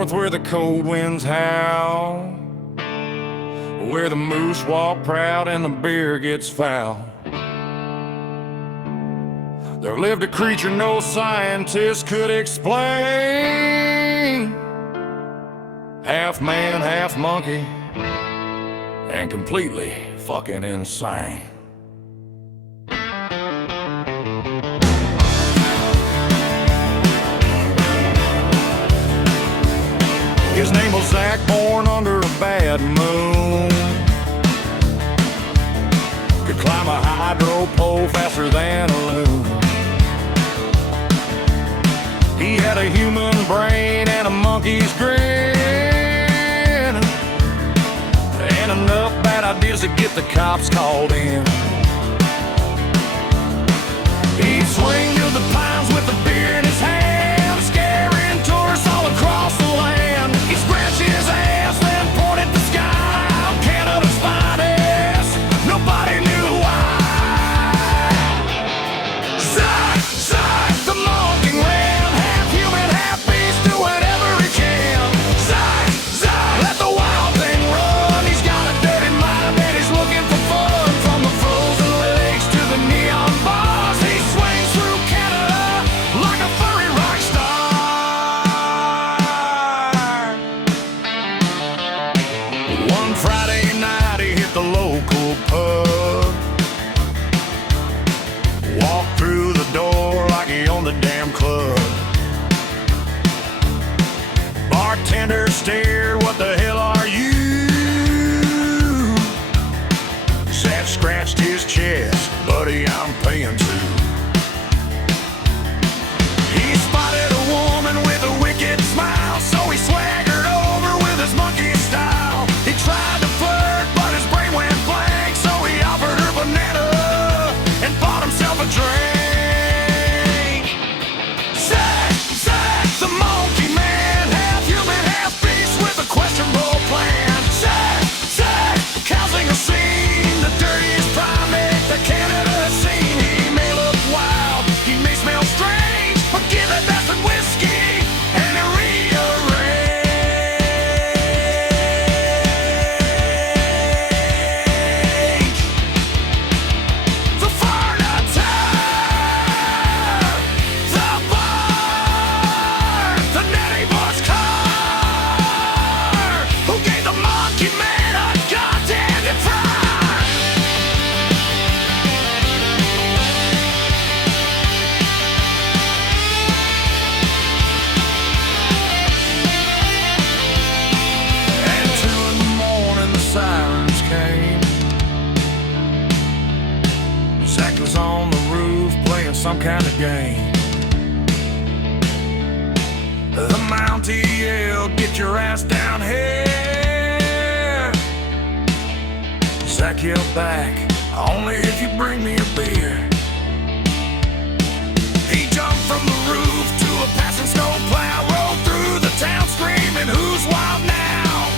north where the cold winds howl, where the moose walk proud and the beer gets foul. There lived a creature no scientist could explain, half man, half monkey, and completely fucking insane. His name was Zach, born under a bad moon. Could climb a hydro pole faster than a loon. He had a human brain and a monkey's grin, and enough bad ideas to get the cops called in. He'd swing to the pines with a beer in his hand, scaring tourists all across the land. He'd scratch his ass, then point at the sky, Canada's finest. Nobody knew why. Zach, Zach, the monkey man, half human, half beast, do whatever he can. Zach, Zach, let the wild thing run. He's got a dirty mind and he's looking for fun. From the frozen lakes to the neon bars, he swings through Canada like a furry rock star. One Friday night he hit the local pub, walked through the door like he owned the damn club. Bartender stared, "What the hell are you?" Zach scratched his chest, "Buddy, I'm paying too." He spotted a woman with a wicked smile, so he swaggered over with his monkey style. He tried to flirt, but his brain went blank, so he offered her banana and bought himself a drink. Zach, Zach, the monkey man, half human, half beast with a questionable plan. Zach, Zach, causing a scene, the dirtiest primate that Canada has seen. He may look wild, he may smell strange, but give that bastard whiskey and he'll rearrange. The furniture, the bar, the natty boss car, who gave the monkey man a goddamn good fright. And 2 in the morning the sirens came. Zach was on the roof playing some kind of game. The Mountie yelled, "Get your ass down here." Zach yelled back, "Only if you bring me a beer." He jumped from the roof to a passing snowplow, rode through the town screaming, "Who's wild now?"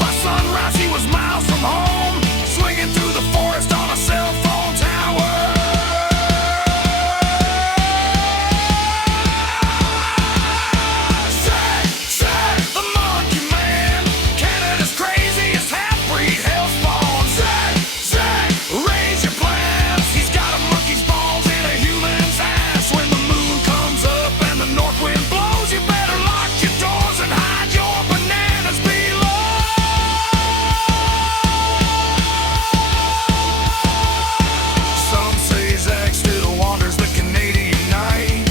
By sunrise he was miles from home, swinging through the forest on a cell phone tower. Zach, Zach, the monkey man, Canada's craziest half-breed hellspawn. Zach, Zach, raise your plans. He's got a monkey's balls in a human's ass. When the moon comes up and the north wind blows, you better lock your doors and hide your bananas below. Some say Zach still wanders the Canadian night.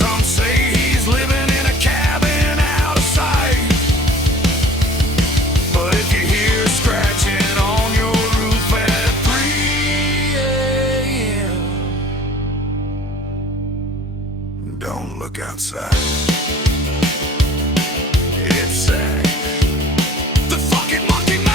Some say he's living in a cabin out of sight. But if you hear scratching on your roof at 3 a.m., don't look outside. It's Zach, the fucking monkey man.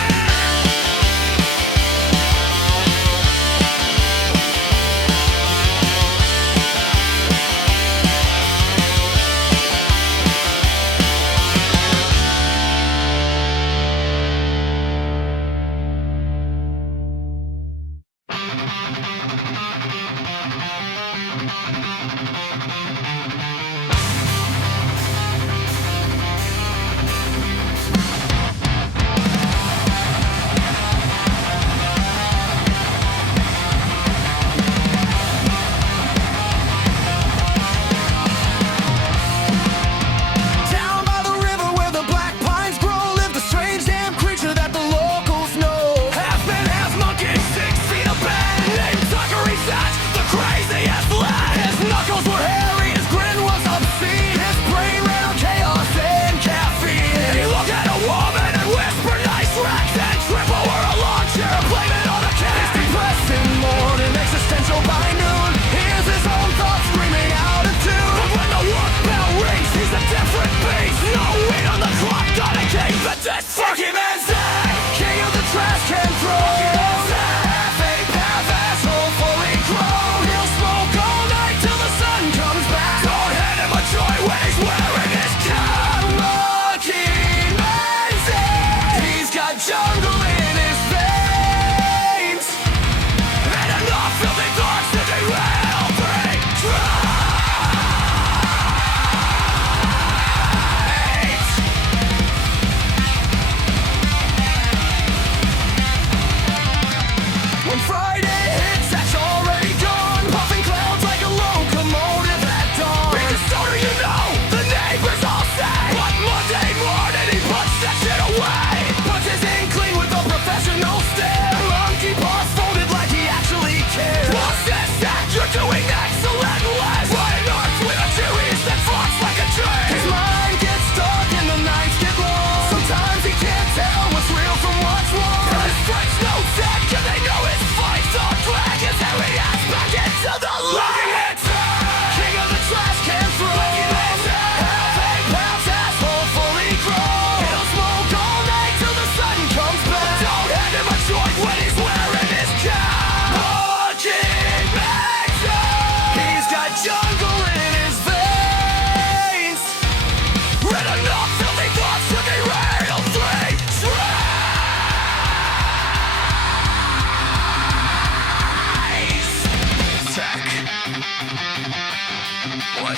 What?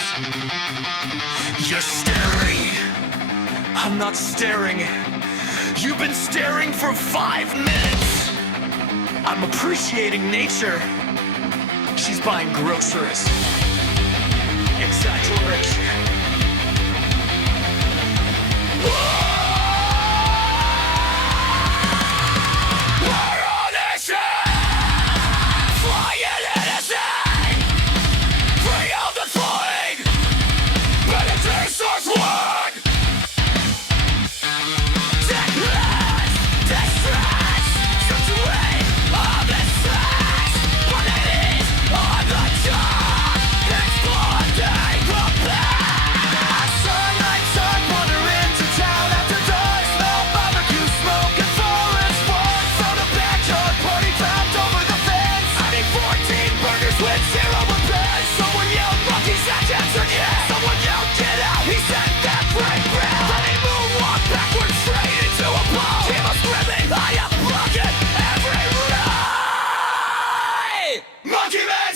You're staring. I'm not staring. You've been staring for 5 minutes. I'm appreciating nature. She's buying groceries. Exaggeration. Monkeyman,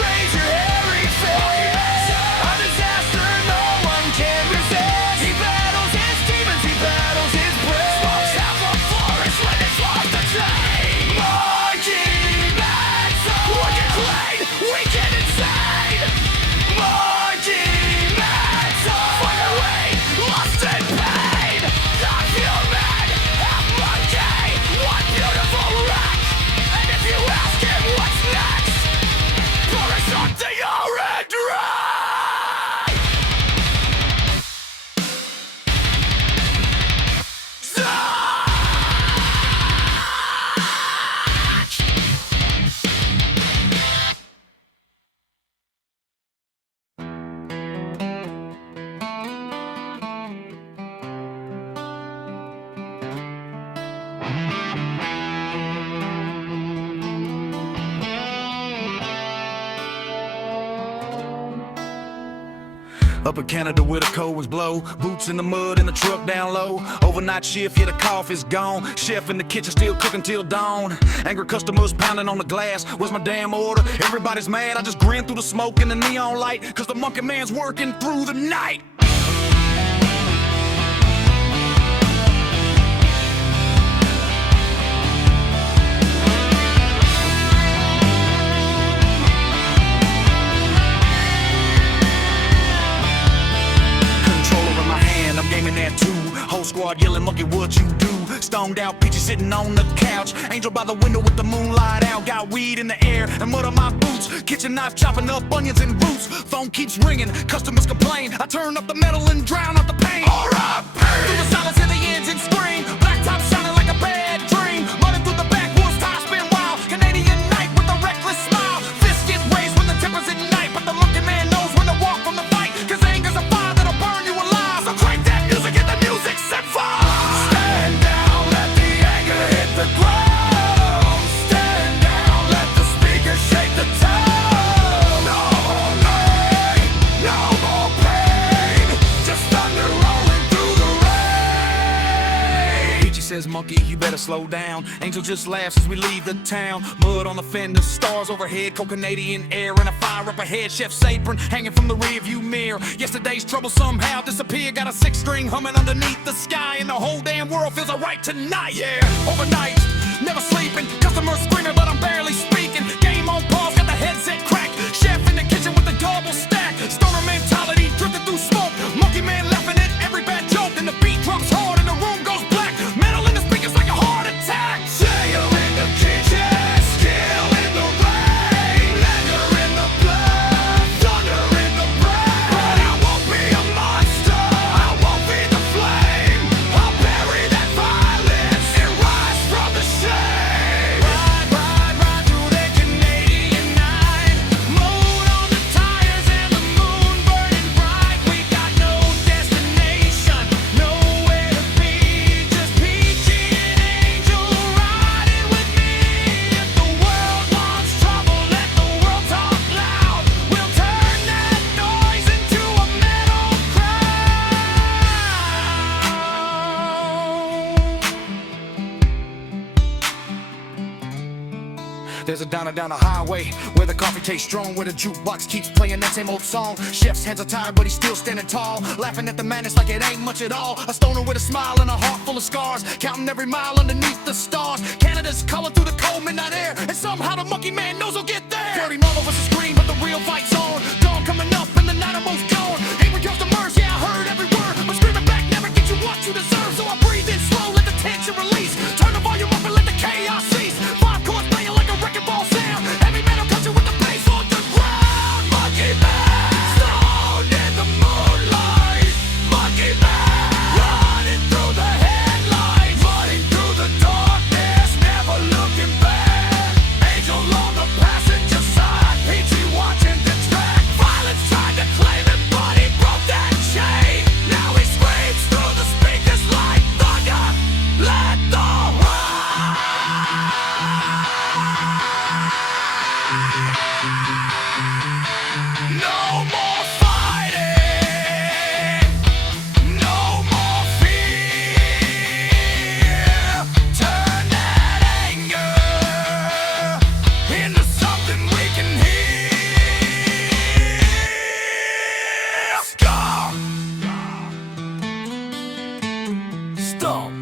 raise your hairy face. A disaster no one can resist. He battles his demons, he battles his brains. Smokes half a forest when it's lost the chain. Monkeyman, wicked clean, wicked insane. Monkeyman, find a way, lost in pain. Not human, half monkey, one beautiful wreck. And if you ask him what's next, pour us something already dry. Up in Canada where the cold was blow, boots in the mud and the truck down low. Overnight shift, yeah, the coffee's gone. Chef in the kitchen still cooking till dawn. Angry customers pounding on the glass. What's my damn order? Everybody's mad. I just grin through the smoke and the neon light, cause the Monkeyman's working through the night. I'm gaming that too. Whole squad yelling, monkey, what you do? Stoned out, peachy sitting on the couch. Angel by the window with the moonlight out. Got weed in the air and mud on my boots. Kitchen knife chopping up onions and roots. Phone keeps ringing, customers complain. I turn up the metal and drown out the pain. R.I.P. Through the silence hear the engine scream. Blacktop shining like a bad dream. Running through the backwoods, time spin wild. Canadian night with a reckless smile. Fist gets raised when the tempers ignite. But the Monkeyman knows when to walk from the fight. Cause anger's a fire that'll burn you alive. So crank that music, get the music set fire. Stand down, let the anger hit the ground. Stand down, let the speakers shake the town. No more rain, no more pain. Just thunder rolling through the rain. Peachy says, monkey, you better slow down. Angel just laughs as we leave the town. Mud on the fender, stars overhead, cold Canadian air, and a fire up ahead. Chef's apron hanging from the rearview mirror. Yesterday's trouble somehow disappeared. Got a 6-string humming underneath the sky, and the whole damn world feels alright tonight. Yeah, overnight, never sleeping. Customers screaming, but I'm barely speaking. Game on pause, got the headset cracked. Chef in the kitchen with the double stack. Stoner mentality drifting through smoke. Monkeyman laughing at every bad joke. And the beat drops hard and the room goes black. Metal in the speakers like a heart attack. Sail in the kitchen, still in the rain. Anger in the blood, thunder in the brain. But I won't be a monster, I won't be the flame. I'll bury that violence and rise from the shame. Ride, ride, ride through the Canadian night. are down and down the highway, where the coffee tastes strong, where the jukebox keeps playing that same old song. Chef's hands are tired, but he's still standing tall, laughing at the madness like it ain't much at all. A stoner with a smile and a heart full of scars, counting every mile underneath the stars. Canada's color through the cold midnight air, and somehow the Monkeyman knows he'll get there. Dirty mother was a scream, but the real fight's on. Dawn coming up and the night almost gone. Angry customers, yeah, I heard every word, but screaming back never gets you what you deserve. So I breathe in slow, let the tension release. Turn the volume up and let the chaos cease. Five chords playing like a wrecking ball sound. Every metal country with the bass on the ground. Monkeyman, stoned in the moonlight. Monkeyman, running through the headlights, running through the darkness, never looking back. Angel on the passenger side, Peachy watching the track. Violence tried to claim him, but he broke that chain. Now he screams through the speakers like thunder. Let the no more fighting, no more fear. Turn that anger into something we can hear. Scum, stomp.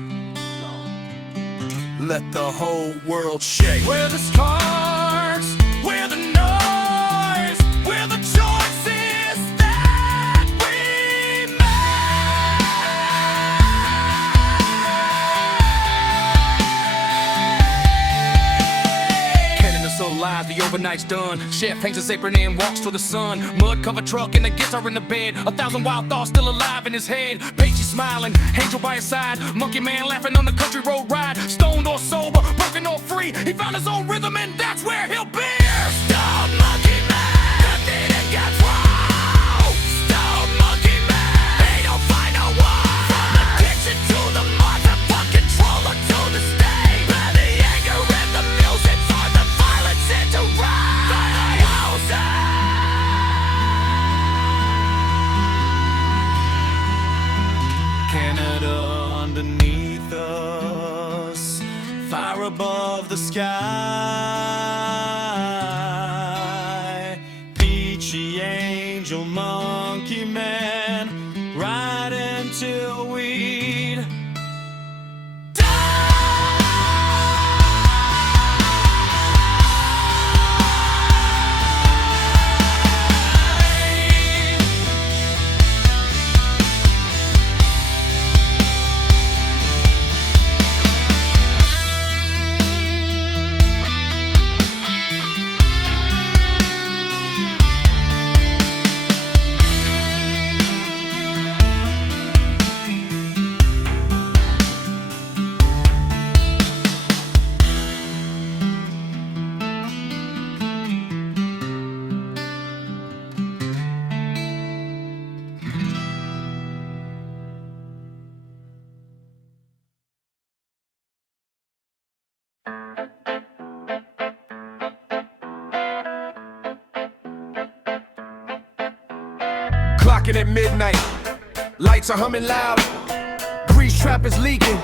Let the whole world shake. We're the sparks, we're the noise, we're the choices that we make. Cannon is so alive, the overnight's done. Chef hangs his apron and walks to the sun. Mud-covered truck and the guitar in the bed. 1,000 wild thoughts still alive in his head. Peachy smiling, Angel by his side. Monkeyman laughing on the country road ride. Stoned or sober, broken or free, he found his own rhythm and that's where he'll be. Stone Monkeyman, defeated gets raw. Stone Monkeyman, he don't fight no war. From the kitchen to the motherfucking controller to the stage. Where the anger and the music turn the violence into rage. Canada underneath us, fire above the sky. Peachy Angel Monkeyman, right until we Clocking at midnight, lights are humming loud. Grease trap is leaking,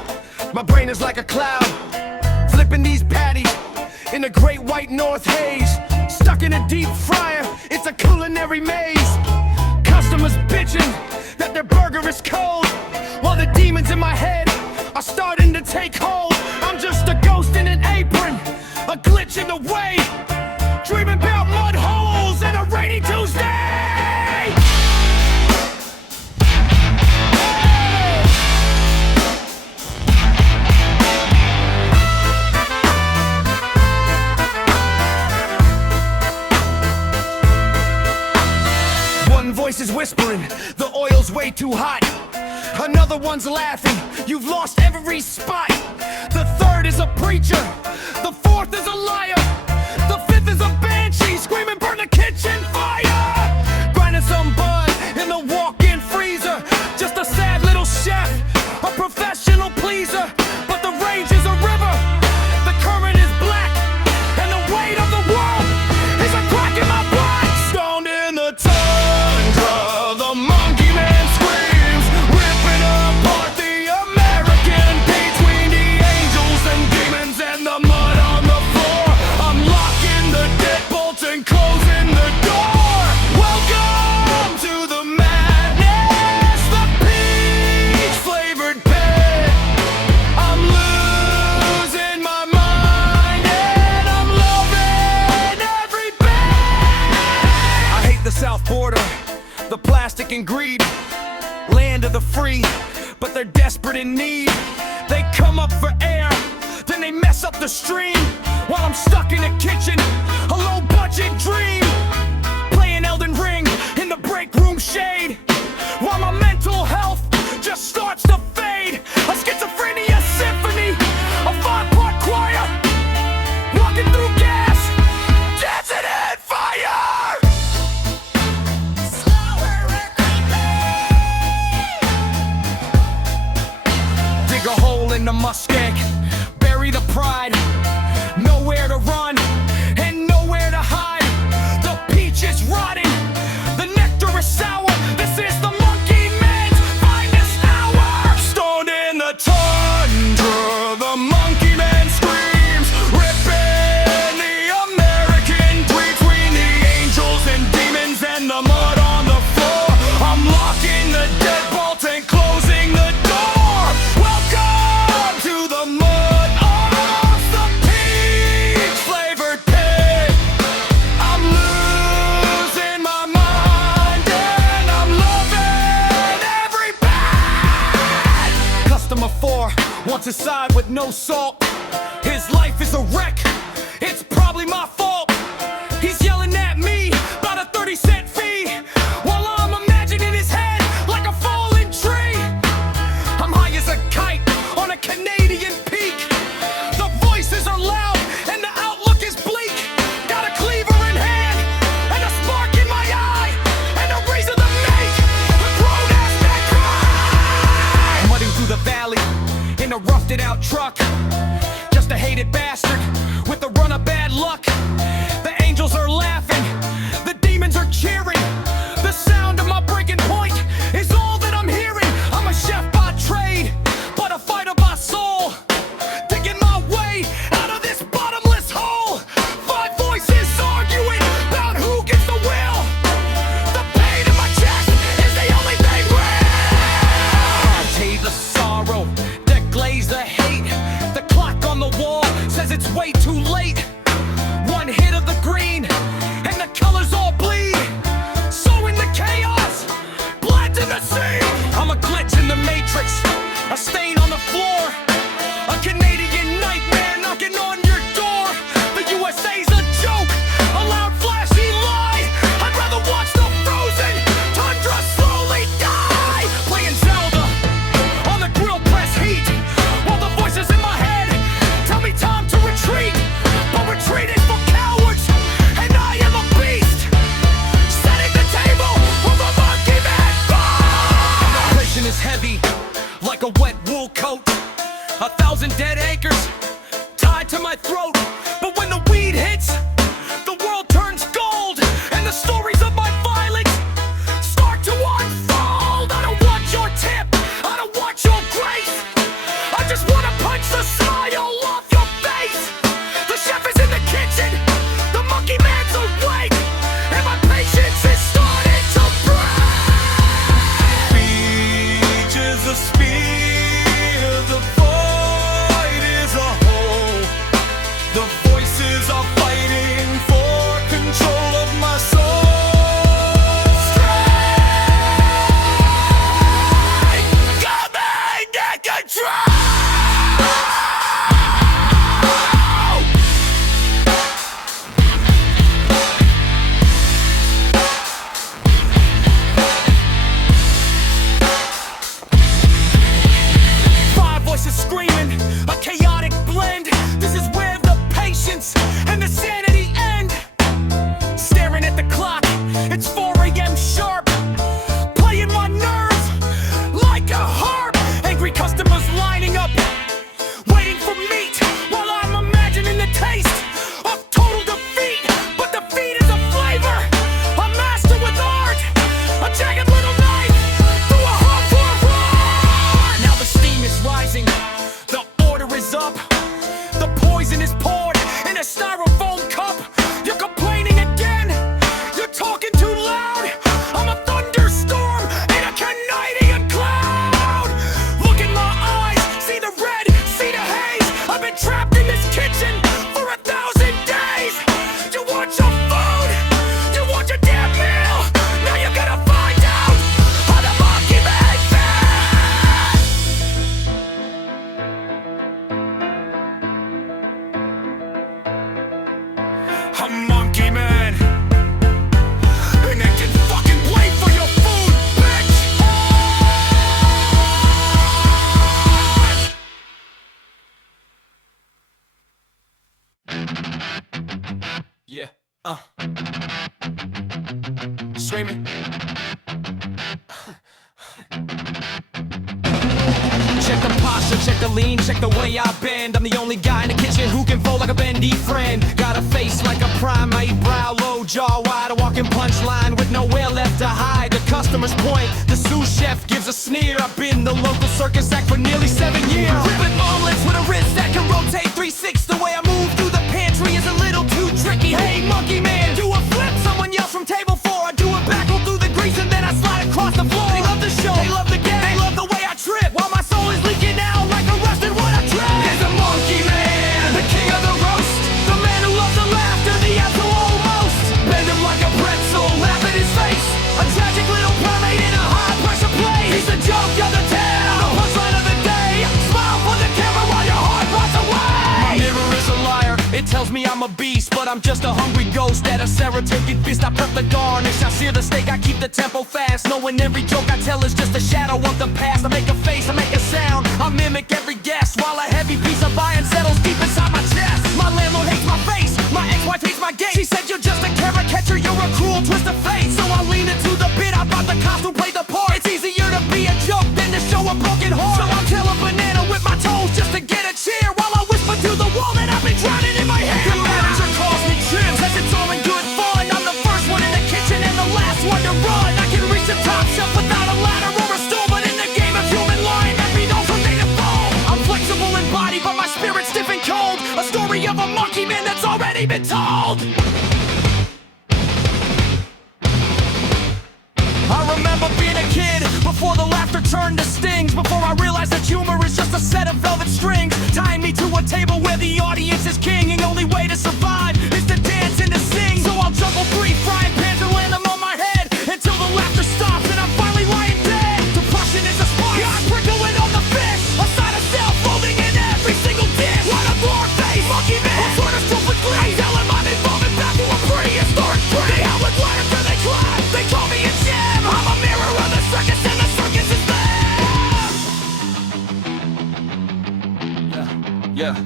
my brain is like a cloud. Flipping these patties in the great white north haze. Stuck in a deep fryer, it's a culinary maze. Customers bitching that their burger is cold, while the demons in my head are starting to take hold. I'm just a ghost in an apron, a glitch in the way, dreaming about mud holes and a rainy Tuesday. One voice is whispering, the oil's way too hot. Another one's laughing, you've lost every spot. The third is a preacher, the fourth is a liar. The fifth is a banshee, screaming burn the kitchen fire. Grinding some bud in the walk-in freezer. Just a sad little chef, a professional pleaser. But the rage is a river, the current is black, and the weight of the world is a crack in my blood. Stoned in the tundra, the Monkeyman screams, ripping apart the American between the angels and demons and the mud on the floor. I'm locking south border, the plastic and greed, land of the free, but they're desperate in need. They come up for air, then they mess up the stream, while I'm stuck in a kitchen, a low budget dream, playing Elden Ring in the break room shade, while my mental health just starts to fade. A schizophrenia symphony, a 5-part choir, walking through gas, dancing in fire. Dig a hole in the muskeg, bury the pride, nowhere to run and nowhere to hide. The peach is rotting, the nectar is sour. This is the Monkeyman's finest hour. Stoned in the tundra, the Monkeyman screams, ripping the American dream between the angels and demons and the mud on the floor. I'm locking the deadbolt and closing the door. Welcome to the mud of the peach flavored pit. I'm losing my mind and I'm loving every bite. Customer 4 wants a side with no salt. His life is a wreck, it's probably my fault. He's yelling at me about a 30-cent fee, while I'm imagining his head like a fallen tree. I'm high as a kite on a Canadian peak. The voices are loud and the outlook is bleak. Got a cleaver in hand and a spark in my eye and a razor to make a grown-ass man cry. Mudding through the valley in a roughed-out truck, just a hated bastard with a run of bad luck. Screaming. Check the posture, check the lean, check the way I bend. I'm the only guy in the kitchen who can fold like a bendy friend. Got a face like a primate, brow low, jaw wide, a walking punchline with nowhere left to hide. The customer's point, the sous chef gives a sneer. I've been the local circus act for nearly 7 years. Ripping omelets with a wrist that can rotate 3/6. The way I move through the pantry is a little too tricky. Hey, Monkeyman, do a flip, someone yells from table 4. I do a back roll through the grease and then I slide across the floor. They love the show, they love the game, they love the way I trip, while my soul is leaking out like a rusted wood I trip. Here's the Monkeyman, the king of the roast, the man who loves the laughter, the absolute almost. Bend him like a pretzel, laugh at his face, a tragic little primate in a high pressure place. He's the joke of the town, the punchline of the day. Smile for the camera while your heart rots away. My mirror is a liar, it tells me I'm a beast, but I'm just a hungry ghost at a Saratoga feast. I prep the garnish, I sear the steak, I keep the tempo fast, knowing every joke I tell is just a shadow of the past. I make a face, I make a sound, I mimic every guest, while a heavy piece of iron settles deep inside my chest. My landlord hates my face, my ex-wife hates my gait. She said you're just a caricature, you're a cruel twist of fate. So I lean into the bit, I bought the costume, played the part. It's easier to be a joke than to show a broken heart. So I'll tell a banana with my toes just to get a cheer, while I whisper to the wall that I've been drowning in my hair. The manager calls me Jim, says it's all in good fun. I'm the first one in the kitchen and the last one to run. I can reach the top shelf without a ladder or a stool, but in the game of human line, let me know from day to fall. I'm flexible in body, but my spirit's stiff and cold. A story of a monkey man that's already been told. I remember being a kid, before the laughter turned to stings, before I realized that humor is just a set of velvet strings, tying me to a table where the audience is king. And the only way to survive is to dance and to sing. So I'll juggle 3 frying pans and land them on my head, until the laughter stops and I'm finally lying dead. Depression is a spark, I'm prickling on the fish, a side of self folding in every single dish. What a bored face, Monkeyman, I'm sort of stupid glee. I tell him I'm evolving back to a prehistoric tree. They howl with light until they climb, they call me a gem. I'm a mirror of the circus and the circus is them. Yeah.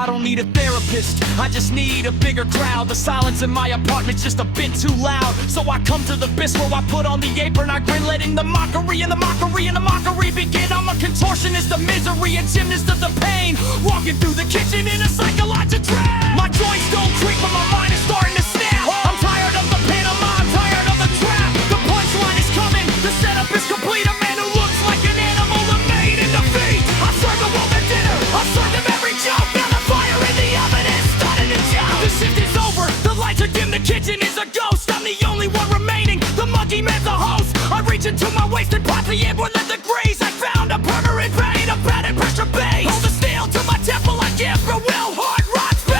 I don't need a therapist, I just need a bigger crowd. The silence in my apartment's just a bit too loud. So I come to the bistro, I put on the apron, I grin, letting the mockery and the mockery and the mockery begin. I'm a contortionist of misery, a gymnast of the pain, walking through the kitchen in a psychological trance. My joints don't creak, but my mind is starting to snap. I'm tired of the pantomime, tired of the trap. The punchline is coming, the setup is complete. A man who looks like an animal, a maid in defeat. I serve the world their dinner, I serve them every joke. Now the fire in the oven is starting to jump. The shift is over, the lights are dim, the kitchen is a ghost. I'm the only one remaining, the Monkeyman's a host. I reach into my waist and pop the air with the degrees. I found a permanent vein, a padded pressure base. Hold the steel to my temple, I give for will, hard rots pain.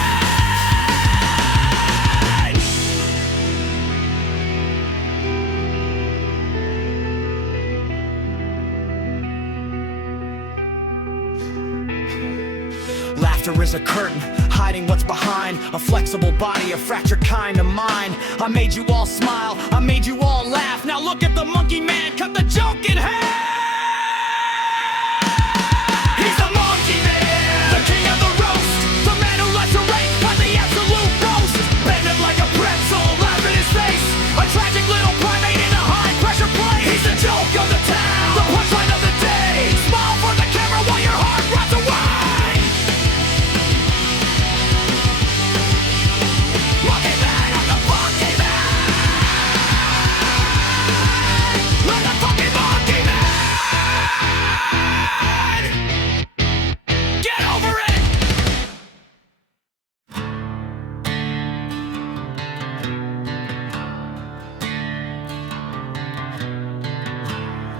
Laughter is a curtain, hiding what's behind. A flexible body, a fractured kind of mind. I made you all smile, I made you all laugh. Now look at the Monkeyman, cut the joke in half. He's the Monkeyman, the king of the roast, the man who lets a rate by the absolute roast. Bend him like a pretzel, laugh in his face, a tragic little primate in a high pressure place. He's the joke of the town, the punchline of the day. Smile for the camera while your heart rots away.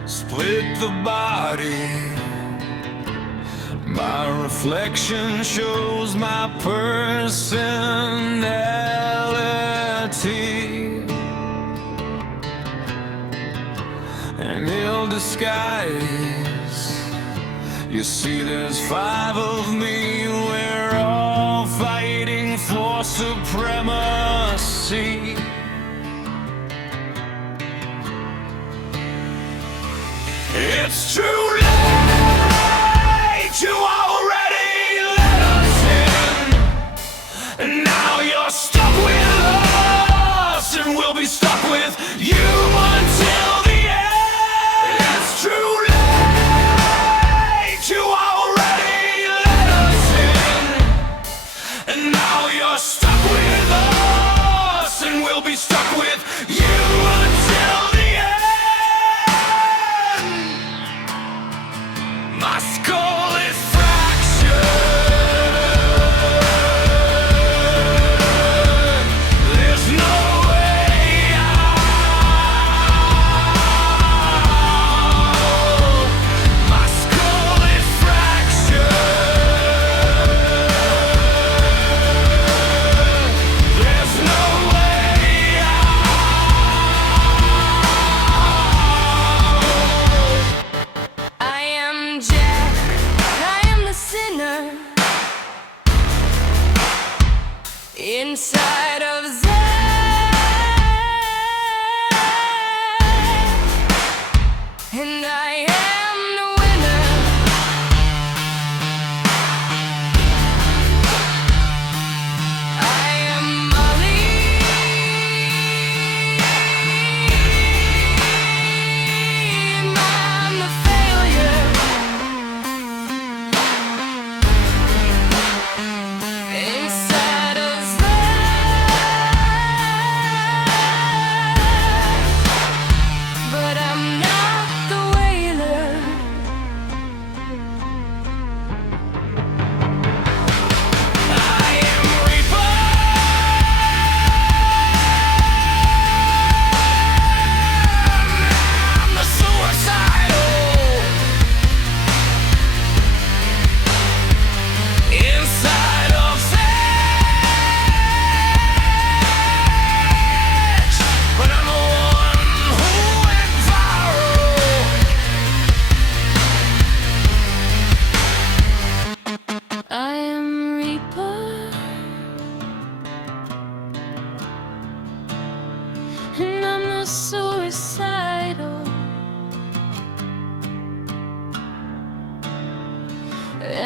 Split the body, my reflection shows my personality. An ill disguise, you see there's 5 of me, we're all fighting for supremacy. It's too late, you already let us in, and now you're stuck with us.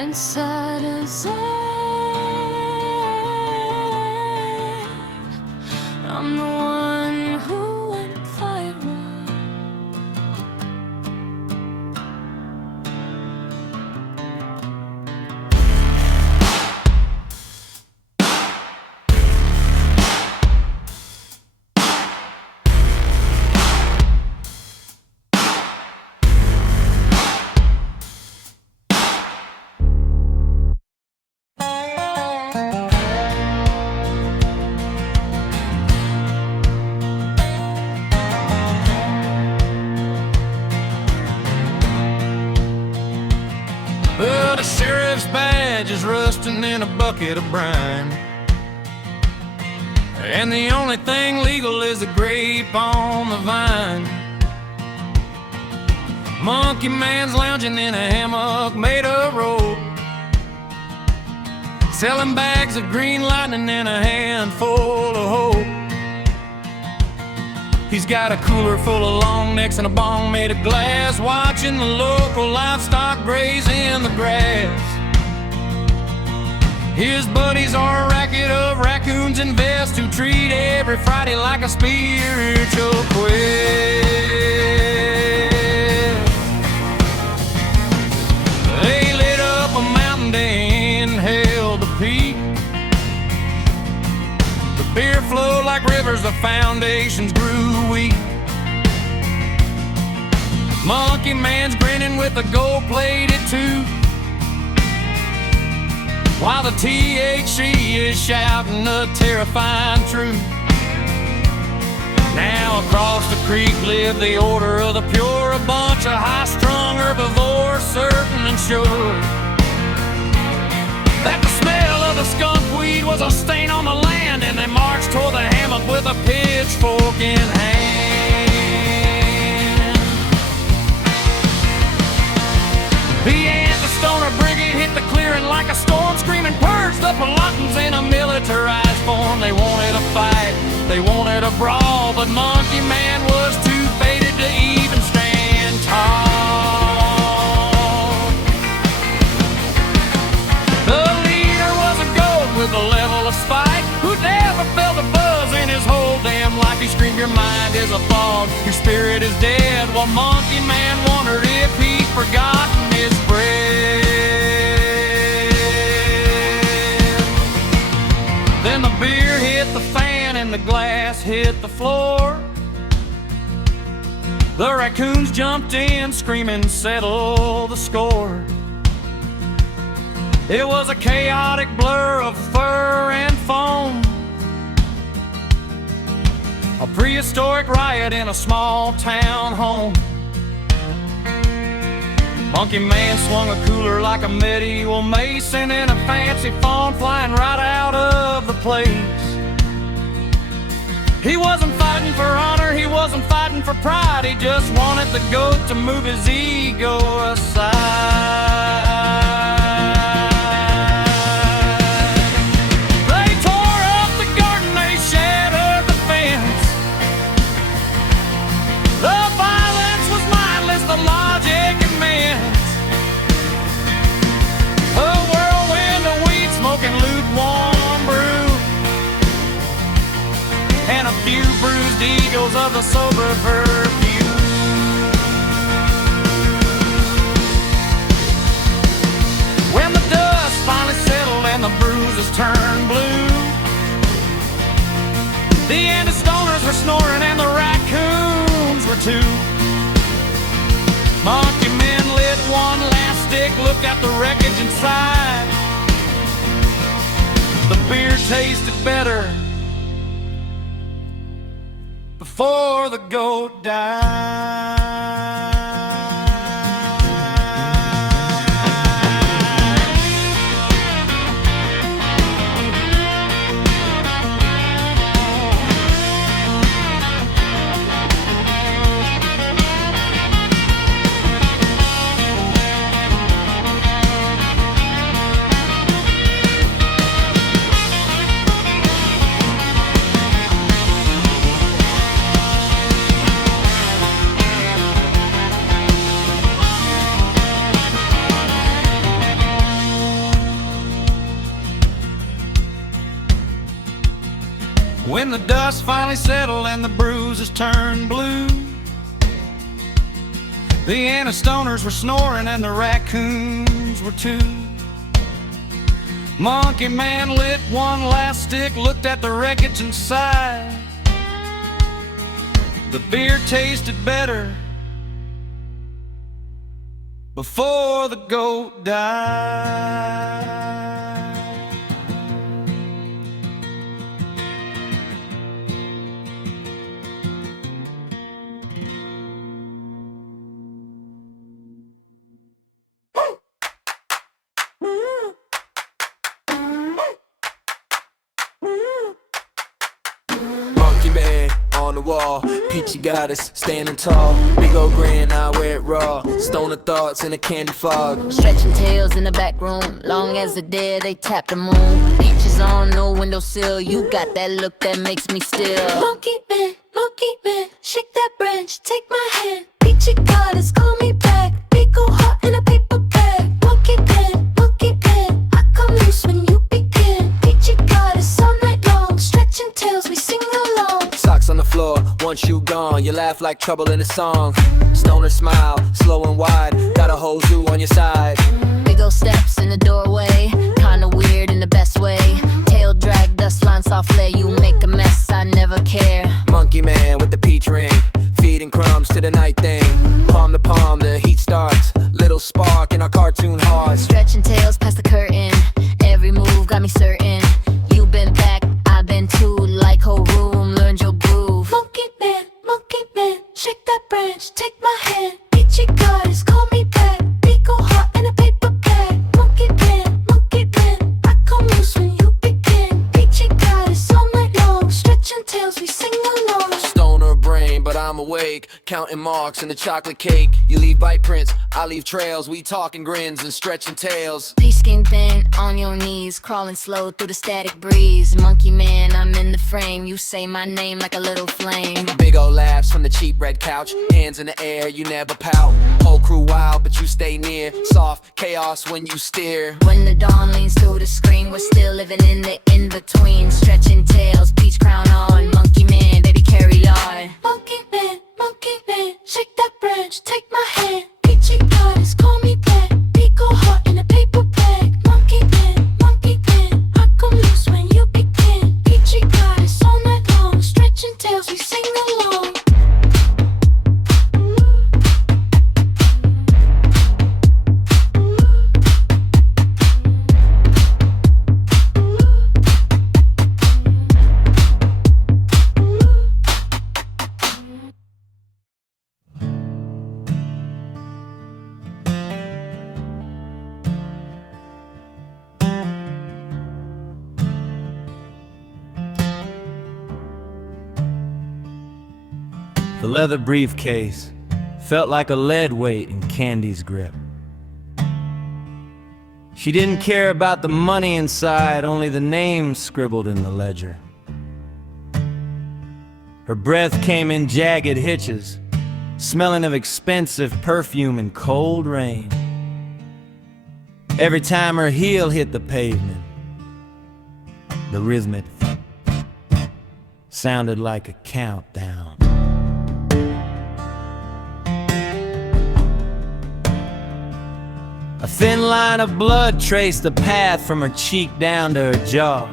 inside his eye. I'm the one who went viral. But a sheriff's badge is rusting in a bucket of brine, and the only thing legal is a grape on the vine. Monkeyman's lounging in a hammock made of rope, selling bags of green lightning and a handful of hope. He's got a cooler full of long necks and a bong made of glass, watching the local livestock graze in the grass. His buddies are a racket of raccoons in vests who treat every Friday like a spiritual quest. They lit up a mountain to inhale the peak. The beer flowed like rivers, the foundations grew weak. Monkeyman's grinning with a gold-plated tooth, while the THC is shouting a terrifying truth. Now across the creek live the order of the pure, a bunch of high-strung herbivores, certain and sure that the smell of the skunk weed was a stain on the land, and they marched toward the hammock with a pitchfork in hand. The ant, the stoner brigade hit the clearing like a storm, screaming purge the Pelotons in a militarized form. They wanted a fight, they wanted a brawl, but Monkeyman was too faded to even stand tall. The leader was a goat with a level of spite, who never felt a buzz in his whole damn life. He screamed, your mind is a fog, your spirit is dead, while Monkeyman wondered if he'd forgotten his bread. Then the beer hit the fan and the glass hit the floor. The raccoons jumped in, screaming, settle the score. It was a chaotic blur of fur and foam, a prehistoric riot in a small town home. Monkeyman swung a cooler like a medieval mason in a fancy fawn flying right out of the place. He wasn't fighting for honor, he wasn't fighting for pride, he just wanted the goat to move his ego aside. They tore up the garden, they shattered the fence. The violence was mindless, the logic immense. A whirlwind of weed smoking lukewarm brew, and a few bruised egos of the sober perfume. When the dust finally settled and the bruises turned blue, the ended stoners were snoring and the raccoons were too. Monkeyman lit one last stick, looked at the wreckage inside. The beer tasted better before the goat died. When the dust finally settled and the bruises turned blue, the Anastoners were snoring and the raccoons were too. Monkeyman lit one last stick, looked at the wreckage and sighed. The beer tasted better before the goat died. Monkeyman on the wall, peachy goddess standing tall. Big ol' grin, I wear it raw. Stoner thoughts in a candy fog. Stretching tails in the back room. Long as the dead, they tap the moon. Peaches on no windowsill. You got that look that makes me still. Monkeyman, shake that branch, take my hand. Peachy goddess, call me back. Big ol' heart in a paper bag. Monkeyman, I come loose when you begin. Peachy goddess all night long. Stretching tails, we sing along. Socks on the floor, once you gone, you laugh like trouble in a song. Stoner smile, slow and wide. Got a whole zoo on your side. Big ol' steps in the doorway. Kinda weird in the best way. Tail drag, dust line softly. You make a mess, I never care. Monkeyman with the peach ring, feeding crumbs to the night thing. Palm to palm, the heat starts. Little spark in our cartoon hearts. Stretching tails past the curtain. Every move got me certain. You been back, I've been too. Like whole room, learned your groove. Monkeyman, shake that branch, take my hand. Peachy goddess, call me back. Big ol' heart in a paper bag. Monkeyman, I come loose when you begin. Peachy goddess all night long. Stretching tails, we sing along. Stoner brain, but I'm awake. Counting marks in the chocolate cake. You leave bite prints, I leave trails. We talking grins and stretching tails. Peach skin thin, on your knees. Crawling slow through the static breeze. Monkeyman, I'm in the frame. You say my name like a little flame. Big ol' laughs from the cheap red couch. Hands in the air, you never pout. Whole crew wild, but you stay near. Soft chaos when you steer. When the dawn leans through the screen, we're still living in the in-between. Stretching tails, peach crown on. Monkeyman, baby, carry on. Monkeyman, shake that branch, take my hand. Peachy goddess, call me back. Big ol' heart in a paper bag. Monkeyman, I come loose when you begin. Peachy goddess all night long. Stretching tails, we sing along. The leather briefcase felt like a lead weight in Candy's grip. She didn't care about the money inside, only the names scribbled in the ledger. Her breath came in jagged hitches, smelling of expensive perfume and cold rain. Every time her heel hit the pavement, the rhythmic sounded like a countdown. A thin line of blood traced the path from her cheek down to her jaw.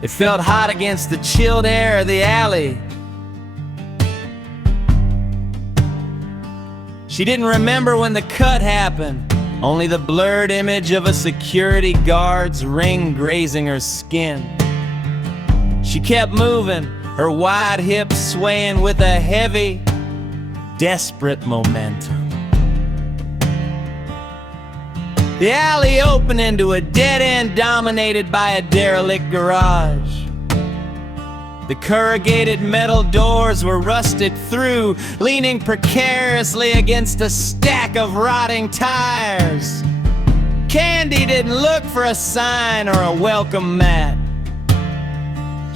It felt hot against the chilled air of the alley. She didn't remember when the cut happened, only the blurred image of a security guard's ring grazing her skin. She kept moving, her wide hips swaying with a heavy, desperate momentum. The alley opened into a dead end dominated by a derelict garage. The corrugated metal doors were rusted through, leaning precariously against a stack of rotting tires. Candy didn't look for a sign or a welcome mat.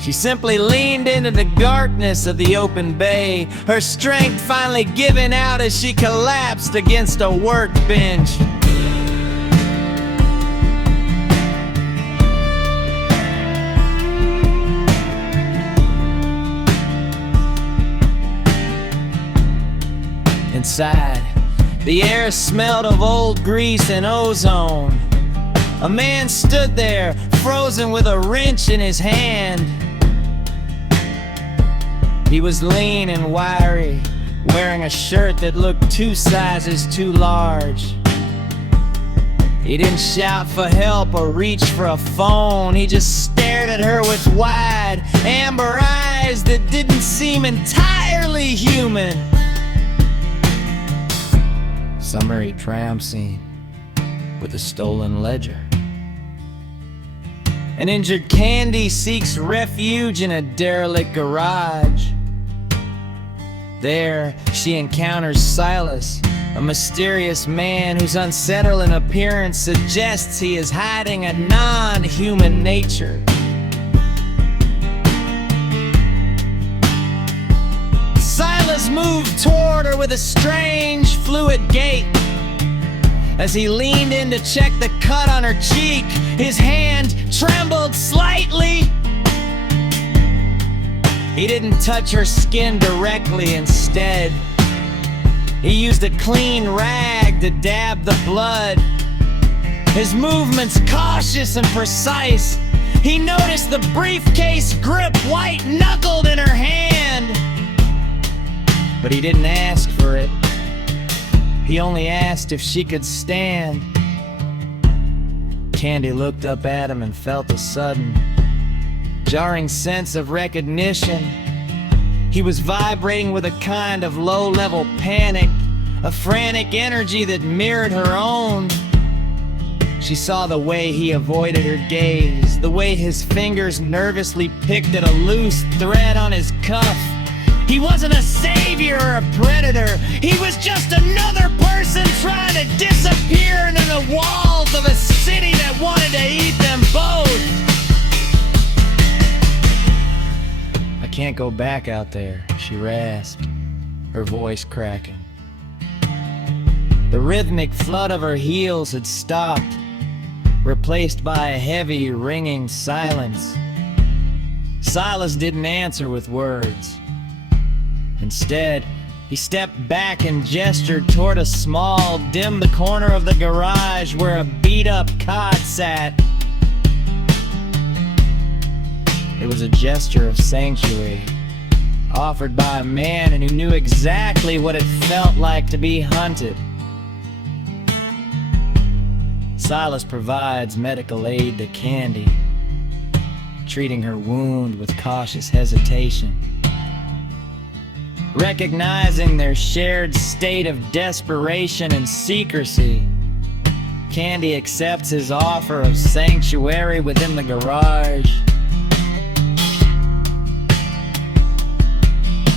She simply leaned into the darkness of the open bay, her strength finally giving out as she collapsed against a workbench. Inside, the air smelled of old grease and ozone. A man stood there, frozen with a wrench in his hand. He was lean and wiry, wearing a shirt that looked 2 sizes too large. He didn't shout for help or reach for a phone. He just stared at her with wide, amber eyes that didn't seem entirely human. Summary tram scene with a stolen ledger. An injured Candy seeks refuge in a derelict garage. There, she encounters Silas, a mysterious man whose unsettling appearance suggests he is hiding a non-human nature. Silas moved toward her with a strange, fluid gait. As he leaned in to check the cut on her cheek, his hand trembled slightly. He didn't touch her skin directly. Instead, he used a clean rag to dab the blood. His movements cautious and precise. He noticed the briefcase grip white-knuckled in her hand. But he didn't ask for it. He only asked if she could stand. Candy looked up at him and felt a sudden, jarring sense of recognition. He was vibrating with a kind of low-level panic, a frantic energy that mirrored her own. She saw the way he avoided her gaze, the way his fingers nervously picked at a loose thread on his cuff. He wasn't a savior or a predator. He was just another person trying to disappear into the walls of a city that wanted to eat them both. I can't go back out there, she rasped, her voice cracking. The rhythmic flood of her heels had stopped, replaced by a heavy, ringing silence. Silas didn't answer with words. Instead, he stepped back and gestured toward a small, dim corner of the garage where a beat-up cot sat. It was a gesture of sanctuary, offered by a man who knew exactly what it felt like to be hunted. Silas provides medical aid to Candy, treating her wound with cautious hesitation. Recognizing their shared state of desperation and secrecy, Candy accepts his offer of sanctuary within the garage.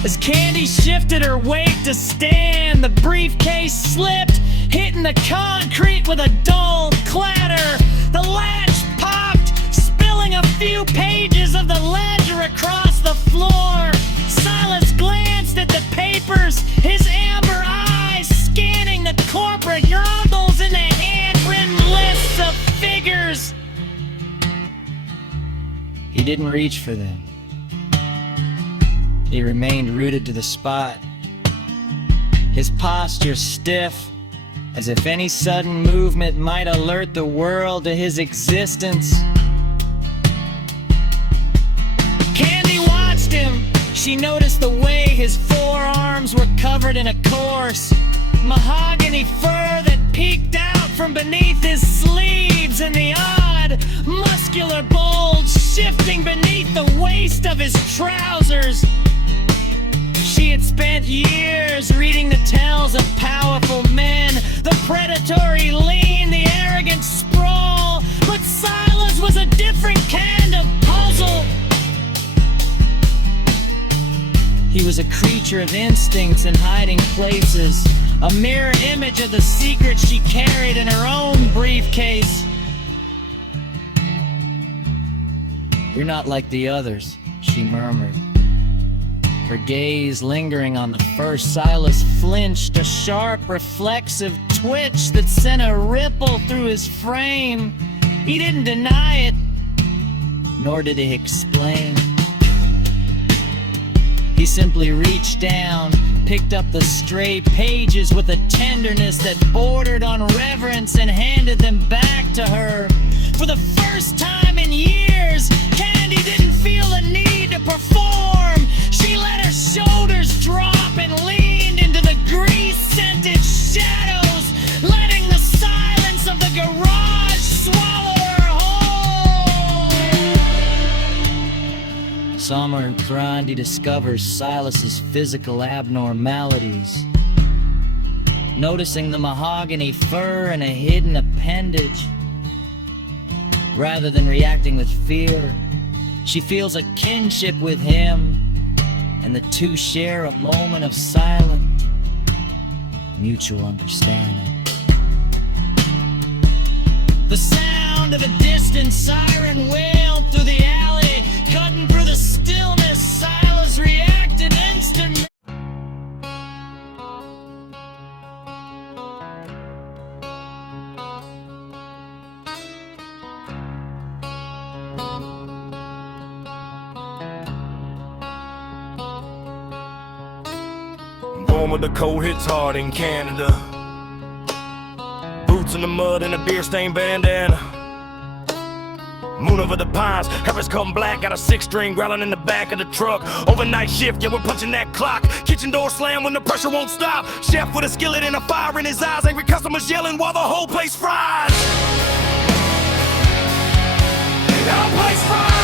As Candy shifted her weight to stand, the briefcase slipped, hitting the concrete with a dull clatter. The latch popped, spilling a few pages of the ledger across the floor. Silas glanced at the papers, his amber eyes scanning the corporate journals and the handwritten lists of figures. He didn't reach for them. He remained rooted to the spot, his posture stiff, as if any sudden movement might alert the world to his existence. Candy watched him. She noticed the way his forearms were covered in a coarse, mahogany fur that peeked out from beneath his sleeves, and the odd, muscular bulge shifting beneath the waist of his trousers. She had spent years reading the tales of powerful men, the predatory lean, the arrogant sprawl, but Silas was a different kind of puzzle. He was a creature of instincts and hiding places, a mirror image of the secrets she carried in her own briefcase. "You're not like the others," she murmured. Her gaze lingering on the first, Silas flinched, a sharp, reflexive twitch that sent a ripple through his frame. He didn't deny it, nor did he explain. He simply reached down, picked up the stray pages with a tenderness that bordered on reverence and handed them back to her. For the first time in years, Candy didn't feel the need to perform. She let her shoulders drop and leaned into the grease-scented shadows, letting the silence of the garage swallow her whole. Summer and Grundy discovers Silas's physical abnormalities. Noticing the mahogany fur and a hidden appendage. Rather than reacting with fear, she feels a kinship with him, and the two share a moment of silent, mutual understanding. The sound of a distant siren wailed through the alley, cutting through the stillness. Silas reacted instantly. Born with the cold hits hard in Canada. Boots in the mud and a beer-stained bandana. Moon over the pines, hair's come black. Got a 6-string growling in the back of the truck. Overnight shift, yeah, we're punching that clock. Kitchen door slam when the pressure won't stop. Chef with a skillet and a fire in his eyes. Angry customers yelling while the whole place fries. The whole place fries.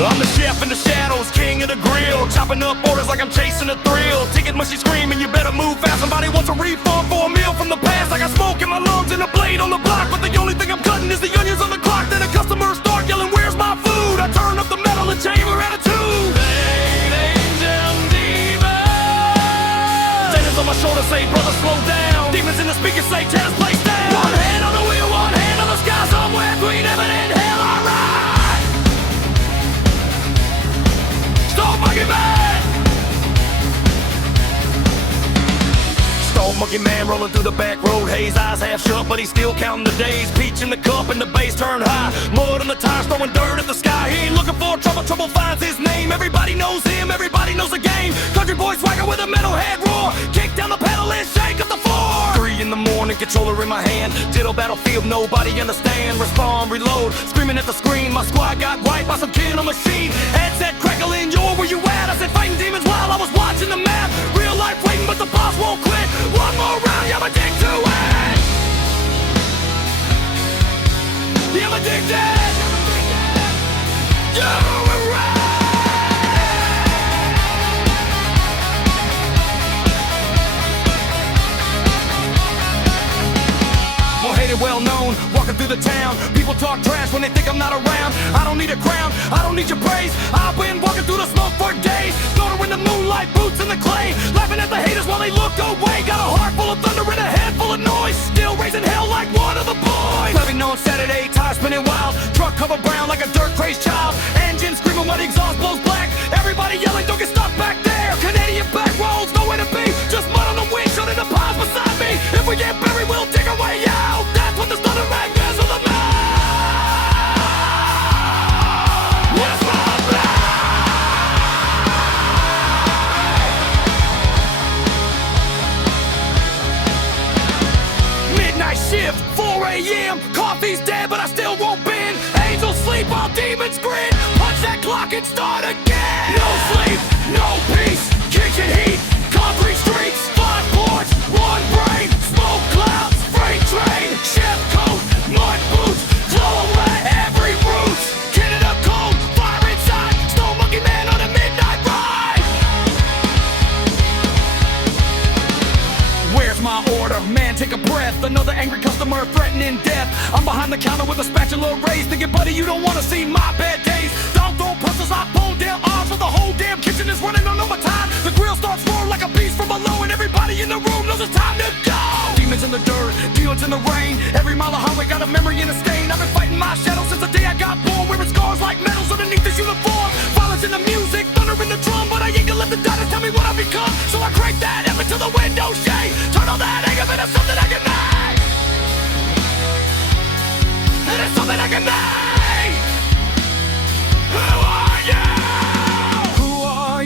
I'm the chef in the shadows, king of the grill. Chopping up orders like I'm chasing a thrill. Ticket mushy screaming, you better move fast. Somebody wants a refund for a meal from the past. I got smoke in my lungs and a blade on the block, but the only thing I'm cutting is the onions on the clock. Then a customer start yelling, where's my food? I turn up the metal and chamber attitude. Demons on my shoulder say, brother, slow down. Demons in the speakers say, tear this place down. One hand on the wheel, one hand on the sky. Somewhere between heaven and hell I ride. Monkeyman! Stone Monkeyman rolling through the back road haze. Eyes half shut, but he's still counting the days. Peach in the cup and the bass turned high. Mud on the tires, throwing dirt at the sky. He ain't looking for trouble, trouble finds his name. Everybody knows him, everybody knows the game. Country boy swagger with a metalhead roar. Kick down the pedal and shake up the floor. 3 in the morning, controller in my hand. Ditto battlefield, nobody understand. Respond, reload, screaming at the screen. My squad got wiped by some kid on machine. Headset crackling, yo, where you at? I said fighting demons while I was watching the map. Real life waiting, but the boss won't quit. One more round, yeah, I'm addicted to it. Yeah, I'm addicted. Yeah, we're right. More hated, well known, walking through the town. People talk trash when they think I'm not around. I don't need a crown, I don't need your praise. I've been walking through the smoke for days. Floater in the moonlight, boots in the clay. Laughing at the haters while they look away. Got a heart full of thunder and a head full of noise. Still raising hell like one of the boys. Living on Saturday, tires spinning wild. Truck covered brown like a dirt crazed child. Engine screaming while the exhaust blows black. Everybody yelling, don't get stuck back there. Canadian back roads, nowhere to be. Just mud on the windshield and the piles beside me. If we get buried, we'll dig our way out. That's what the thunder rag is of the man. What's my blood? Midnight shift, 4 a.m. Coffee's dead, but I still won't bend. Angels sleep while demons grin. Punch that clock and start again. No sleep, no peace. Kitchen heat, concrete streets, 5 ports, 1 brain, smoke clouds, freight train, chef coat, mud boots, flow away every route. Canada cold, fire inside. Stone Monkeyman on a midnight ride. Where's my order? Man, take a breath. Another angry customer threatening death. I'm behind the counter with a spatula raised, thinking, buddy, you don't wanna see my bad days. Don't throw pistols, I pull down arms, for the whole damn kitchen is running on overtime. The grill starts roaring like a beast from below, and everybody in the room knows it's time to go. Demons in the dirt, demons in the rain. Every mile of highway got a memory and a stain. I've been fighting my shadow since the day I got born, wearing scars like medals underneath this uniform. Violence in the music, thunder in the drum, but I ain't gonna let the doctors tell me what I've become. So I crank that up until the window shade. Turn all that anger into something I can make. And it's something I can make. Who are you? Who are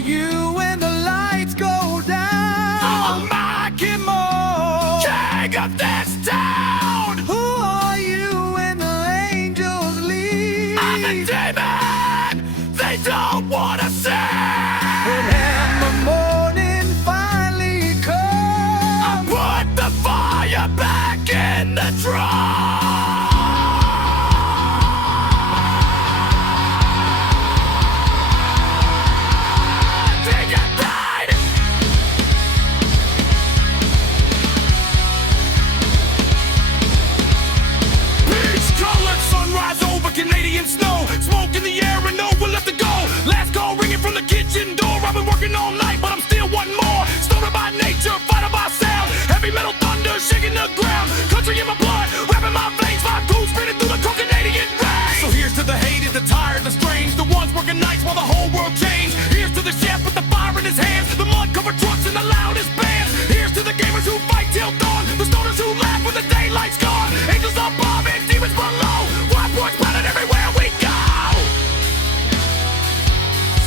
from the kitchen door. I've been working all night, but I'm still wanting more. Stoner by nature, fighter by sound. Heavy metal thunder shaking the ground. Country in my blood, rapping my veins. My goons spinning through the Canadian rain. So here's to the hated, the tired, the strange, the ones working nights while the whole world changed. Here's to the chef with the fire in his hands, the mud-covered trucks and the loudest bands. Here's to the gamers who fight till dawn, the stoners who laugh when the daylight's gone. Angels above and demons below, wild boys planted everywhere we go.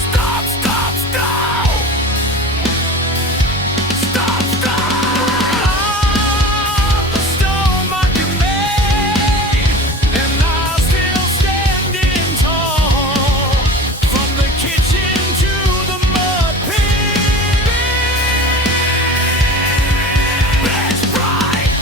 Stop, stop, stop. Stop, stop. I'm the stone Monkeyman, and I'm still standing tall. From the kitchen to the mud pit, let's ride.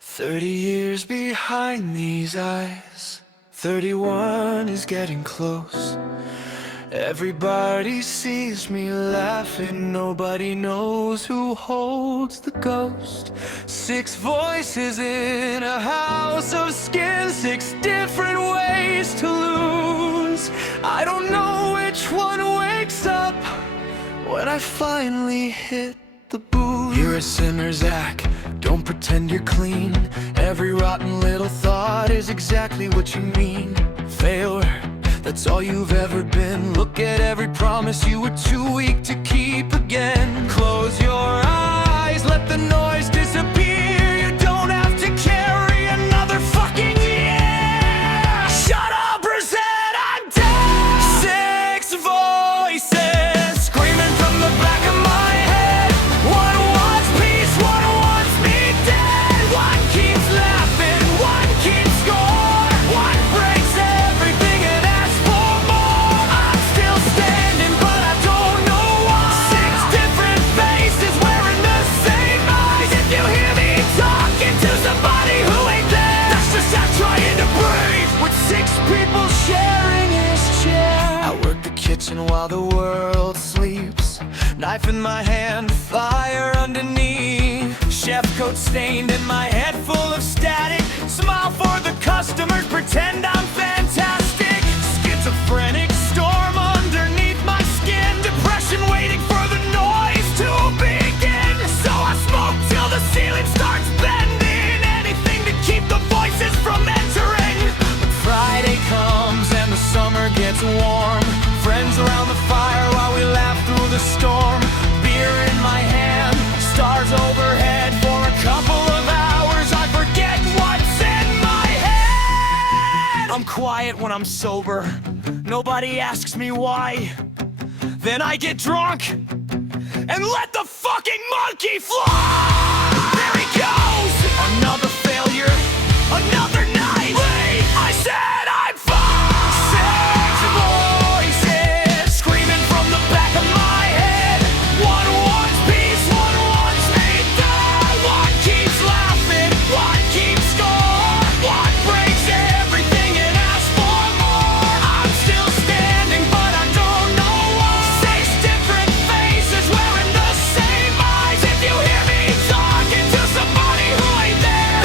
"30 years behind these eyes, 31 is getting close. Everybody sees me laughing, nobody knows who holds the ghost. 6 voices in a house of skin, 6 different ways to lose. I don't know which one wakes up when I finally hit the booze. You're a sinner, Zach, don't pretend you're clean. Every rotten little thought is exactly what you mean. Failure, that's all you've ever been. Look at every promise you were too weak to keep again. Close your eyes, let the noise disappear. You don't have to carry another fucking year. Shut up or said I'm dead. 6 voices screaming from the back of my head. One wants peace, one wants me dead. One keeps laughing, one keeps score. One breaks everything and asks for more. I'm still standing, but I don't know why. 6 different faces wearing the same eyes. If you hear me talking to somebody who ain't there, that's just I'm trying to breathe. With 6 people sharing his chair. I work the kitchen while the world sleeps. Knife in my hand, fire underneath. Chef coat stained and my head full of static. Smile for the customers, pretend I'm fantastic. Schizophrenic storm underneath my skin. Depression waiting for the noise to begin. So I smoke till the ceiling starts bending. Anything to keep the voices from entering. But Friday comes and the summer gets warm. Friends around the fire while we laugh through the storm. Beer in my hand, stars overhead. For a couple of hours I forget what's in my head. I'm quiet when I'm sober, nobody asks me why. Then I get drunk and let the fucking monkey fly. There he goes, another failure, another night. Wait, I said I'm fine. 6 voices screaming from the back of my head. One wants peace, one wants me dead. One keeps laughing, one keeps score. One breaks everything and asks for more. I'm still standing, but I don't know why. 6 different faces wearing the same eyes. If you hear me talking to somebody who ain't there,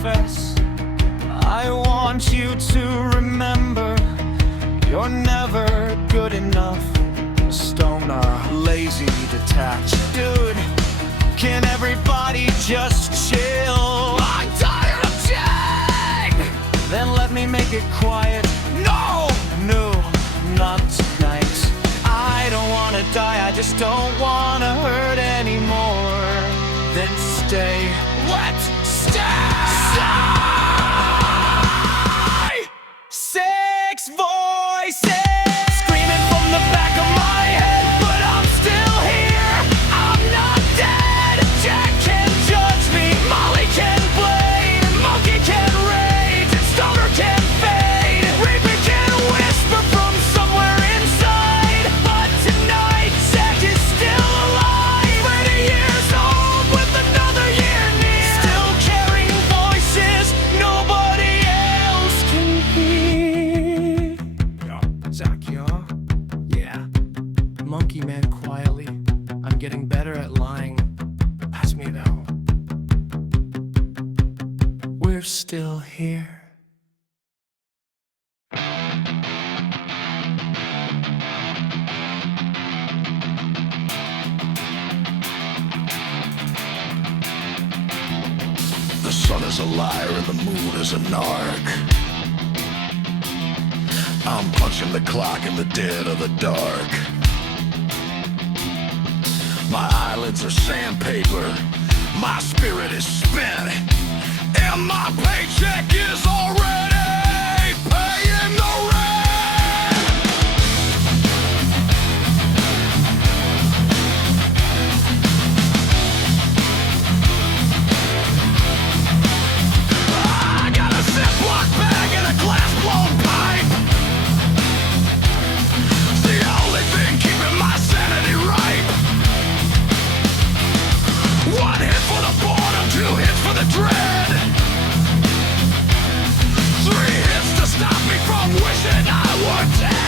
confess, I want you to remember, you're never good enough. A stoner, lazy, detached. Dude, can everybody just chill? I'm tired of change. Then let me make it quiet. No! No, not tonight. I don't wanna die, I just don't wanna hurt anymore. Then stay. Let's stay! Six voices screaming from the back of my head, but I'm still here. I'm not dead. Jack can judge me, Molly can blade, Monkey can rage, and Stoner can fade. Reaper can whisper from somewhere inside, but tonight Jack is still alive. 20 years old with another year near, still carrying voices nobody else can hear. Zach, yeah. Monkeyman quietly. I'm getting better at lying. Pass me though. We're still here. The sun is a liar and the moon is a narc. I'm punching the clock in the dead of the dark. My eyelids are sandpaper, my spirit is spent, and my paycheck is already paying the rent. I got a Ziploc bag and a glass blown pipe. It's the only thing keeping my sanity ripe. One hit for the boredom, 2 hits for the dread. 3 hits to stop me from wishing I were dead.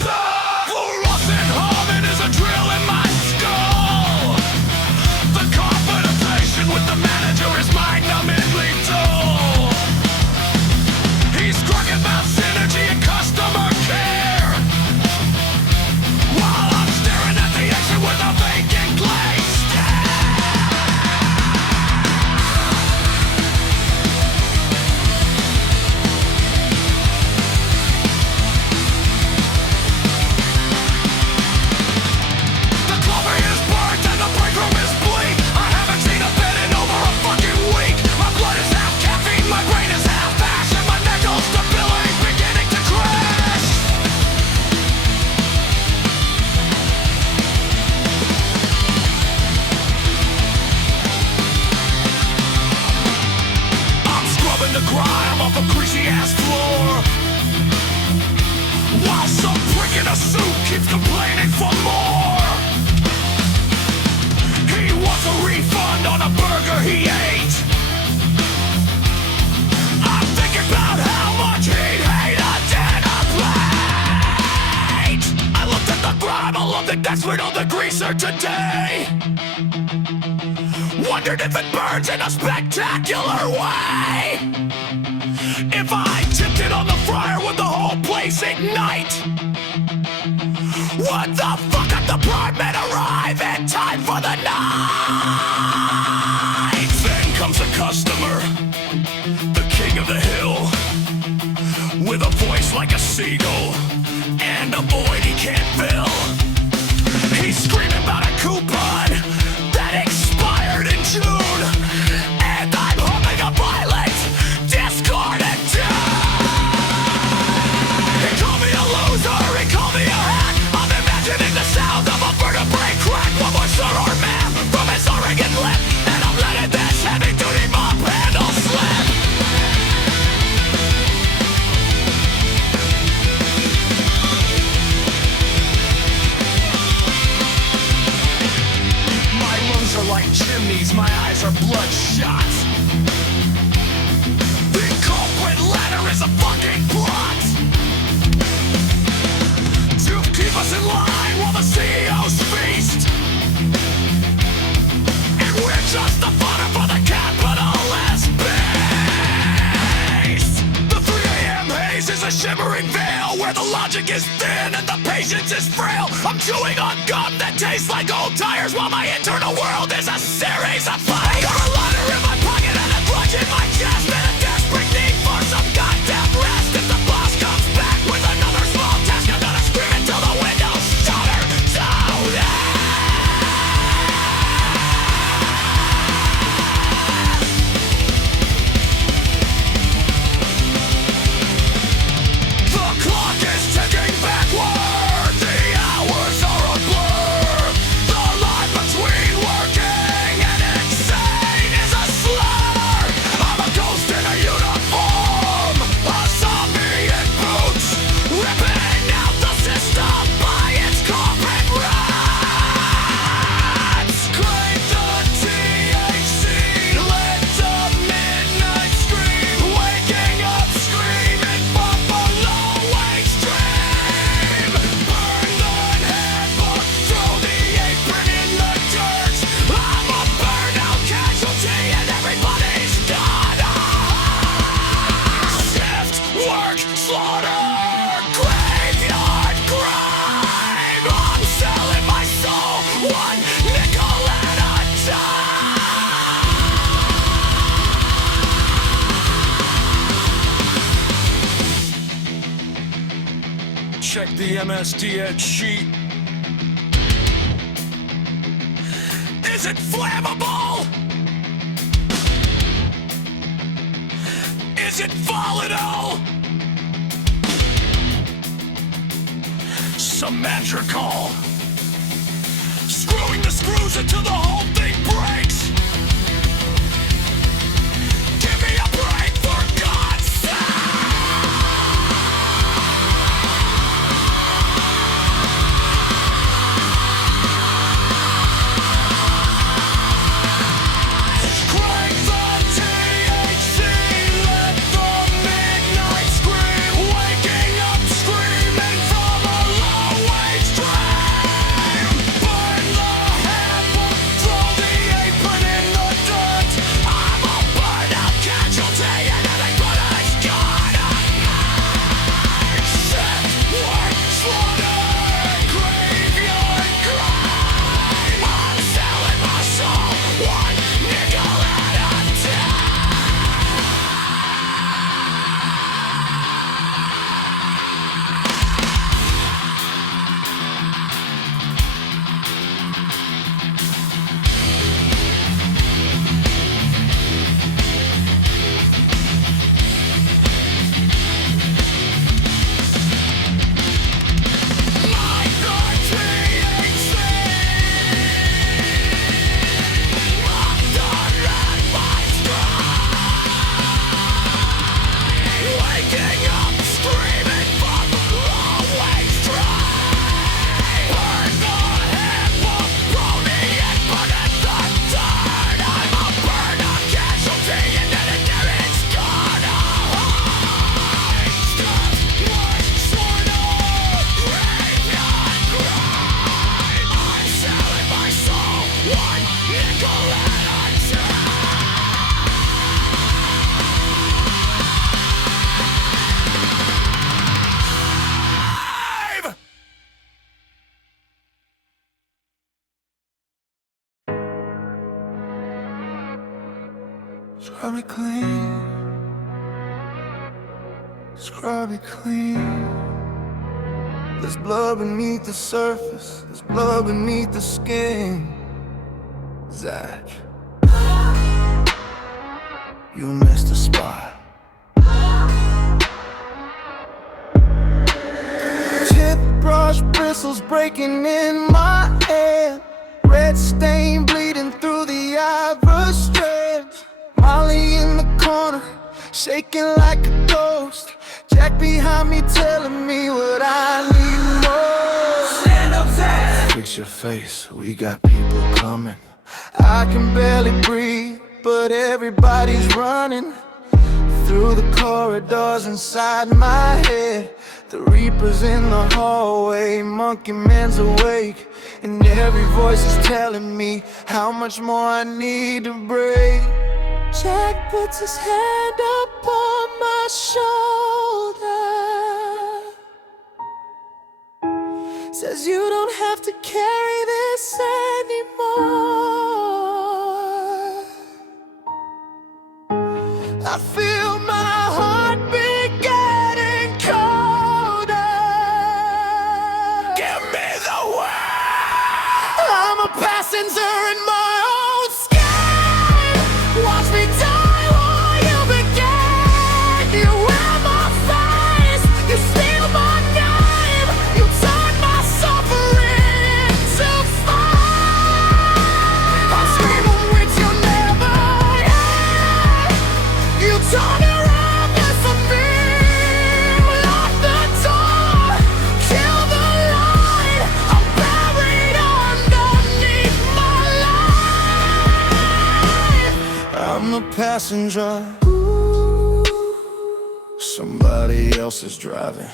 The fluorescent humming is a drill in my skull. The confrontation with the manager is mind-numbingly dull. He's talking about synergy and customer care, while I'm staring at the exit with a vacant glaze stare. The clover is burnt and the break room is bleak. I haven't seen a bed in over a fucking week. My blood is half caffeine, my brain is half ash, and my mental stability beginning to crash. I'm scrubbing the grime off a greasy ass floor, while some prick in a suit keeps complaining for more. He wants a refund on a burger he ate. I'm thinking about how much he'd hate a dinner plate. I looked at the grime, I love the Dexter on the greaser today. Wondered if it burns in a spectacular way. If I tipped it on the fryer, would the whole place ignite? Would the fuck up the prime men arrive in time for the night? Then comes a customer, the king of the hill, with a voice like a seagull and a void he can't fill. He's screaming about a coupon that expired in June, and I'm humming a violent discordant tune. He called me a loser, he called me a hack. I'm imagining the sound of a vertebrae crack. One more soror man from his Oregon lip, and I'm letting this heavy duty mop handle slip. My lungs are like chimneys, my eyes are bloodshot. The culprit ladder is a fucking plot. shimmering veil where the logic is thin and the patience is frail. I'm chewing on gum that tastes like old tires while my internal world is a series of fights. Got a lighter in my pocket and a grudge in my chest and a desperate need for some goddamn rest. If the boss comes back with another small task, I'm gonna scream until the windows shutter down. The clock is ticking backward. The hours are a blur. The line between working and insane is a slur. I'm a ghost in a uniform, a zombie in boots, ripping out the system by its corporate rats. Crave the THC, let the midnight scream, waking up screaming from below extreme. Burn the handbook, throw the apron in the dirt. I'm a burnout casualty and everybody's gone. Shift, work, slaughter, graveyard crime. I'm selling my soul, one nickel at a time. Check the MSDN sheet. Is it flammable? Is it volatile? Symmetrical. Screwing the screws until the whole thing breaks. Give me a break for God's Crank the THC, let the midnight scream, waking up screaming from a low-wage dream. Burn the handbook, throw the apron in the dirt. I'm a burnout casualty and everybody's gone. Shift, work, slaughter, graveyard crime. I'm selling my soul, one nickel at a waking up screaming from low-wage drive. Burn the handbook, throw the apron in the dirt. I'm a burnout casualty and everything's gone. Stop, work, slaughter, graveyard crime. I'm selling my soul, one nickel at a time. Scrub it clean. Scrub it clean. There's blood beneath the surface. There's blood beneath the skin. Zach, you missed the spot. Tip brush bristles breaking in my hand. Red stain bleeding through the ivory strand. Molly in the corner, shaking like a ghost. Jack behind me telling me what I need most. Stand up, Zach. Fix your face, we got people coming. I can barely breathe, but everybody's running through the corridors inside my head. The Reaper's in the hallway, Monkeyman's awake, and every voice is telling me how much more I need to break. Jack puts his hand up on my shoulder. 'cause you don't have to carry this anymore. I feel my heartbeat getting colder. Give me the word. I'm a passenger in my own skin. Watch me die while you begin. You wear my face, you steal my name, you turn my suffering to fire. I'm screaming with you never hear. You turn around and for me, lock the door, kill the light. I'm buried underneath my life. I'm a passenger. Somebody else is driving.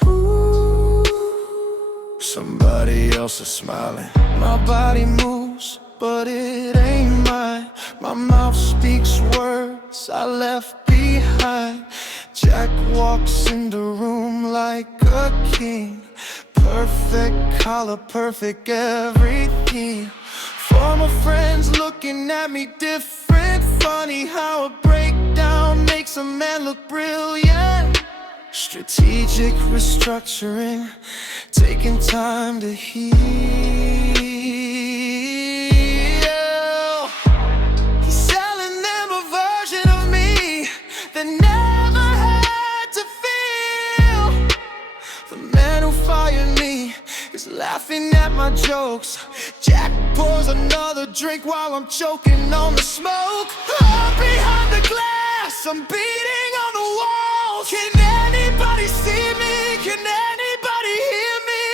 Somebody else is smiling. My body moves, but it ain't mine. My mouth speaks words I left behind. Jack walks in the room like a king. Perfect collar, perfect everything. Former friends looking at me different. Funny how a breakdown makes a man look brilliant. Strategic restructuring, taking time to heal. He's selling them a version of me that never had to feel. The man who fired me is laughing at my jokes. Jack pours another drink while I'm choking on the smoke. Up behind the glass, I'm beating on the walls. Can anybody see me? Can anybody hear me?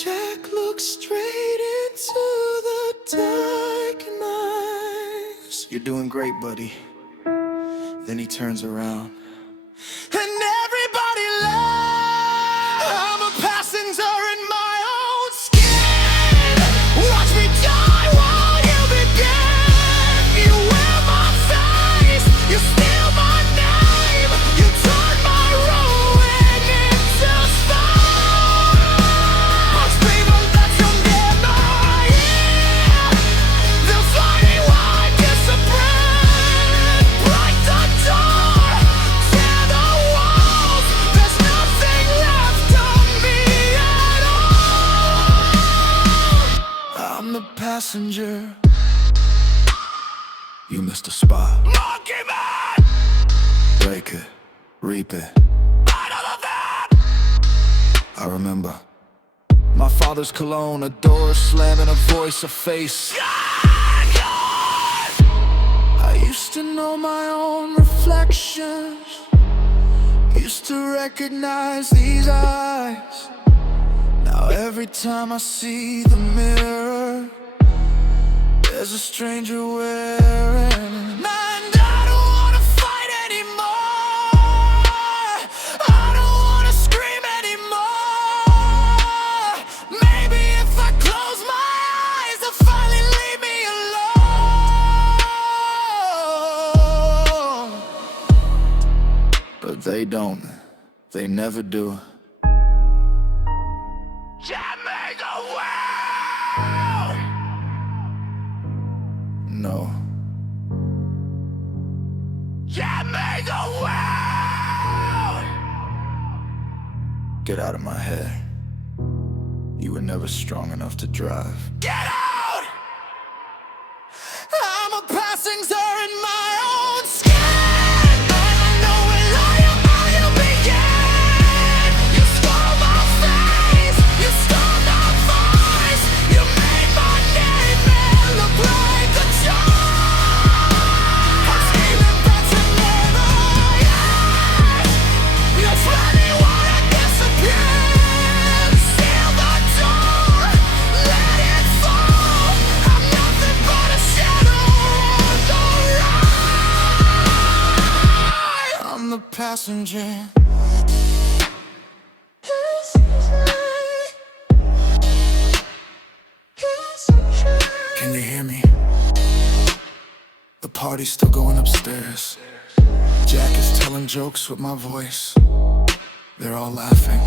Jack looks straight into the dark night. You're doing great, buddy. Then he turns around and everybody laughs. I'm a passenger in my own skin. Watch me die while you begin. You wear my face, you steal my name, you turn my ruin into stone. I'm screaming that you'll never hear. They'll find me while I disappear. Break the door, tear the walls. There's nothing left of me at all. I'm the passenger. You missed a spot. Monkeyman. Break it, reap it. I remember my father's cologne, a door slamming, a voice, a face. I used to know my own reflections, used to recognize these eyes. Now every time I see the mirror, there's a stranger wearing it. And I don't wanna fight anymore. I don't wanna scream anymore. Maybe if I close my eyes, they'll finally leave me alone. But they don't. They never do. Give me the world. No. Give me the world. Get out of my head. You were never strong enough to drive. Get out. I'm a passenger in my own skin. I know when how you begin. You stole my face, you stole my voice, you made my name look like a joke. I'm screaming that you never hear. You finally wanna disappear. Seal the door, let it fall. I'm nothing but a shadow on the ride. I'm the passenger. Can you hear me? The party's still going upstairs. Jack is telling jokes with my voice. They're all laughing.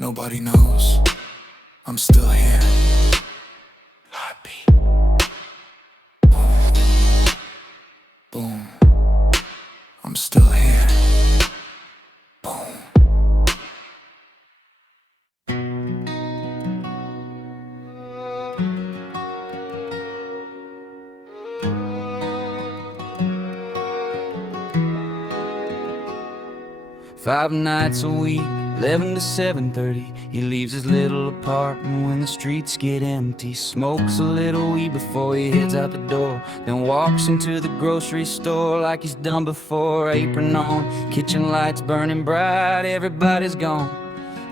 Nobody knows I'm still here. Heartbeat. Boom. I'm still here. Boom. Five nights a week, 11 to 7:30. He leaves his little apartment when the streets get empty. Smokes a little weed before he heads out the door, then walks into the grocery store like he's done before. Apron on, kitchen lights burning bright, everybody's gone.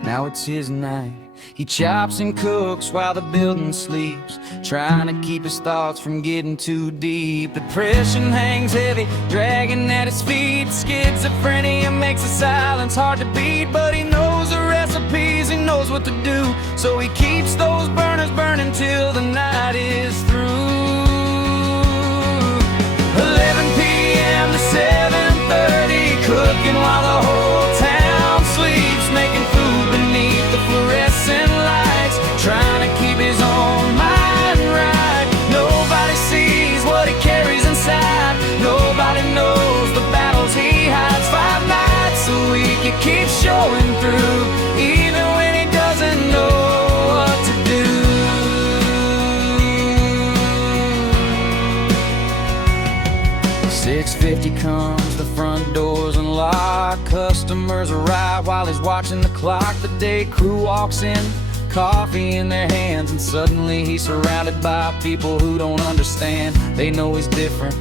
Now it's his night. He chops and cooks while the building sleeps, trying to keep his thoughts from getting too deep. Depression hangs heavy, dragging at his feet. Schizophrenia makes the silence hard to beat, but he knows the recipes, he knows what to do, so he keeps those burners burning till the night is through. 11 p.m. to 7:30, cooking while the whole town sleeps, making food beneath the fluorescent lights, trying to keep his own mind right. Nobody sees what he carries inside, nobody knows the battles he hides. 5 nights a week he keeps showing through, even when he doesn't know what to do. 6:50 comes, the front doors unlock. Customers arrive while he's watching the clock. The day crew walks in, coffee in their hands, and suddenly he's surrounded by people who don't understand. They know he's different,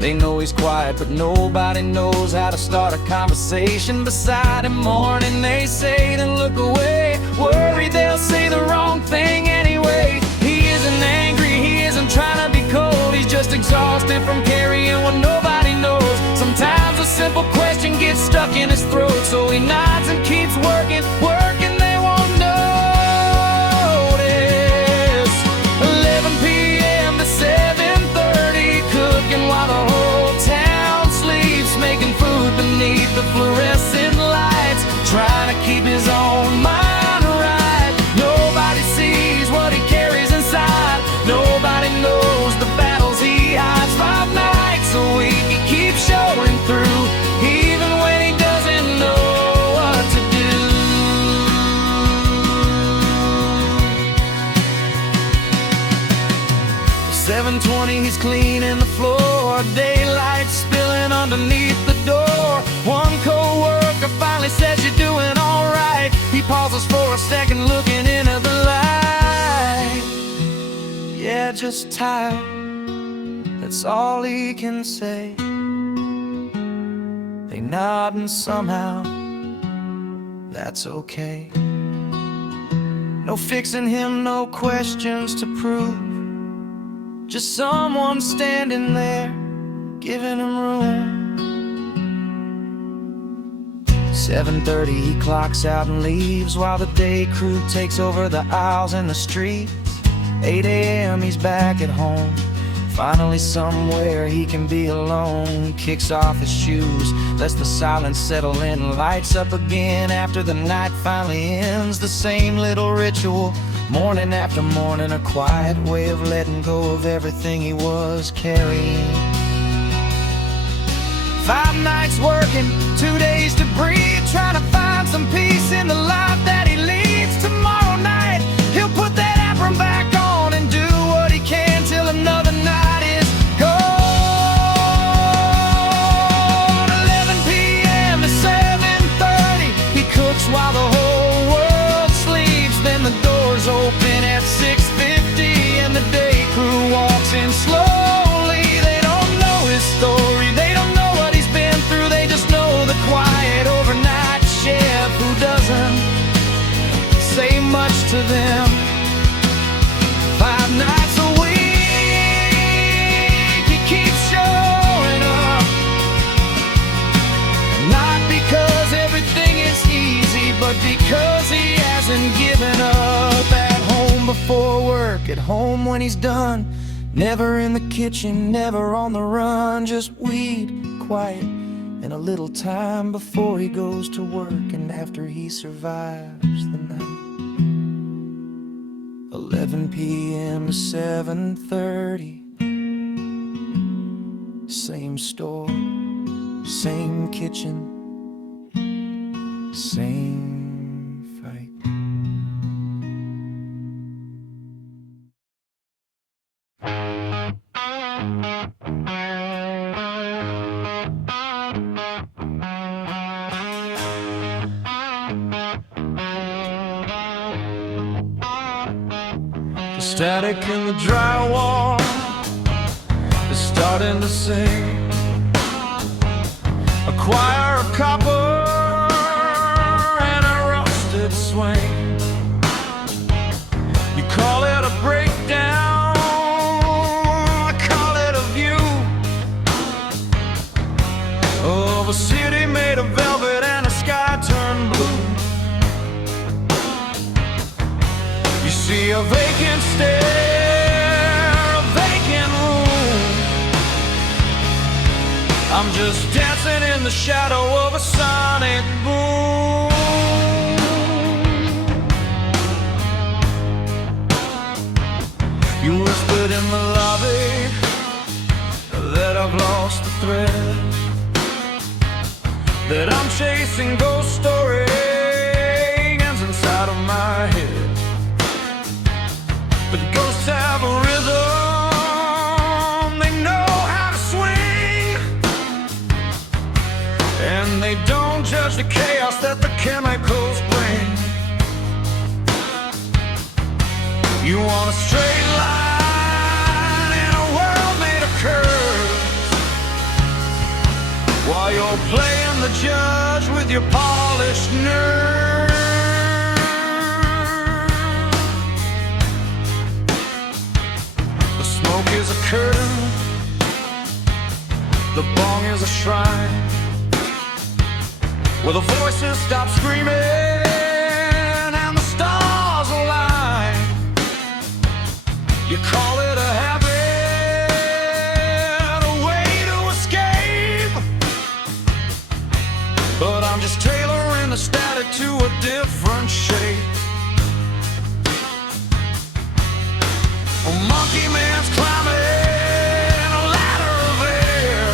they know he's quiet, but nobody knows how to start a conversation beside him. Morning they say, then look away, worried they'll say the wrong thing anyway. He isn't angry, he isn't trying to be cold, he's just exhausted from carrying what nobody knows. Sometimes a simple question gets stuck in his throat, so he nods and keeps working, working, they won't notice. 11 p.m. to 7:30, cooking while the whole town sleeps, making food beneath the fluorescent lights, trying to keep his own mind right. Nobody sees what he carries inside, nobody knows the battles he hides. 5 nights a week he keeps showing through, even when he doesn't know what to do. 7:20 he's cleaning the floor, daylight spilling underneath the door. One co-worker finally says, "You're doing all right." He pauses for a second, looking into the light. "Yeah, just tired," that's all he can say. They nod and somehow that's okay. No fixing him, no questions to prove, just someone standing there, giving him room. 7:30 he clocks out and leaves, while the day crew takes over the aisles and the streets. 8 a.m. he's back at home, finally somewhere he can be alone. Kicks off his shoes, lets the silence settle in, lights up again after the night finally ends. The same little ritual, morning after morning, a quiet way of letting go of everything he was carrying. 5 nights working, 2 days to breathe, trying to find some peace in the life that he leads. Tomorrow night he'll put that apron back on and do what he can till another night is gone. 11 p.m. to 7:30, he cooks while the whole world sleeps. Then the doors open at 6:50 and the day crew walks in slowly. They don't know his story, they don't know what he's been through, they just know the quiet overnight chef who doesn't say much to them. 5 nights a week he keeps showing up, not because everything is easy, but because he hasn't given up. At home before work, at home when he's done, never in the kitchen, never on the run, just weed, quiet, and and a little time before he goes to work and after he survives the night. 11 p.m. to 7:30. Same store, same kitchen, same fight. The static in the drywall is starting to sing. A choir of copper and a rusted swing. You call it a breakdown, I call it a view of a city made of velvet and a sky turned blue. You see a vacant stare, a vacant room. I'm just dancing in the shadow of a sonic boom. You whispered in the lobby that I've lost the thread, that I'm chasing ghost stories inside of my head. But ghosts have a rhythm, they know how to swing, and they don't judge the chaos that the chemicals bring. You want a straight line in a world made of curves, while you're playing the judge with your polished nerve. The smoke is a curtain, the bong is a shrine, where the voices stop screaming and the stars align. You call it a habit, a way to escape, but I'm just tailoring the static to a different shape. A Monkeyman's climbing a ladder of air,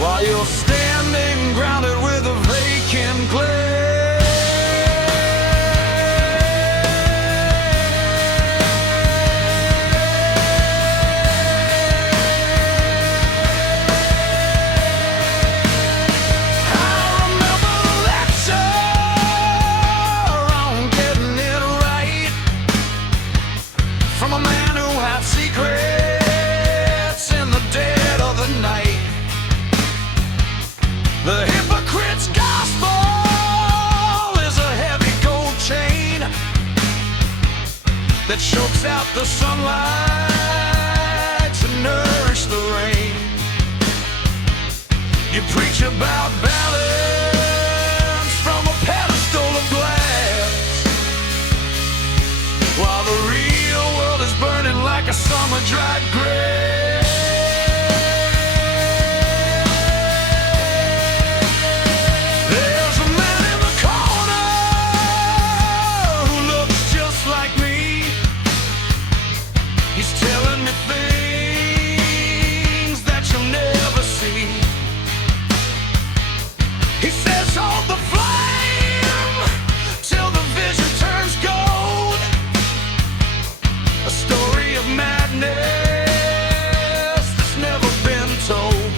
while you're standing grounded with a vacant glare. From a man who had secrets in the dead of the night. The hypocrite's gospel is a heavy gold chain that chokes out the sunlight to nourish the rain. You preach about balance from a pedestal of glass, while the real world is burning like a summer dried grass. There's a man in the corner who looks just like me. He's telling me things that you'll never see. He says hold the flame till the vision turns gold. A story of madness that's never been told.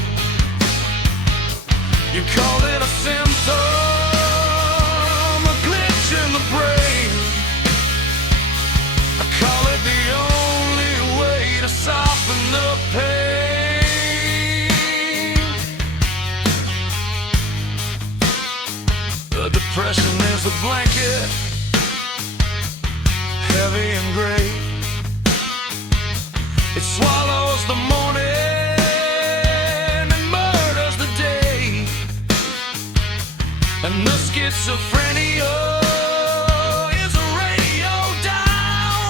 You call it a symptom, a glitch in the brain. I call it the only way to soften the pain. The depression is a blanket, heavy and gray. It swallows the morning and murders the day. And the schizophrenia is a radio dial,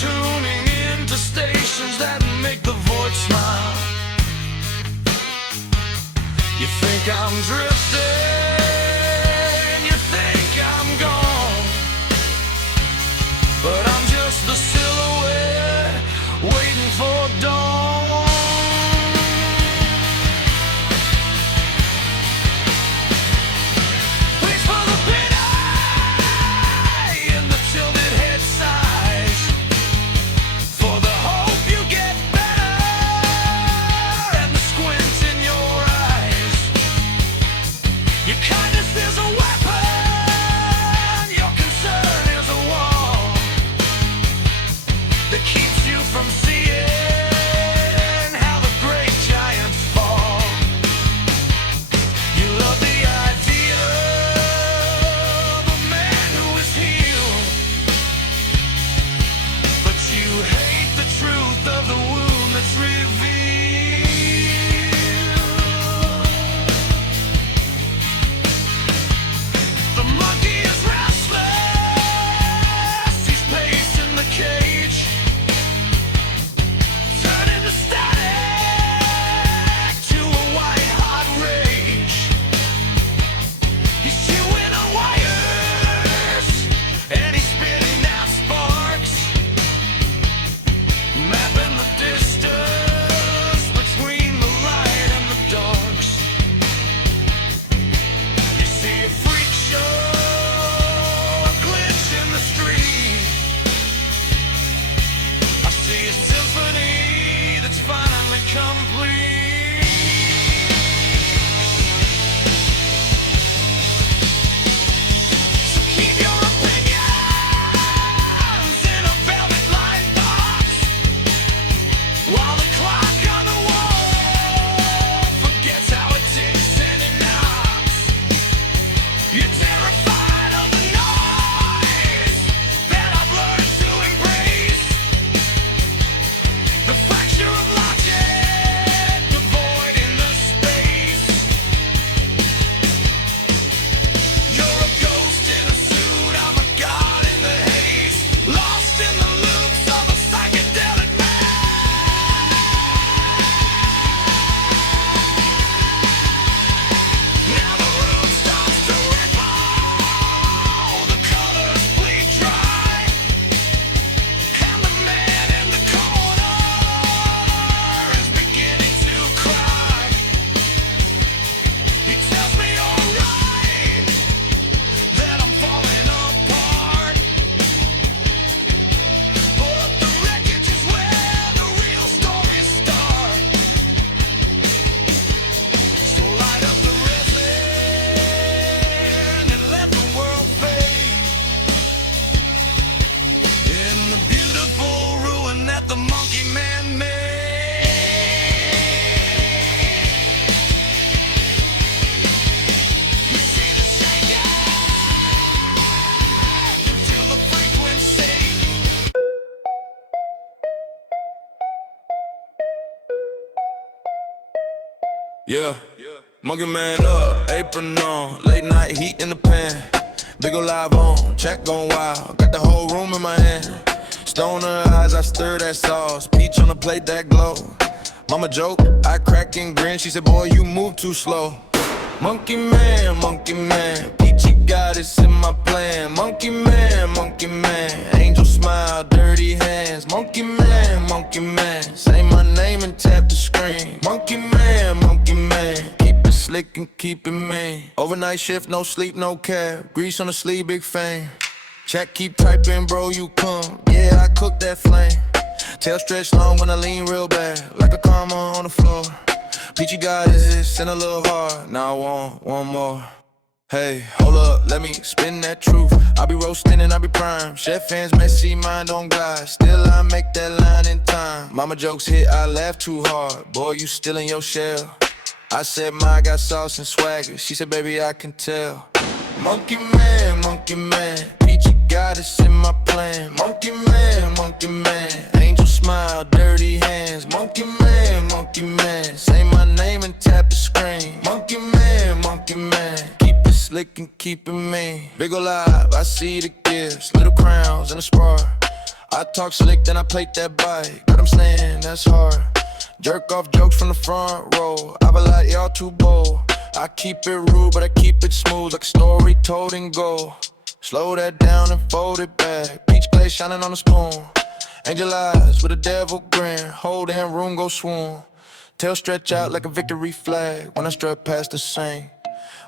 tuning into stations that make the void smile. I'm drifting, you think I'm gone, but I'm just the silhouette waiting for dawn. Please for the pit eye and the tilted head size, for the hope you get better and the squint in your eyes. Your kindness is a weapon, your concern is a wall that keeps you from seeing how the great giants fall. You love the idea of a man who is healed, but you hate the truth of the wound that's revealed. The monkey is restless, he's pacing the cage, turning the static to a white-hot rage. He's chewing on wires and he's spitting out sparks, mapping the distance between the light and the darks. You see a freak show, a glitch in the street. I see a symphony that's finally complete. So keep your opinions in a velvet-lined box, while the clock on the wall forgets how it ticks and it knocks. You're terrified of the noise that I've learned to embrace, the fracture of logic, the void in the space. You're a ghost in a suit, I'm a god in the haze, lost in the loops of a psychedelic now the room starts to ripple, the colors bleed dry, and the man in the corner is beginning to cry. He tells me alright, that I'm falling apart, but the wreckage is where the real stories start. So light up the resin and let the world fade in the beautiful ruin that the Monkeyman made. You see the shaking until the frequency. Yeah, Monkeyman up, apron on, late night heat in the pan. Big ol' live on, check gon' wild, got the whole room in my hand. Stoner eyes, I stir that sauce, peach on the plate that glow. Mama joke, I crack and grin, she said, boy, you move too slow. Monkeyman, peachy goddess in my plan. Monkeyman, angel smile, dirty hands. Monkeyman, say my name and tap the screen. Monkeyman, keep it slick and keep it mean. Overnight shift, no sleep, no cab. Grease on the sleeve, big fame. Chat, keep typing, bro, you come. Yeah, I cook that flame. Tail stretch long when I lean real bad, like a comma on the floor. Peachy goddess and a little hard. Now I want one more. Hey, hold up, let me spin that truth. I be roasting and I be prime. Chef hands messy, mind on God. Still I make that line in time. Mama jokes hit, I laugh too hard. Boy, you still in your shell. I said, Ma, got sauce and swagger. She said, baby, I can tell. Monkeyman, peachy goddess in my plan. Monkeyman, angel smile, dirty hands. Monkeyman, say my name and tap the screen. Monkeyman, keep it slick and keep it mean. Big ol' live, I see the gifts, little crowns and a spar. I talk slick, then I plate that bike. Got 'em saying that's hard. Jerk off jokes from the front row. I be like, y'all too bold. I keep it rude, but I keep it smooth, like a story told in gold. Slow that down and fold it back. Peach glaze shining on the spoon. Angel eyes with a devil grin. Whole damn room go swoon. Tail stretch out like a victory flag when I strut past the scene.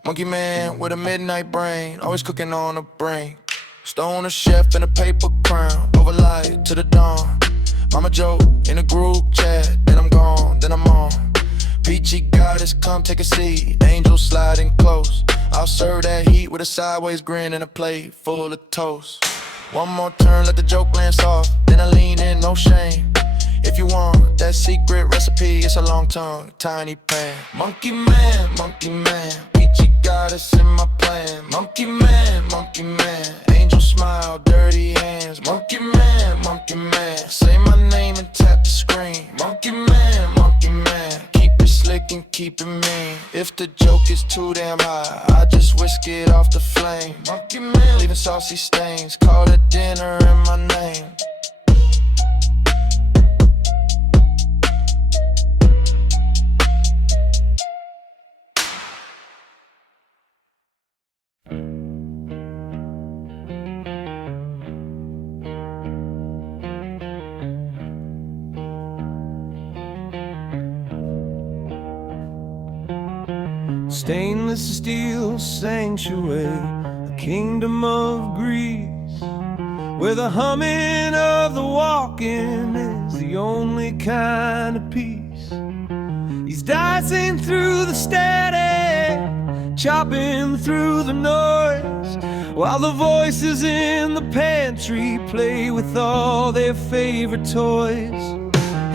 Monkeyman with a midnight brain, always cooking on a brain. Stone a chef in a paper crown, overlight to the dawn. Mama Joe in a group chat, then I'm gone, then I'm on. Peachy goddess, come take a seat, angel sliding close. I'll serve that heat with a sideways grin and a plate full of toast. One more turn, let the joke land soft, then I lean in, no shame. If you want that secret recipe, it's a long tongue, tiny pan. Monkeyman, Peachy goddess in my plan. Monkeyman, angel smile, dirty hands. Monkeyman, say my name and tap the screen. Monkeyman, keep it slick and keep it mean. If the joke is too damn high, I just whisk it off the flame. Monkeyman, leaving saucy stains, call it dinner in my name. Stainless steel sanctuary, a kingdom of grease, where the humming of the walking is the only kind of peace. He's dicing through the static, chopping through the noise, while the voices in the pantry play with all their favorite toys.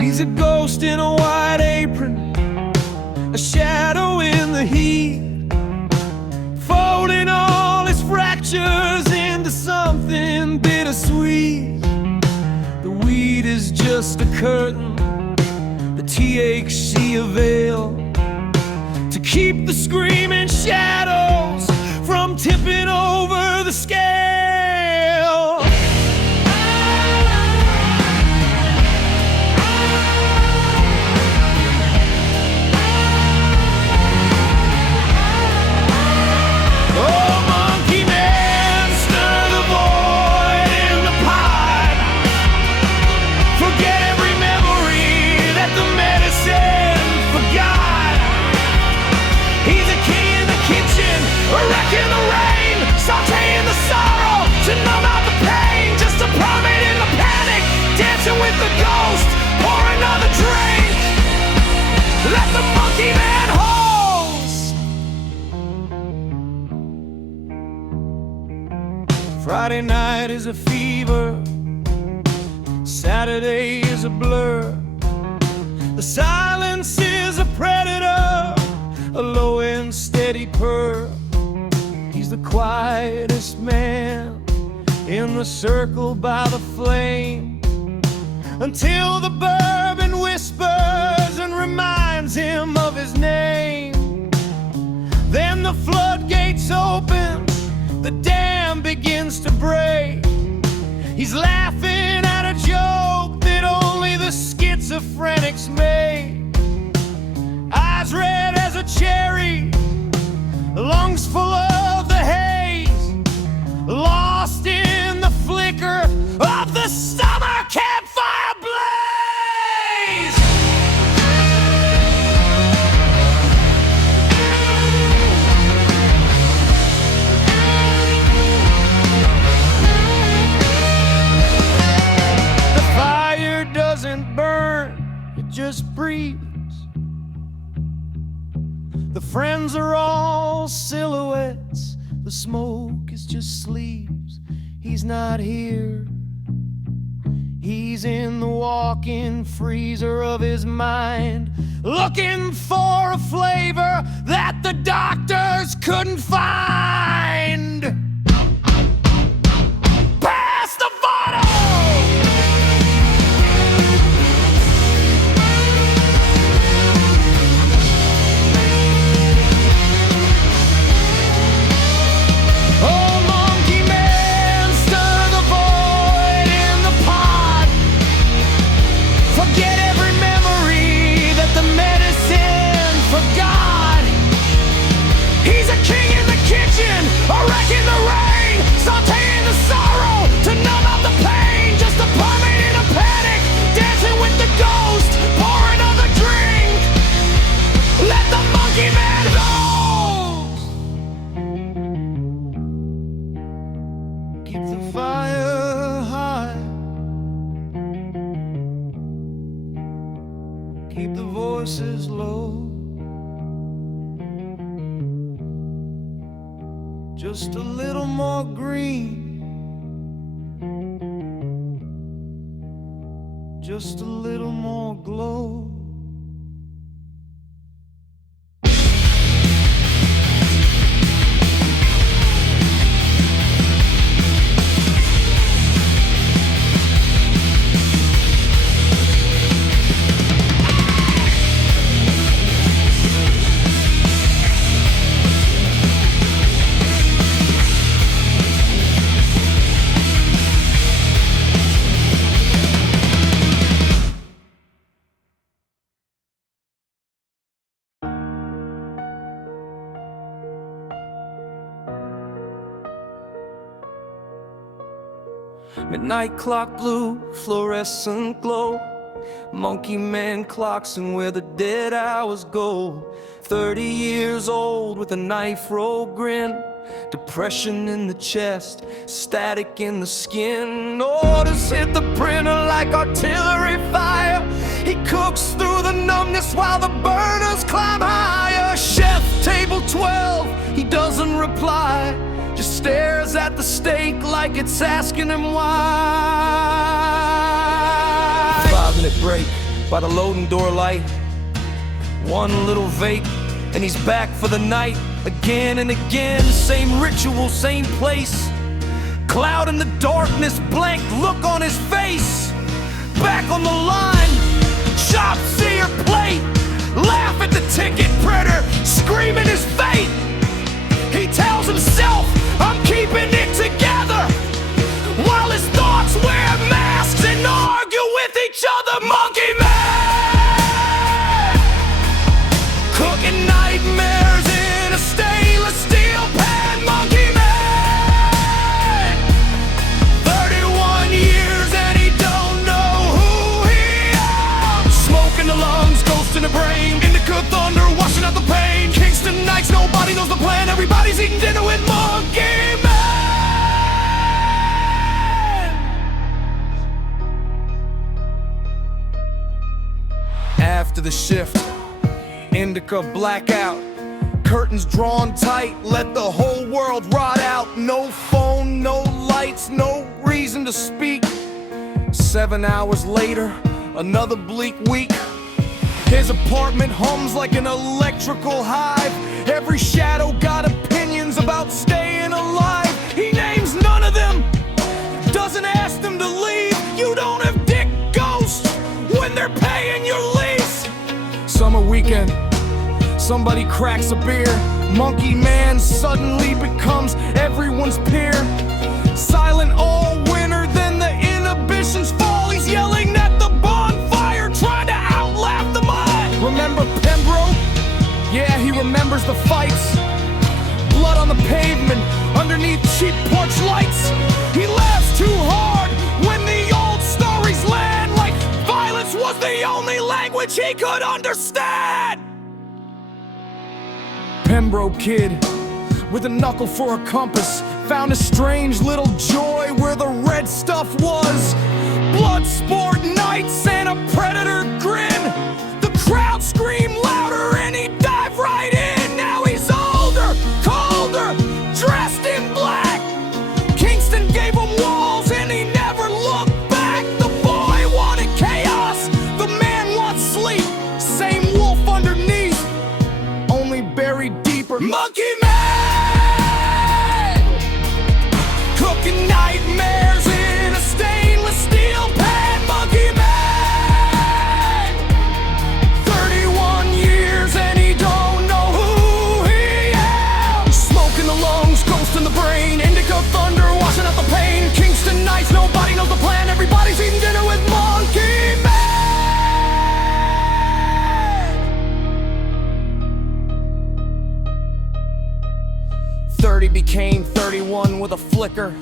He's a ghost in a white apron, a shadow in the heat, folding all his fractures into something bittersweet. The weed is just a curtain, the THC a veil, to keep the screaming shadows from tipping over the scale. Sauteing the sorrow to numb out the pain, just a plummet in the panic, dancing with the ghost, pour another drink, let the Monkeyman host. Friday night is a fever, Saturday is a blur. The silence is a predator, a low and steady purr. He's the quietest man in the circle by the flame, until the bourbon whispers and reminds him of his name. Then the floodgates open, the dam begins to break. He's laughing at a joke that only the schizophrenics make. Eyes red as a cherry, lungs full of the haze, lost in the flicker of the summer campfire blaze. The fire doesn't burn, it just breathes. The friends are all silhouettes, the smoke is just sleeves. He's not here, he's in the walk-in freezer of his mind, looking for a flavor that the doctors couldn't find. Pass the bottle! Forget every memory that the medicine forgot. back in the rain, sauteing the sorrow to numb out the pain. Just a plummet in a panic, dancing with the ghost, pour another drink. Let the Monkeyman loose. Keep the fire high. Keep the voices low. Just a little more green. Just a little more glow. Midnight clock blue, fluorescent glow. Monkeyman clocks and where the dead hours go. 30 years old with a knife roll grin. Depression in the chest, static in the skin. Orders hit the printer like artillery fire. He cooks through the numbness while the burners climb higher. Chef, table 12, he doesn't reply. Just stares at the steak like it's asking him why. 5-minute break by the loading door light. One little vape and he's back for the night. Again and again, same ritual, same place. Cloud in the darkness, blank look on his face. Back on the line, chop, sear, plate. Laugh at the ticket printer, screaming his fate. He tells himself, I'm keeping it together, while his thoughts wear masks and argue with each other. Monkeyman, cooking nightmares in a stainless steel pan. Monkeyman, 31 years and he don't know who he is. Smoke in the lungs, ghost in the brain, indica thunder washing out the pain. Kingston nights, nobody knows the plan. Everybody's eating dinner with Monkeyman. After the shift, indica blackout, curtains drawn tight, let the whole world rot out. No phone, no lights, no reason to speak. 7 hours later, another bleak week. His apartment hums like an electrical hive. Every shadow got opinions about staying alive. He names none of them, doesn't ask them to leave. You don't have dick ghosts when they're paying your lease. Summer weekend, somebody cracks a beer. Monkeyman suddenly becomes everyone's peer. Silent all winter, then the inhibitions fall. He's yelling at the bonfire, trying to outlaugh the mud. Remember Pembroke? Yeah, he remembers the fights. Blood on the pavement, underneath cheap porch lights. He laughs too hard when the old stories land, like violence was the only language he could understand. Pembroke kid, with a knuckle for a compass, found a strange little joy where the red stuff was. Blood sport nights and a predator grin. The crowd screamed louder and he dived right in. Now he's older, colder, dressed in black. Kingston gave him walls and he never looked back. The boy wanted chaos, the man wants sleep. Same wolf underneath, only buried deeper. Monkeyman, cooking nightmares in a stainless steel pan. Monkeyman, 31 years and he don't know who he is. Smoke in the lungs, ghost in the brain, indica thunder washing out the pain. Kingston nights, nobody knows the plan. Everybody's eating dinner with Monkeyman. became 31 with a flicker.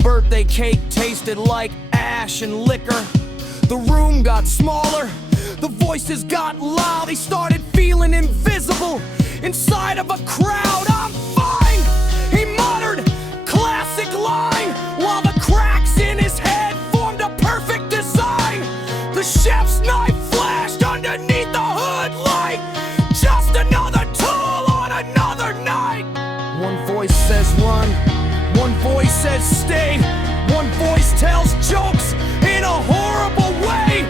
Birthday cake tasted like ash and liquor. The room got smaller, the voices got loud. He started feeling invisible inside of a crowd. I'm fine, he muttered, classic line, while the cracks in his head formed a perfect design. The chef's knife flashed underneath the hood light. Just another tool on another night. One voice says run, one voice says stay, one voice tells jokes in a horrible way.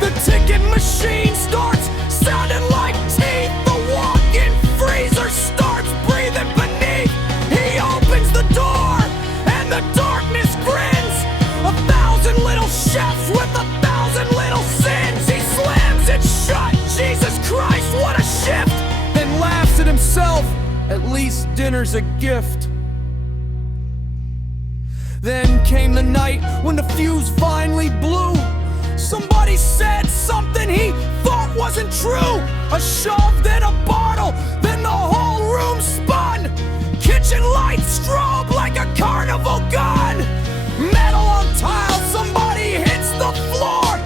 The ticket machine starts sounding like teeth. The walk-in freezer starts breathing beneath. He opens the door and the darkness grins. 1,000 little chefs with 1,000 little sins. He slams it shut. Jesus Christ, what a shift! Then laughs at himself. At least dinner's a gift. Then came the night when the fuse finally blew. Somebody said something he thought wasn't true. A shove, then a bottle, then the whole room spun. Kitchen lights strobe like a carnival gun. Metal on tile, somebody hits the floor.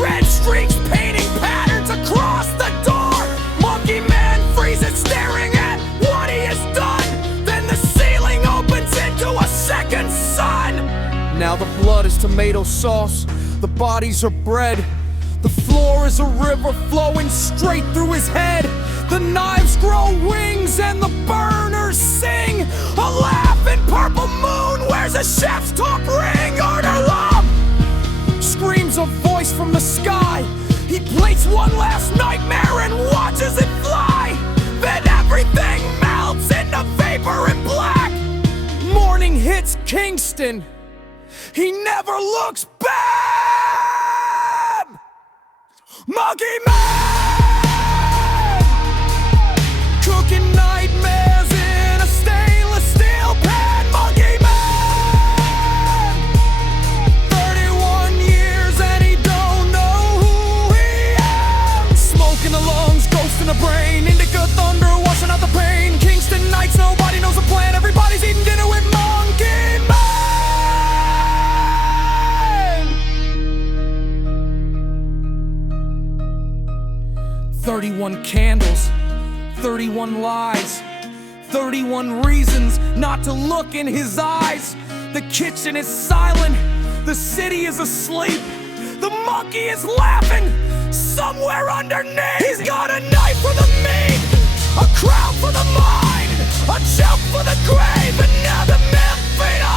Red streaks painting patterns across the door. Monkeyman freezes staring at what he has done. Then the ceiling opens into a second sun. Now the blood is tomato sauce, the bodies are bread. The floor is a river flowing straight through his head. The knives grow wings and the burners sing. A laughing purple moon wears a chef's top ring. Order love! Screams a voice from the sky. He plates one last nightmare and watches it fly. Then everything melts into vapor and black. Morning hits Kingston. He never looks back. Monkeyman! Cooking nightmares in a stainless steel pan. Monkeyman! 31 years and he don't know who he is. Smoke in the lungs, ghost in the brain. Indica thunder washing out the pain. Kingston nights, nobody knows the plan. Everybody's eating dinner with Monkeyman! 31 candles, 31 lies, 31 reasons not to look in his eyes. The kitchen is silent, the city is asleep. The monkey is laughing somewhere underneath. He's got a knife for the meat, a crowd for the mind, a choke for the grave, and now the myth fade on.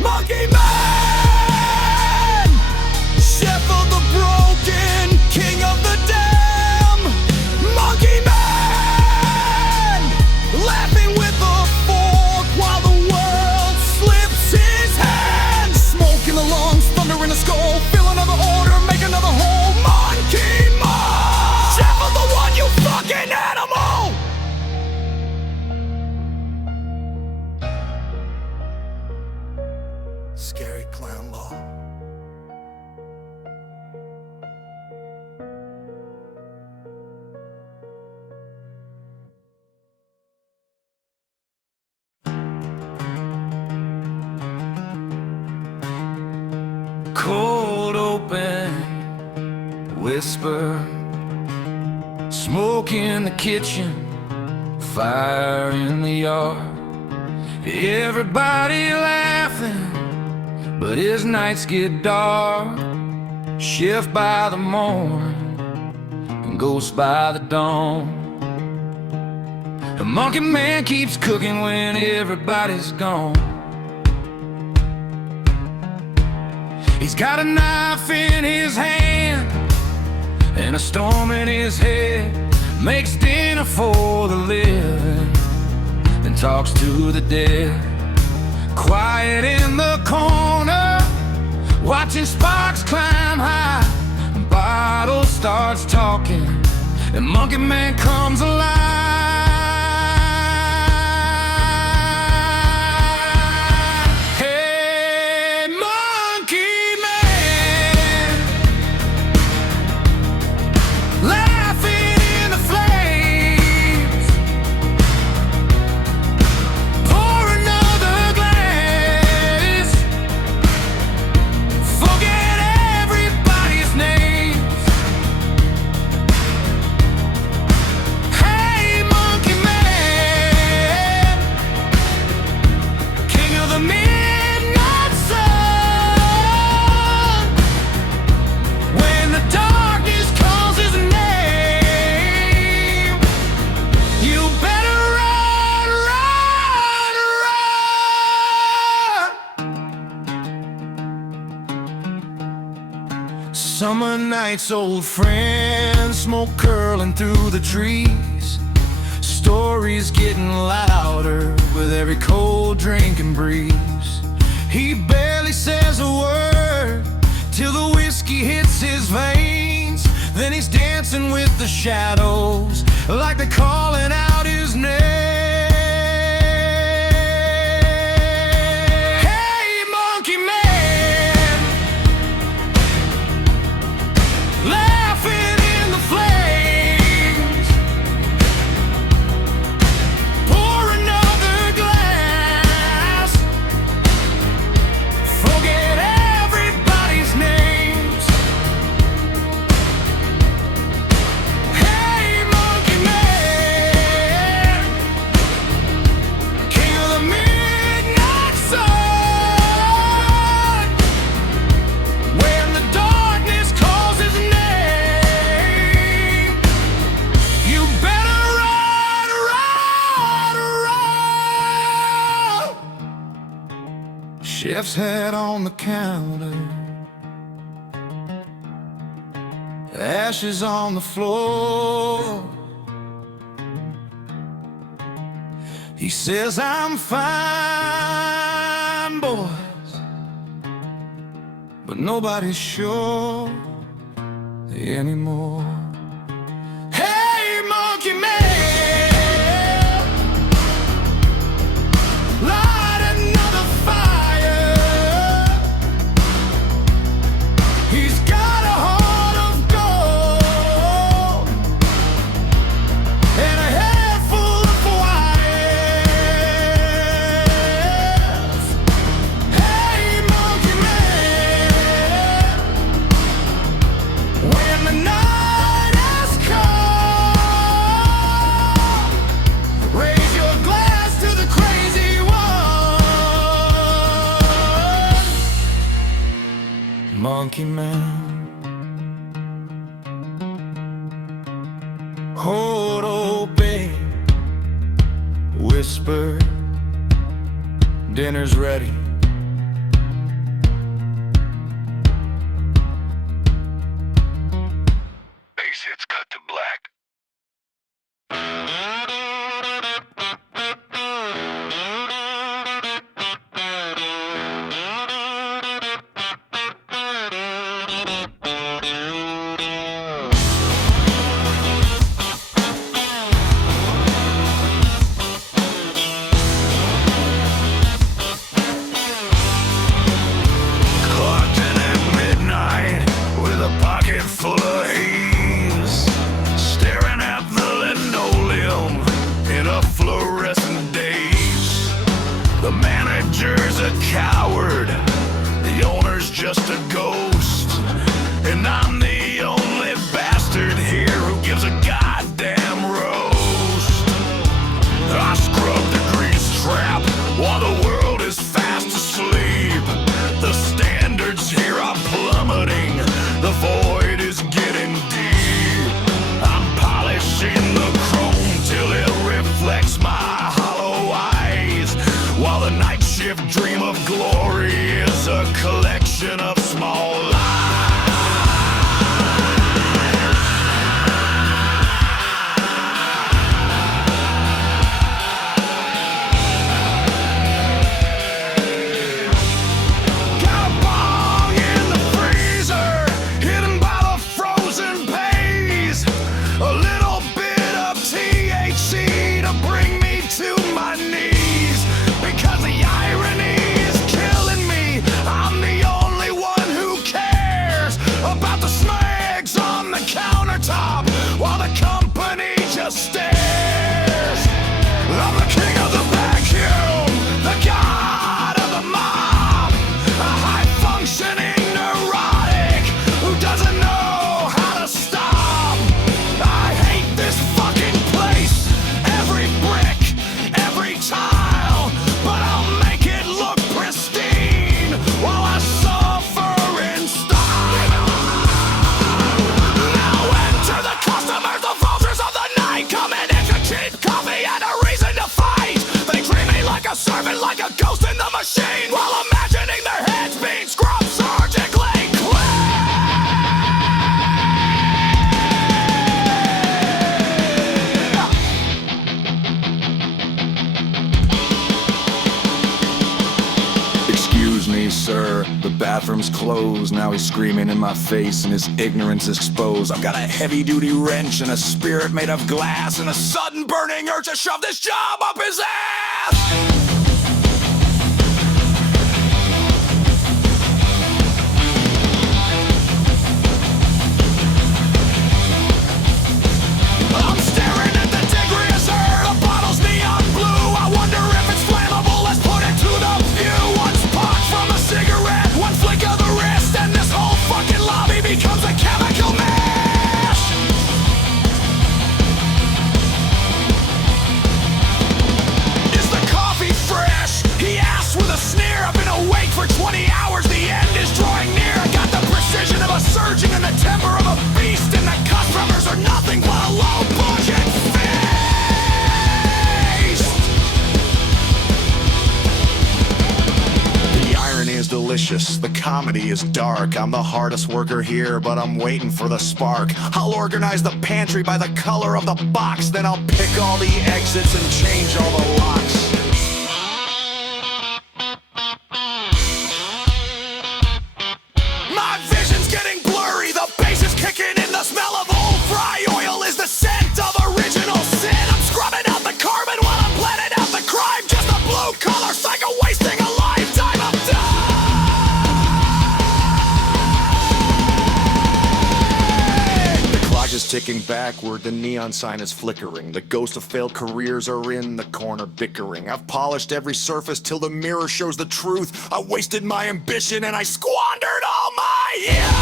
Monkeyman, chef of the broken, king of the damned. Monkeyman, laughing with a fork while the world slips his hand. Smoke in the lungs, thunder in the skull, fill another order, make another hole. Monkeyman, chef of the one, you fucking animal. Scary clown ball. Cold open whisper, smoke in the kitchen, fire in the yard. Everybody laughing, but his nights get dark. Shift by the morn and ghost by the dawn. The Monkeyman keeps cooking when everybody's gone. He's got a knife in his hand and a storm in his head. Makes dinner for the living, then talks to the dead. Quiet in the corner, watching sparks climb high. Bottle starts talking, and Monkeyman comes alive. Summer nights, old friends, smoke curling through the trees. Stories getting louder with every cold drinking breeze. He barely says a word till the whiskey hits his veins. Then he's dancing with the shadows like they're calling out his name. Hey, Monkeyman, laughing in the flames. Pour another glass. Forget everybody's names. Hey, Monkeyman, king of the midnight sun. When the darkness calls his name, you better run, run, run. Chef's hat on the counter, ashes on the floor. He says, I'm fine, boys, but nobody's sure anymore. Hey, Monkeyman, light another fire. He's got a heart of gold and a head full of wires. Hey, Monkeyman, when the night has come, raise your glass to the crazy one. Monkeyman, hold open, whisper, dinner's ready. Bass hits cut to black. Clocked in at midnight with a pocket full of haze, staring at the linoleum in a fluorescent daze. The manager's a coward, the owner's just a ghost, and I'm the only bastard here who gives a goddamn roast. I scrub the grease trap while the world is fast asleep. The standards here are plummeting, the void is getting deep. I'm polishing the chrome till it reflects my hollow eyes, while the night shift dream of glory is a collection of small lies. Got a bong in the freezer, hidden bathrooms closed. Now he's screaming in my face and his ignorance exposed. I've got a heavy-duty wrench and a spirit made of glass and a sudden burning urge to shove this job up his ass. I'm staring at the degreaser, the bottle's neon blue. I wonder if it's flammable, let's put it to the view. One spark from a cigarette, one flick of the wrist, and this whole fucking lobby becomes a chemical mash. Is the coffee fresh? He asks with a sneer. I've been awake for 20 hours, the end is drawing near. I got the precision of a surgeon and the temper of a beast, and the customers are nothing but a low budget feast. The irony is delicious, the comedy is dark. I'm the hardest worker here, but I'm waiting for the spark. I'll organize the pantry by the color of the box, then I'll pick all the exits and change all the locks. My vision's getting blurry, the bass is kicking in, the smell of old fry oil is the scent of original sin. I'm scrubbing out the carbon while I'm planning out the crime. Just a blue-collar psycho wasting a lifetime of time. The clock is ticking backward, the neon sign is flickering. The ghost of failed careers are in the corner bickering. I've polished every surface till the mirror shows the truth. I wasted my ambition and I squandered all my youth.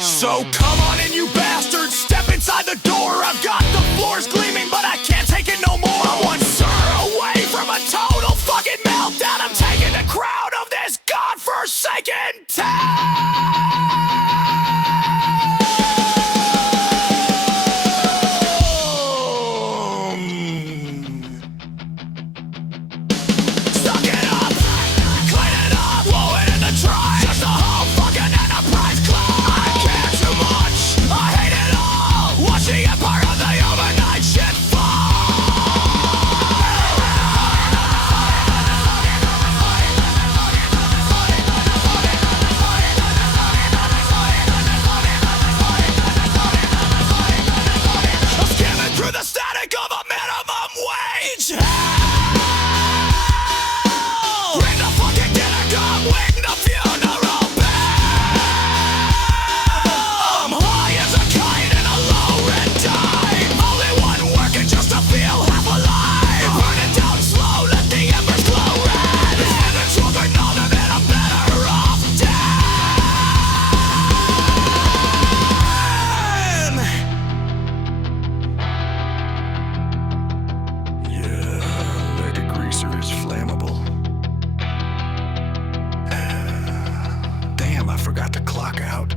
So come on in, you bastards, step inside the door. I've got the floors gleaming, but I can't take it no more. I'm one sir away from a total fucking meltdown. I'm taking the crown of this godforsaken town. Suck it up, clean it up, blow it in the trash. Just a whole fucking enterprise club. I care too much, I hate it all. Watching it part of the overnight shit fall. I'm skimming through the static of a minimum wage. Bring the fucking dinner, come wing the funeral bell. I'm high as a kite in a low red tide. Only one working just to feel half alive. Burn it down slow, let the embers glow red. And the children know that I'm better off dead. Yeah, that degreaser is flammable. Damn, I forgot to clock out.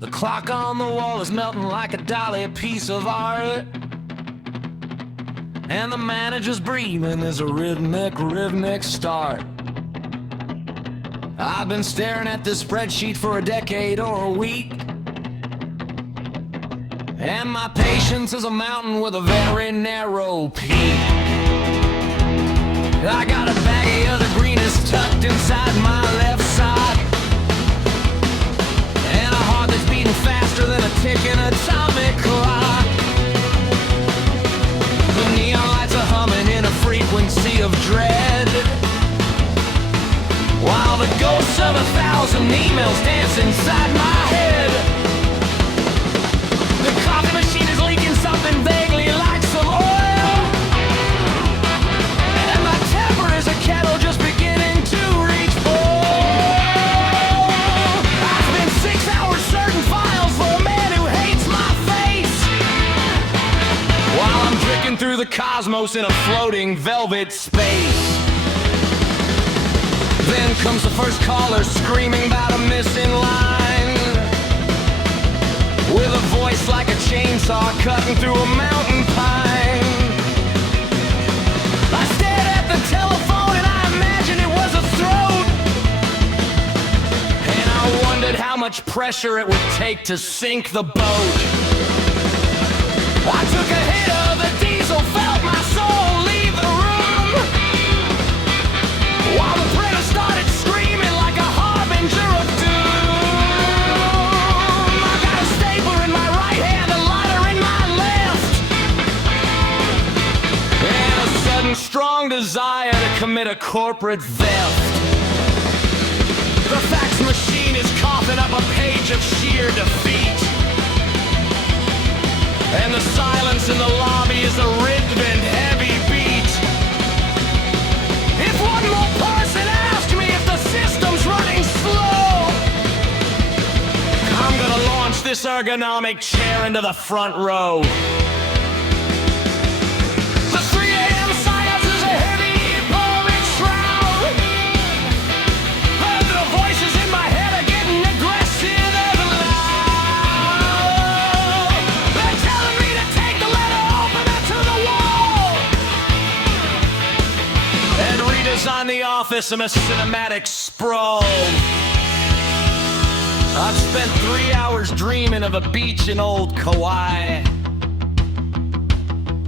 The clock on the wall is melting like a dolly, a piece of art. And the manager's breathing is a rhythmic start. I've been staring at this spreadsheet for a decade or a week. And my patience is a mountain with a very narrow peak. I got a baggie of the greenest tucked inside my left side. And a heart that's beating faster than a ticking atomic clock. The neon lights are humming in a frequency of dread, while the ghosts of 1,000 emails dance inside my head. The coffee machine is leaking something vaguely like some oil, and my temper is a kettle just beginning to reach boil. I spent 6 hours sorting files for a man who hates my face, while I'm drifting through the cosmos in a floating velvet space. Then comes the first caller screaming about a missing line, with a voice like a chainsaw cutting through a mountain pine. I stared at the telephone and I imagined it was a throat, and I wondered how much pressure it would take to sink the boat. I took a hit of the diesel, felt my soul leave the room, while the printer started screaming like a harbinger of doom. I got a stapler in my right hand, a lighter in my left, and a sudden strong desire to commit a corporate theft. The fax machine is coughing up a page of sheer defeat, and the silence in the lobby is a rhythm and heavy beat. If one more person asked me if the system's running slow, I'm gonna launch this ergonomic chair into the front row. The 3 a.m. silence is a heavy poet shroud, but the voices in my head are getting aggressive and loud. They're telling me to take the letter opener to the wall and redesign the office in a cinematic sprawl. I've spent 3 hours dreaming of a beach in old Kauai,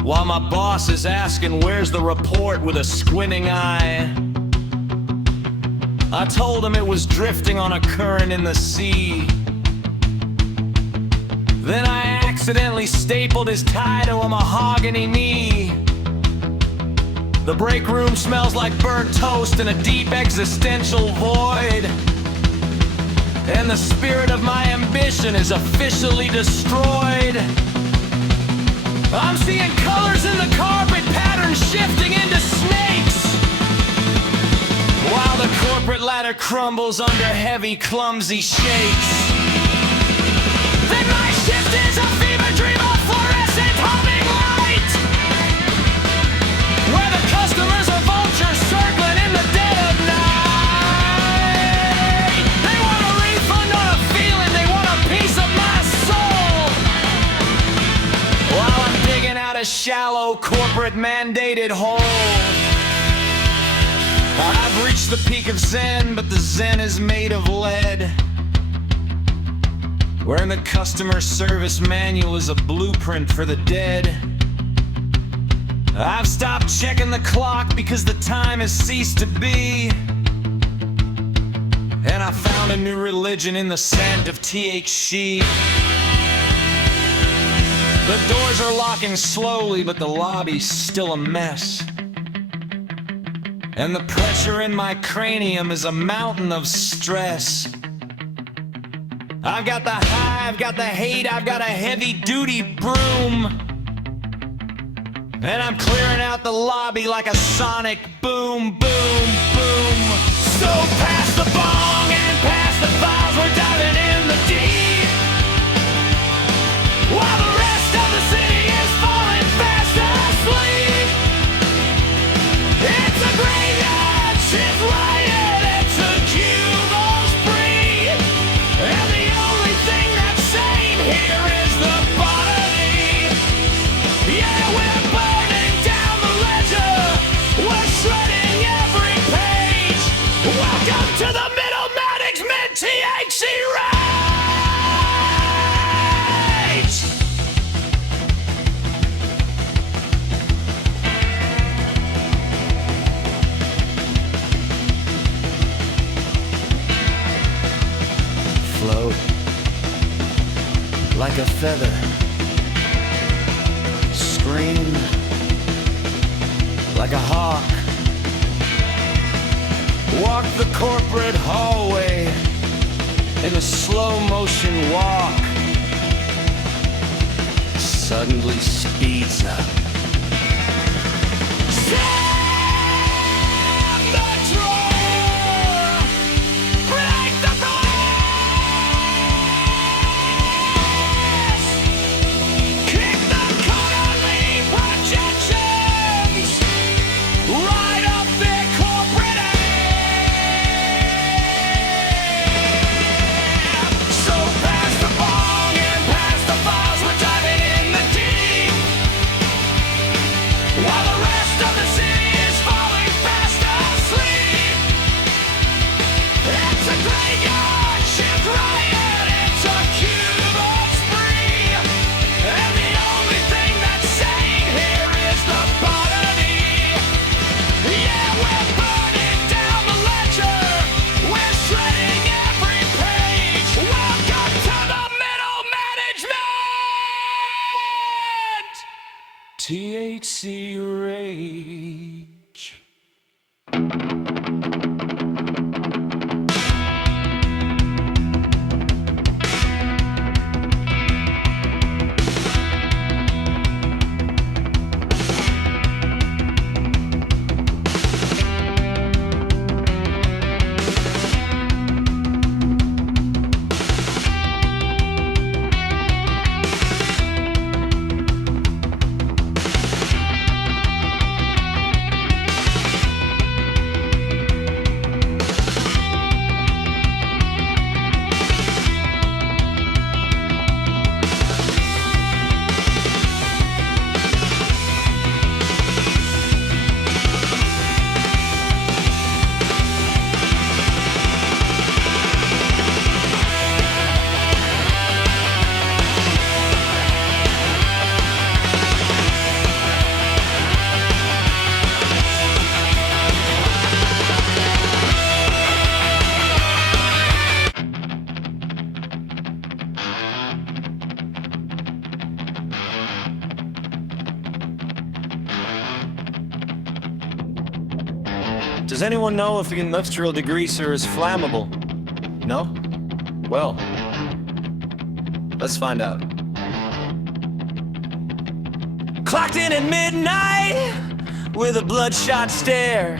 while my boss is asking where's the report with a squinting eye. I told him it was drifting on a current in the sea. Then I accidentally stapled his tie to a mahogany knee. The break room smells like burnt toast in a deep existential void, and the spirit of my ambition is officially destroyed. I'm seeing colors in the carpet, patterns shifting into snakes, while the corporate ladder crumbles under heavy, clumsy shakes. Then my shift is a fever dream of fluorescent humming light, where the customers are vultures circling in the dead of night. They want a refund on a feeling, they want a piece of my soul, while I'm digging out a shallow corporate mandated hole. I've reached the peak of Zen, but the Zen is made of lead, where the customer service manual is a blueprint for the dead. I've stopped checking the clock because the time has ceased to be, and I found a new religion in the scent of THC. The doors are locking slowly, but the lobby's still a mess, and the pressure in my cranium is a mountain of stress. I've got the high, I've got the hate, I've got a heavy-duty broom, and I'm clearing out the lobby like a sonic boom, boom, boom. So pass the bong and pass the files, we're diving in the deep, while the rest of the city is falling fast asleep. It's a graveyard shift riot, it's a Cuban spree, and the only thing that's sane here is the body. Yeah, we're burning down the ledger, we're shredding every page. Welcome to the Middle Maddox Mid-THC Rage! Float like a feather, scream like a hawk, walk the corporate hallway in a slow motion walk, suddenly speeds up. Slam the drawer, break the glass, kick the quarterly projections right up their corporate ass. Dixie rage. Does anyone know if the industrial degreaser is flammable? No? Well, let's find out. Clocked in at midnight with a bloodshot stare.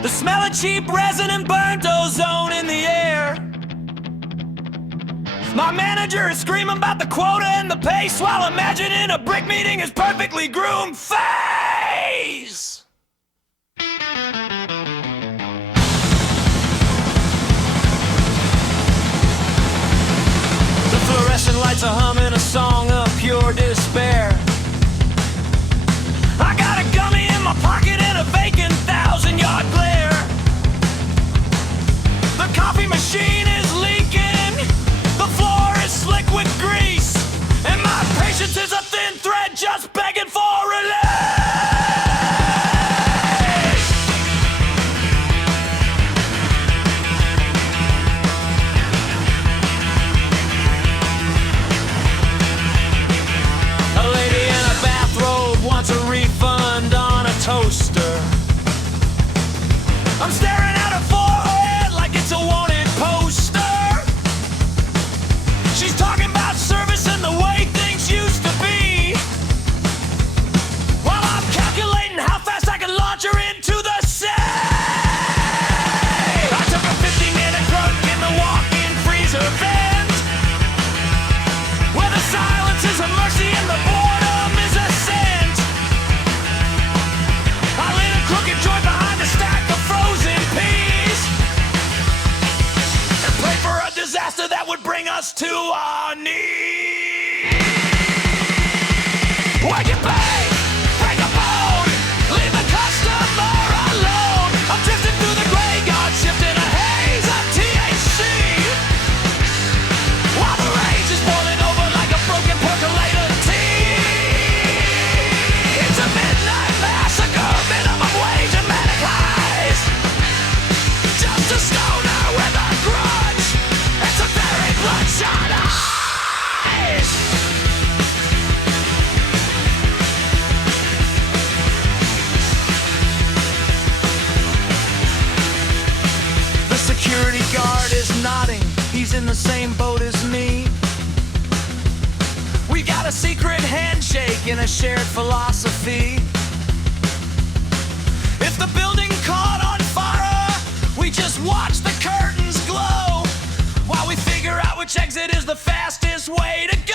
The smell of cheap resin and burnt ozone in the air. My manager is screaming about the quota and the pace while imagining a brick meeting his perfectly groomed face. Fluorescent lights are humming a song of pure despair. I got a gummy in my pocket and a vacant 1,000-yard glare. The coffee machine is leaking. The floor is slick with grease. And my patience is a thin thread just begging for relief. A refund on a toaster. I'm staring at her forehead like it's a wanted poster. She's talking about service and the way things used to be, while I'm calculating how fast I can launch her into the sea. I took a 50-minute drunk in the walk-in freezer vent, where the silence is a mercy and the boredom is a sin. Crooked joint behind a stack of frozen peas, and pray for a disaster that would bring us to our knees. Wake it back, break a bone, leave the customer alone. I'm drifting through the graveyard shift in a haze of THC, while the rage is boiling over like a broken percolator tea. It's a midnight massacre, minimum wage and manic highs. Just a stoner with a grudge. It's a very bloodshot eyes. The security guard is nodding. He's in the same boat as me. We got a secret handshake and a shared philosophy. If the building caught on fire, we just watch the curtains glow while we figure out which exit is the fastest way to go.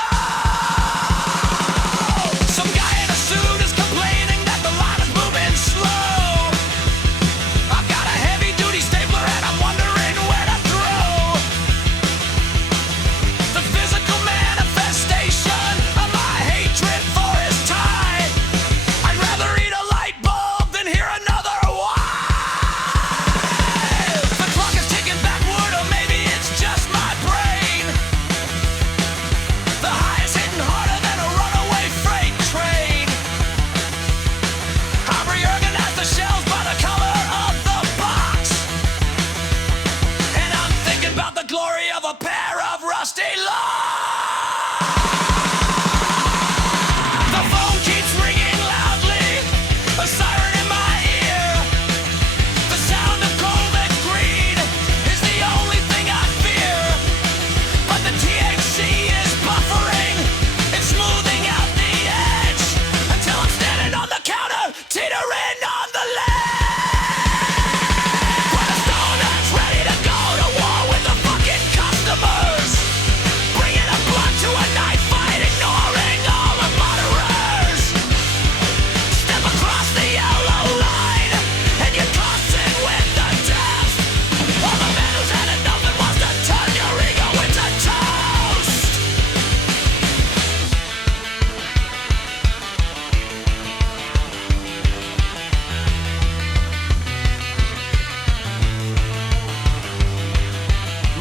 Some guy in a suit is complaining that the line is moving slow. I've got a heavy-duty stapler and I'm wondering where to throw the physical manifestation of my hatred for his tie. I'd rather eat a light bulb than hear another one. The clock is ticking back.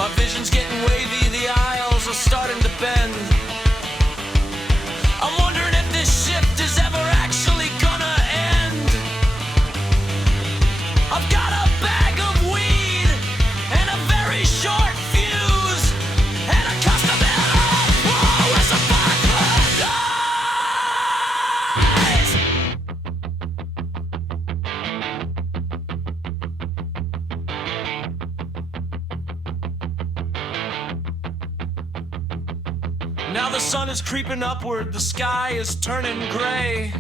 My vision's getting wavy, the aisles are starting to bend. I'm wondering if this shift is ever actually gonna end. I've got a bag of weed and a very short fuse and a custom whoa, it's a background eyes. Now the sun is creeping upward, the sky is turning gray,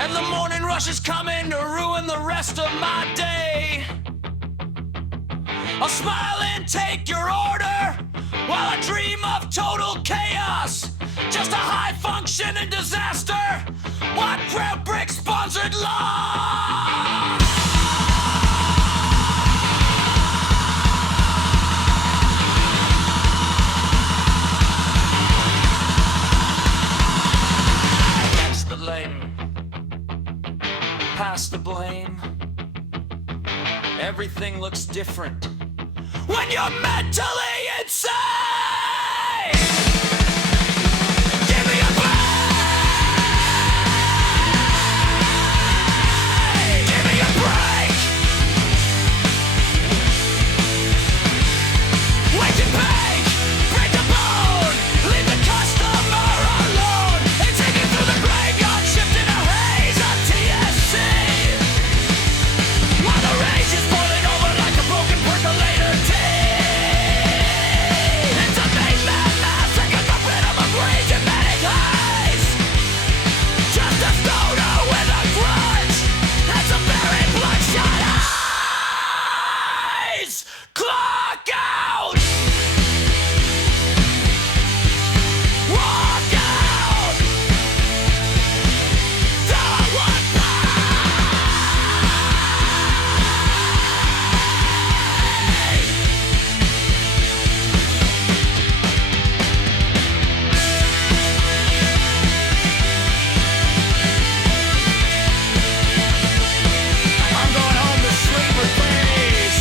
and the morning rush is coming to ruin the rest of my day. I'll smile and take your order while I dream of total chaos. Just a high functioning disaster. What Grab Brick sponsored law? Pass the blame. Everything looks different when you're mentally insane. Give me a break. Give me a break. Wait and bake. Break the bone. Leave the customer alone. And take it through the graveyard shift in a haze of TSC. While the rage is boiling over like a broken percolator tea. It's a made-man massacre, the rhythm of rage and manic haze. Just a stoner with a grudge. That's a very bloodshot eyes. Clock out. Walk out. Don't look I'm going home to sleep with peace.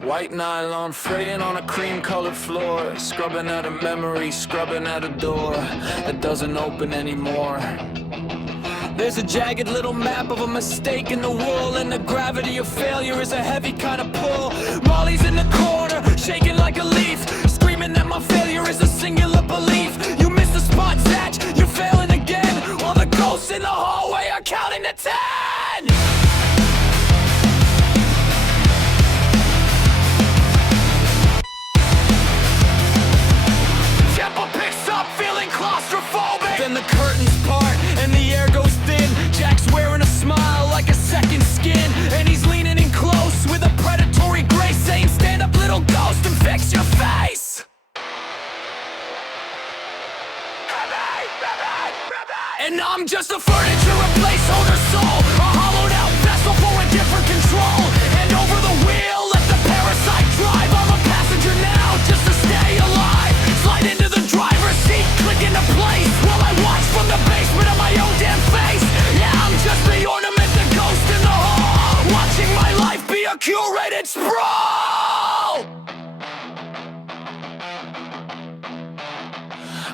White nylon fraying on a cream-colored floor, scrubbing at a memory, scrubbing at a door that doesn't open anymore. There's a jagged little map of a mistake in the wool, and the gravity of failure is a heavy kind of pull. Molly's in the corner, shaking like a leaf, screaming that my failure is a singular belief. You missed the spot, Zach, you're failing again, while the ghosts in the hallway are counting to 10. Tempo picks up, feeling claustrophobic. Then the curtains part and the air goes thin. Jack's wearing a smile like a second skin, and he's leaning in close with a predatory grace, saying, "Stand up, little ghost, and fix your face." And I'm just a furniture, a placeholder soul, a hollowed out vessel for a different control. And over the wheel, let the parasite drive. I'm a passenger now, just to stay alive. Slide into the driver's seat, click into place, while I watch from the basement of my own damn face. Yeah, I'm just the ornament, the ghost in the hall, watching my life be a curated sprawl.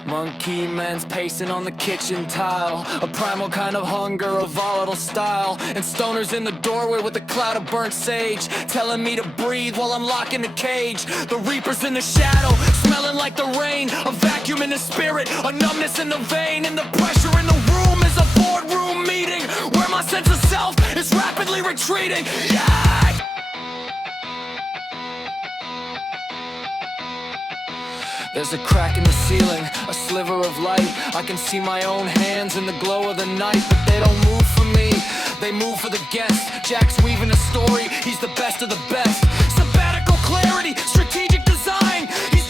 Monkeyman's pacing on the kitchen tile, a primal kind of hunger, a volatile style. And Stoner's in the doorway with a cloud of burnt sage, telling me to breathe while I'm locked in the cage. The Reaper's in the shadow, smelling like the rain, a vacuum in the spirit, a numbness in the vein. And the pressure in the room is a boardroom meeting, where my sense of self is rapidly retreating. Yeah! There's a crack in the ceiling, a sliver of light. I can see my own hands in the glow of the night, but they don't move for me, they move for the guest. Jack's weaving a story, he's the best of the best. Sabbatical clarity, strategic design, he's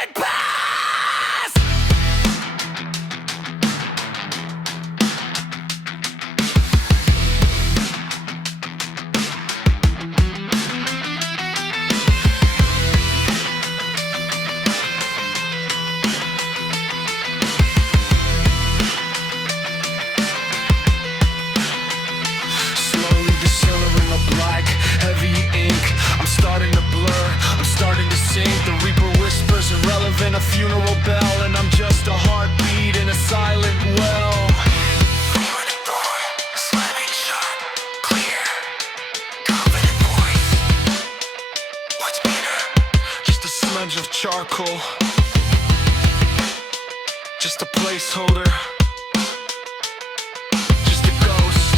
bucket pass. Slowly discoloring up like heavy ink. I'm starting to blur, I'm starting to sink. The reaper whispers irrelevant, a funeral bell, and I'm just a heartbeat in a silent well. Confident boy, slamming shut, clear. Confident boy. What's Peter? Just a smudge of charcoal, just a placeholder, just a ghost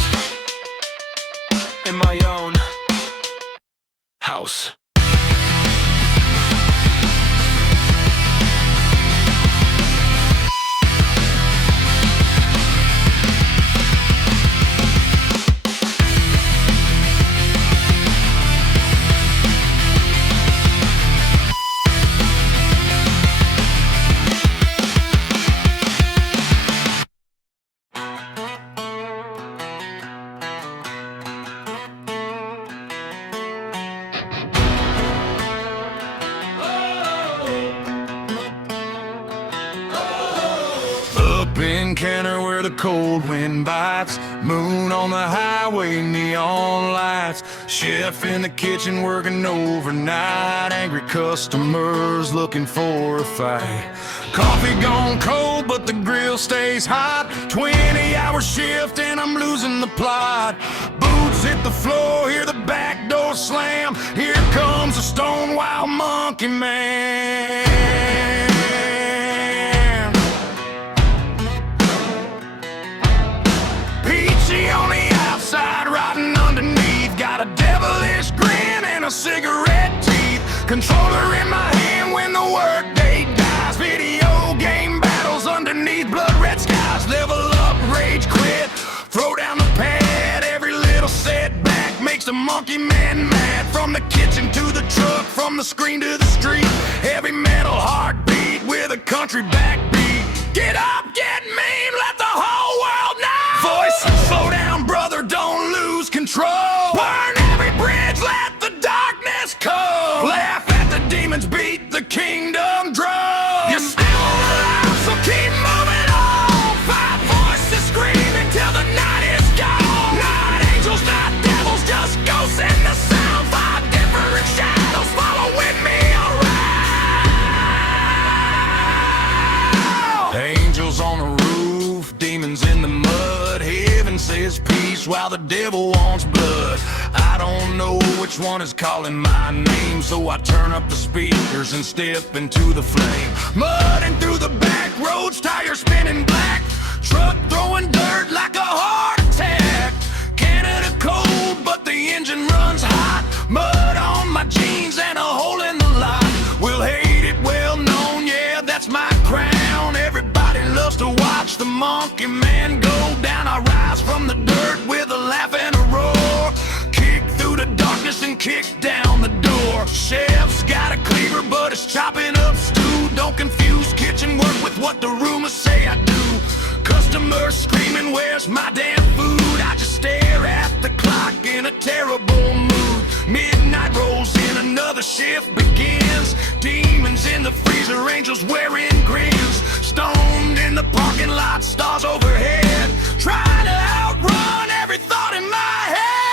in my own house. Up in Kenner where the cold wind bites, moon on the highway, neon lights. Chef in the kitchen working overnight, angry customers looking for a fight. Coffee gone cold but the grill stays hot, 20-hour shift and I'm losing the plot. Boots hit the floor, hear the back door slam, here comes a stone wild monkey man. Peachy on the outside, rotten underneath, got a devilish grin and a cigarette teeth. Controller in my hand when the workday dies. Video game battles underneath blood red skies. Level up, rage quit, throw down the pad. Every little setback makes a monkey man mad. From the kitchen to the truck, from the screen to the street, heavy metal heartbeat with a country backbeat. Get up, get mean, let the whole world know. Voice, slow down, brother, don't lose control. Burn every bridge, let the darkness come. Laugh at the demons, beat the kingdom drum. You're still alive, so keep moving on. Five voices screaming till the night is gone. Not angels, not devils, just ghosts in the sound. Five different shadows following me around. Angels on the roof, demons in the mud. Heaven says peace while the devil wants blood. I don't know which one is calling my name, so I turn up the speakers and step into the flame. Mudding through the back roads, tires spinning black, truck throwing dirt like a heart attack. Canada cold, but the engine runs hot. Mud on my jeans and a hole in the lot. We'll hate it, well known, yeah, that's my crown. Everybody loves to watch the monkey man go down. I rise from the dirt with a laugh and a roar, kick through the darkness and kick down the door. Chef's got a cleaver but it's chopping up stew. Don't confuse kitchen work with what the rumors say I do. Customers screaming, where's my damn food? I just stare at the clock in a terrible mood. Midnight rolls in, another shift begins. Demons in the freezer, angels wearing grins. Stoned in the parking lot, stars overhead, trying to outrun every thought in my head.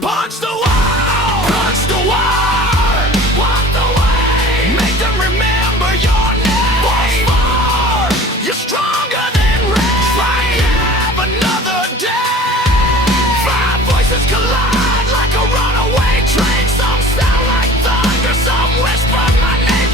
Punch the wall, punch the wall, walk the way, make them remember your name. Once more, you're stronger than rain. Try and have another day. Five voices collide like a runaway train. Some sound like thunder, some whisper my name.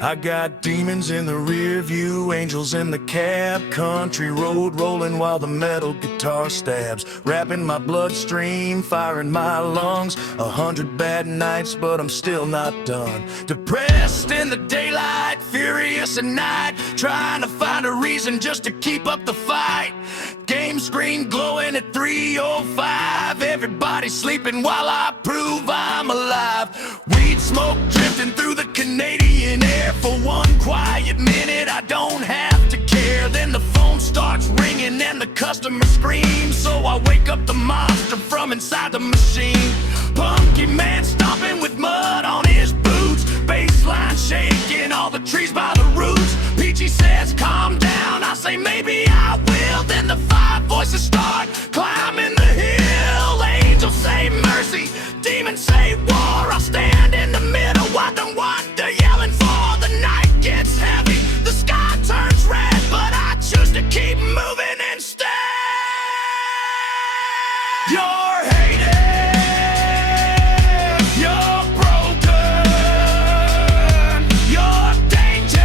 I got demons in the rear view, angels in the cab, country road rolling while the metal guitar stabs, rapping my bloodstream, firing my lungs. 100 bad nights, but I'm still not done. Depressed in the daylight, furious at night, trying to find a reason just to keep up the fight. Game screen glowing at 3:05, everybody sleeping while I prove I'm alive. Weed smoke drifting through the Canadian air. For one quiet minute I don't have to care. Then the phone starts ringing and the customer screams. So I wake up the monster from inside the machine. Monkeyman stomping with mud on his boots, baseline shaking, all the trees by the roots. Peachy says calm down, I say maybe I will. Then the five voices start climbing the hill. Angels say mercy, demons say war. I'll stand in the middle, I don't want the yelling for. The night gets heavy, the sky turns red, but I choose to keep moving instead. You're hated, you're broken, you're dangerous,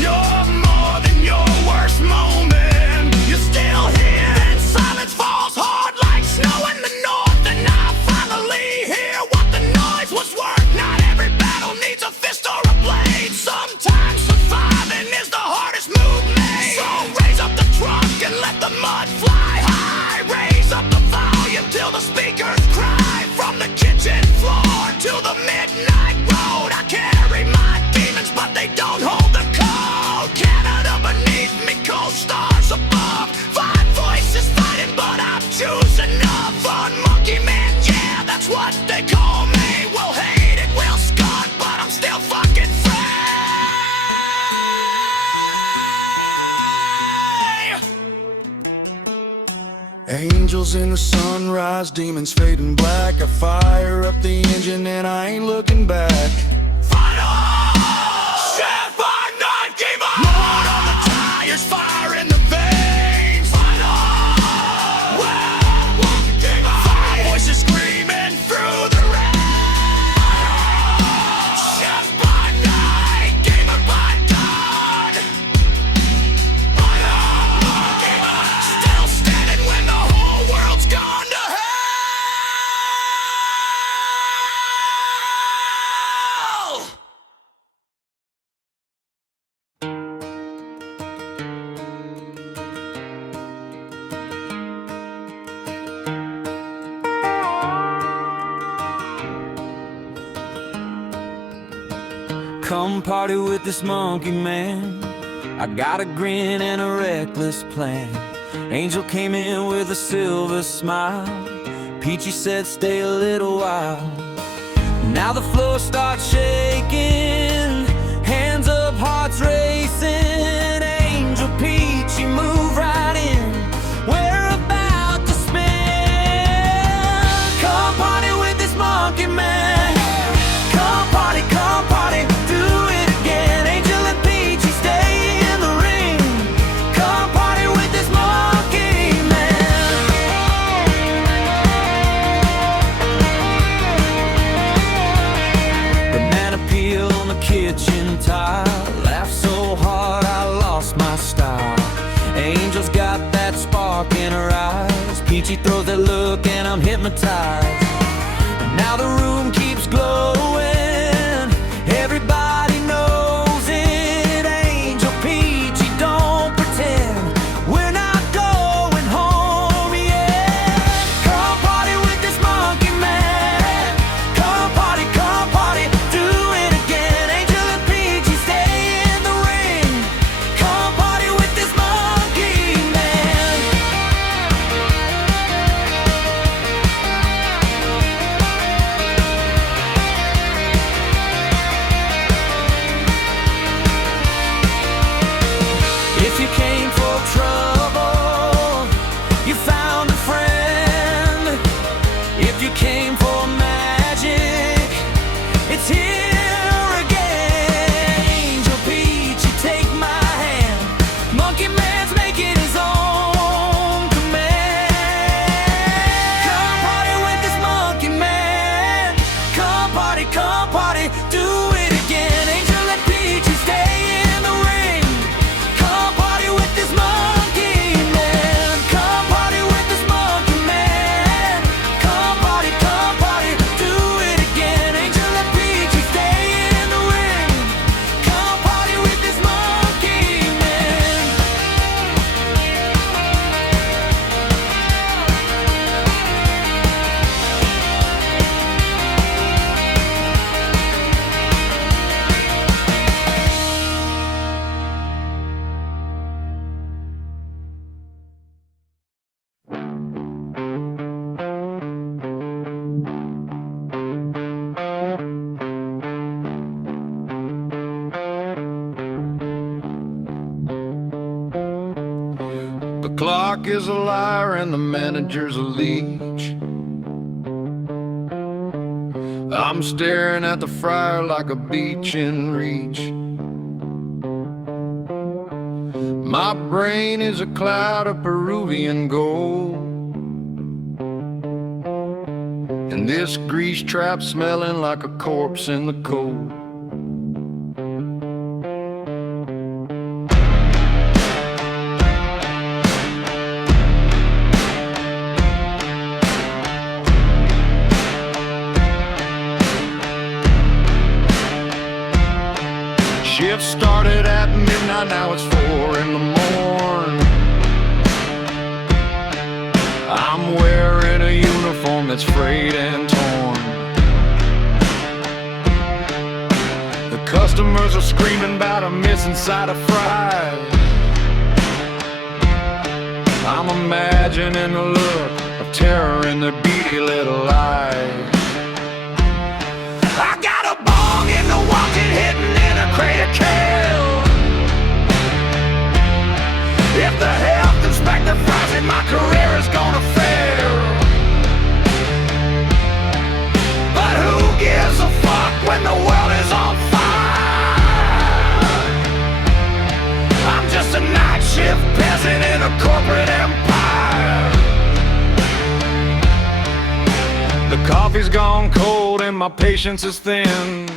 you're more than your worst moment. You're still here and silence falls hard like snow in the north. And I finally hear what the noise was worth. Not every battle needs a fist or a blade. Sometimes surviving is the hardest move made. So raise up the trunk and let the mud fly high. Raise up the volume till the speakers cry. From the kitchen floor to the midnight road, I carry my demons, but they don't hold the code. Canada beneath me, cold stars above. Five voices fighting, but I'm choosing love. On Monkeyman, yeah, that's what they call me. We'll hate it, we'll scar, but I'm still fucking free. Angels in the sunrise, demons fading black. I fire up the engine and I ain't looking back. Final! Chef by night, give up! Blood on the tires, fire in the veins. Final! Well, give up! Five voices screaming through the rain. Chef by night, gamer by dawn. Still standing when the whole world's gone to hell. Come party with this Monkeyman. I got a grin and a reckless plan. Angel came in with a silver smile. Peachy said stay a little while. Now the floor starts shaking, hands up, hearts racing. Angel Peachy, move right in, we're about to spin. Come party with this Monkeyman. Come party, do it again. Angel and Peachy, stay in the ring. Come party with this Monkeyman. Banana peel on the kitchen tile, laughed so hard I lost my style. Angel's got that spark in her eyes, Peachy throws that look and I'm hypnotized. Now the room keeps glowing, everybody knows it. Angel Peachy, don't pretend we're not going home yet. Come party with this Monkeyman. Come party, do it again. Angel and Peachy, stay in the ring. Come party with this Monkeyman. stock is a liar and the manager's a leech. I'm staring at the fryer like a beach in reach. My brain is a cloud of Peruvian gold, and this grease trap smelling like a corpse in the cold. Shift started at midnight, now it's 4 in the morn. I'm wearing a uniform that's frayed and torn. The customers are screaming about a missing side of fries. I'm imagining the look of terror in their beady little eyes. I got a bong in the walking, hidden in a crate of kale. If the health inspector finds it, my career is gonna fail. But who gives a fuck when the world is on fire? I'm just a night shift peasant in a corporate empire. The coffee's gone cold and my patience is thin.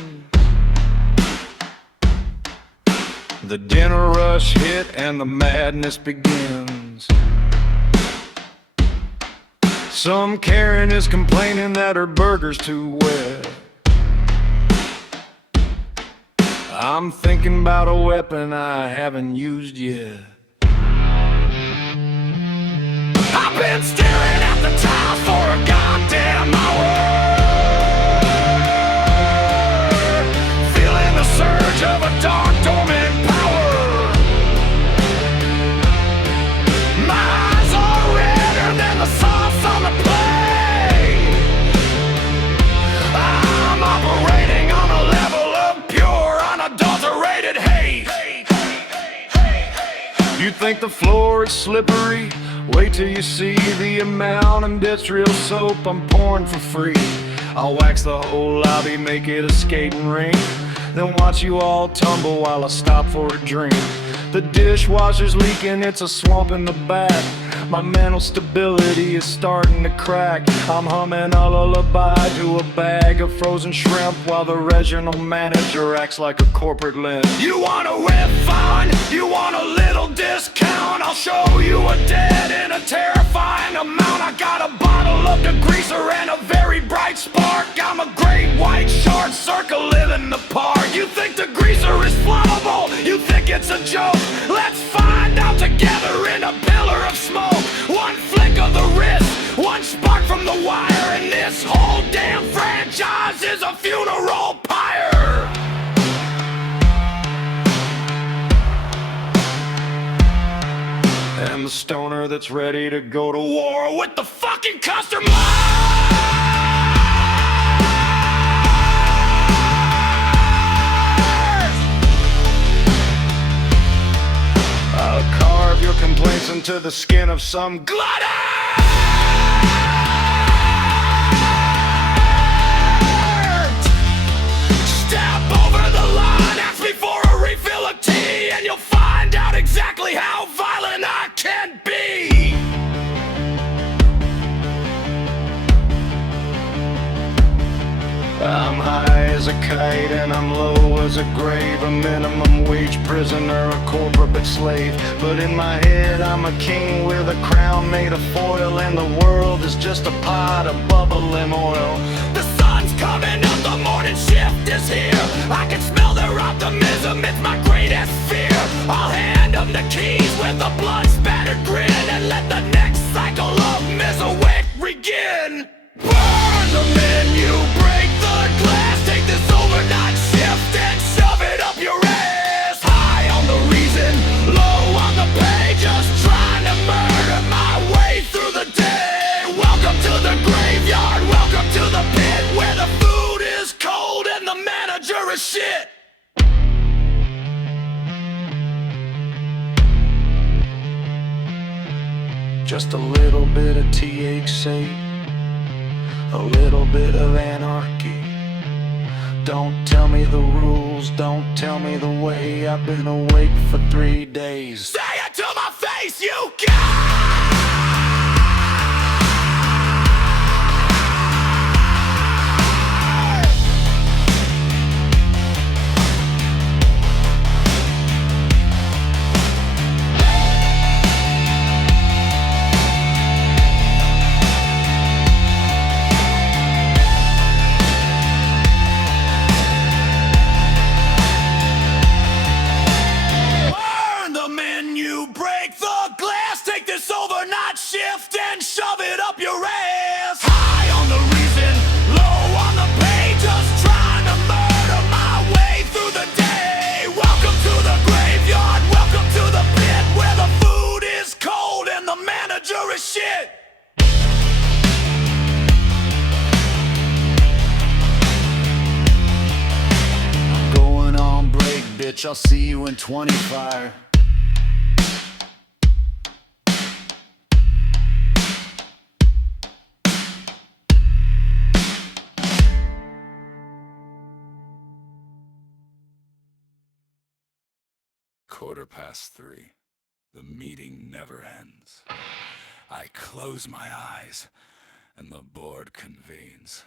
The dinner rush hit and the madness begins. Some Karen is complaining that her burger's too wet. I'm thinking about a weapon I haven't used yet. I've been staring at the tiles for a goddamn hour, feeling the surge of a dark dormant power. My eyes are redder than the sauce on the plate. I'm operating on a level of pure, unadulterated hate. You think the floor is slippery? Wait till you see the amount of industrial soap I'm pouring for free. I'll wax the whole lobby, make it a skating rink, then watch you all tumble while I stop for a drink. The dishwasher's leaking, it's a swamp in the back. My mental stability is starting to crack. I'm humming a lullaby to a bag of frozen shrimp while the regional manager acts like a corporate limp. You want a refund? You want a little discount? I'll show you a dead in a terrifying amount. I got a bottle of degreaser and a very bright spark. I'm a great white short circle living the park. You think the greaser is flammable? You think it's a joke? Let's find out together in a pillar of smoke. One flick of the wrist, one spark from the wire, and this whole damn franchise is a funeral pyre. And the stoner that's ready to go to war with the fucking customers. I'll carve your complaints into the skin of some glutton. Step over the line, ask me for a refill of tea, and you'll find out exactly how violent I can be. I'm high as a kite and I'm low as a grave, a minimum wage prisoner, a corporate slave. But in my head I'm a king with a crown made of foil, and the world is just a pot of bubbling oil. The sun's coming up, the morning shift is here. I can smell their optimism, it's my greatest fear. I'll hand them the keys with a blood-spattered grin, and let the next cycle of misery begin. Burn the menu, break the glass, take this overnight shift and shove it up your ass. High on the reason, low on the pay, just trying to murder my way through the day. Welcome to the graveyard, welcome to the pit, where the food is cold and the manager is shit. just a little bit of THC, a little bit of anarchy. Don't tell me the rules, don't tell me the way. I've been awake for 3 days. Say it to my face, you overnight shift and shove it up your ass. High on the reason, low on the pay, just trying to murder my way through the day. Welcome to the graveyard, welcome to the pit, where the food is cold and the manager is shit. I'm going on break, bitch, I'll see you in 25. "3:15. The meeting never ends. I close my eyes, and the board convenes.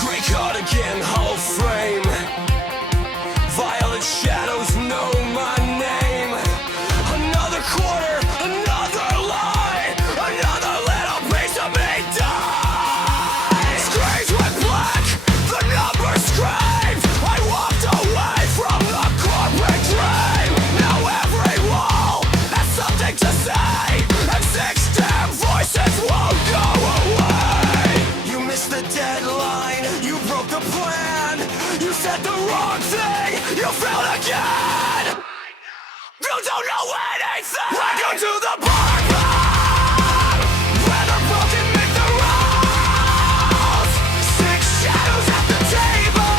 Gray cardigan, whole frame, violet shadows know my name. Another quarter, another lie, another little piece of me dies. Screens went black, the numbers screamed. I walked away from the corporate dream. Now every wall has something to say, and 6 damn voices won't go away. You missed the deadline, you broke the plan, you said the wrong thing, you failed again. You don't know anything. Welcome to the bar, where the broken make the rules. 6 shadows at the table,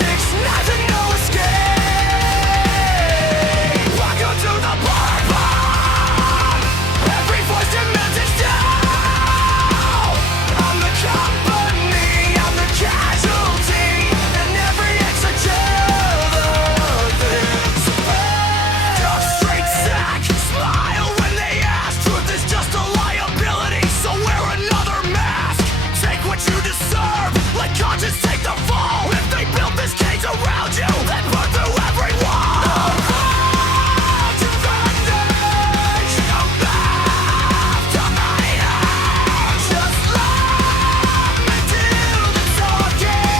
6 knives and no escape. Welcome to the bar, every voice demands its down. I'm the company, I'm the casualty, and every extra Dog straight sack, smile when they ask. Truth is just a liability, so wear another mask. Take what you deserve, let conscience take the fall. If they built this cage around you, then burn through every wall. To vantage, come back to my hands. Just let me do the talking.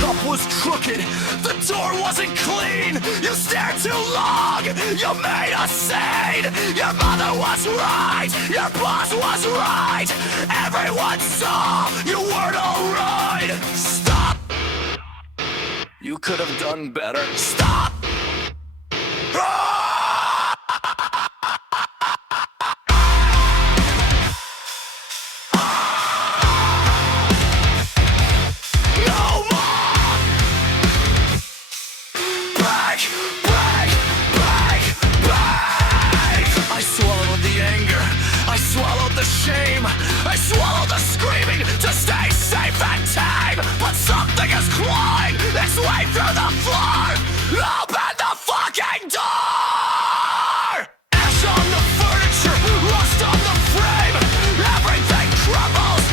Cup was crooked, the door wasn't clean. You stared too long, you made a scene. Your mother was right, your boss was right. Everyone saw you weren't alright. Stop! You could have done better. Stop! No more! Back, back, back, back. I swallowed the anger, I swallowed the shame, I swallowed the screaming to stay safe and tame. But something is clawing its way through the floor. Open the fucking door! Ash on the furniture, rust on the frame. Everything crumbles,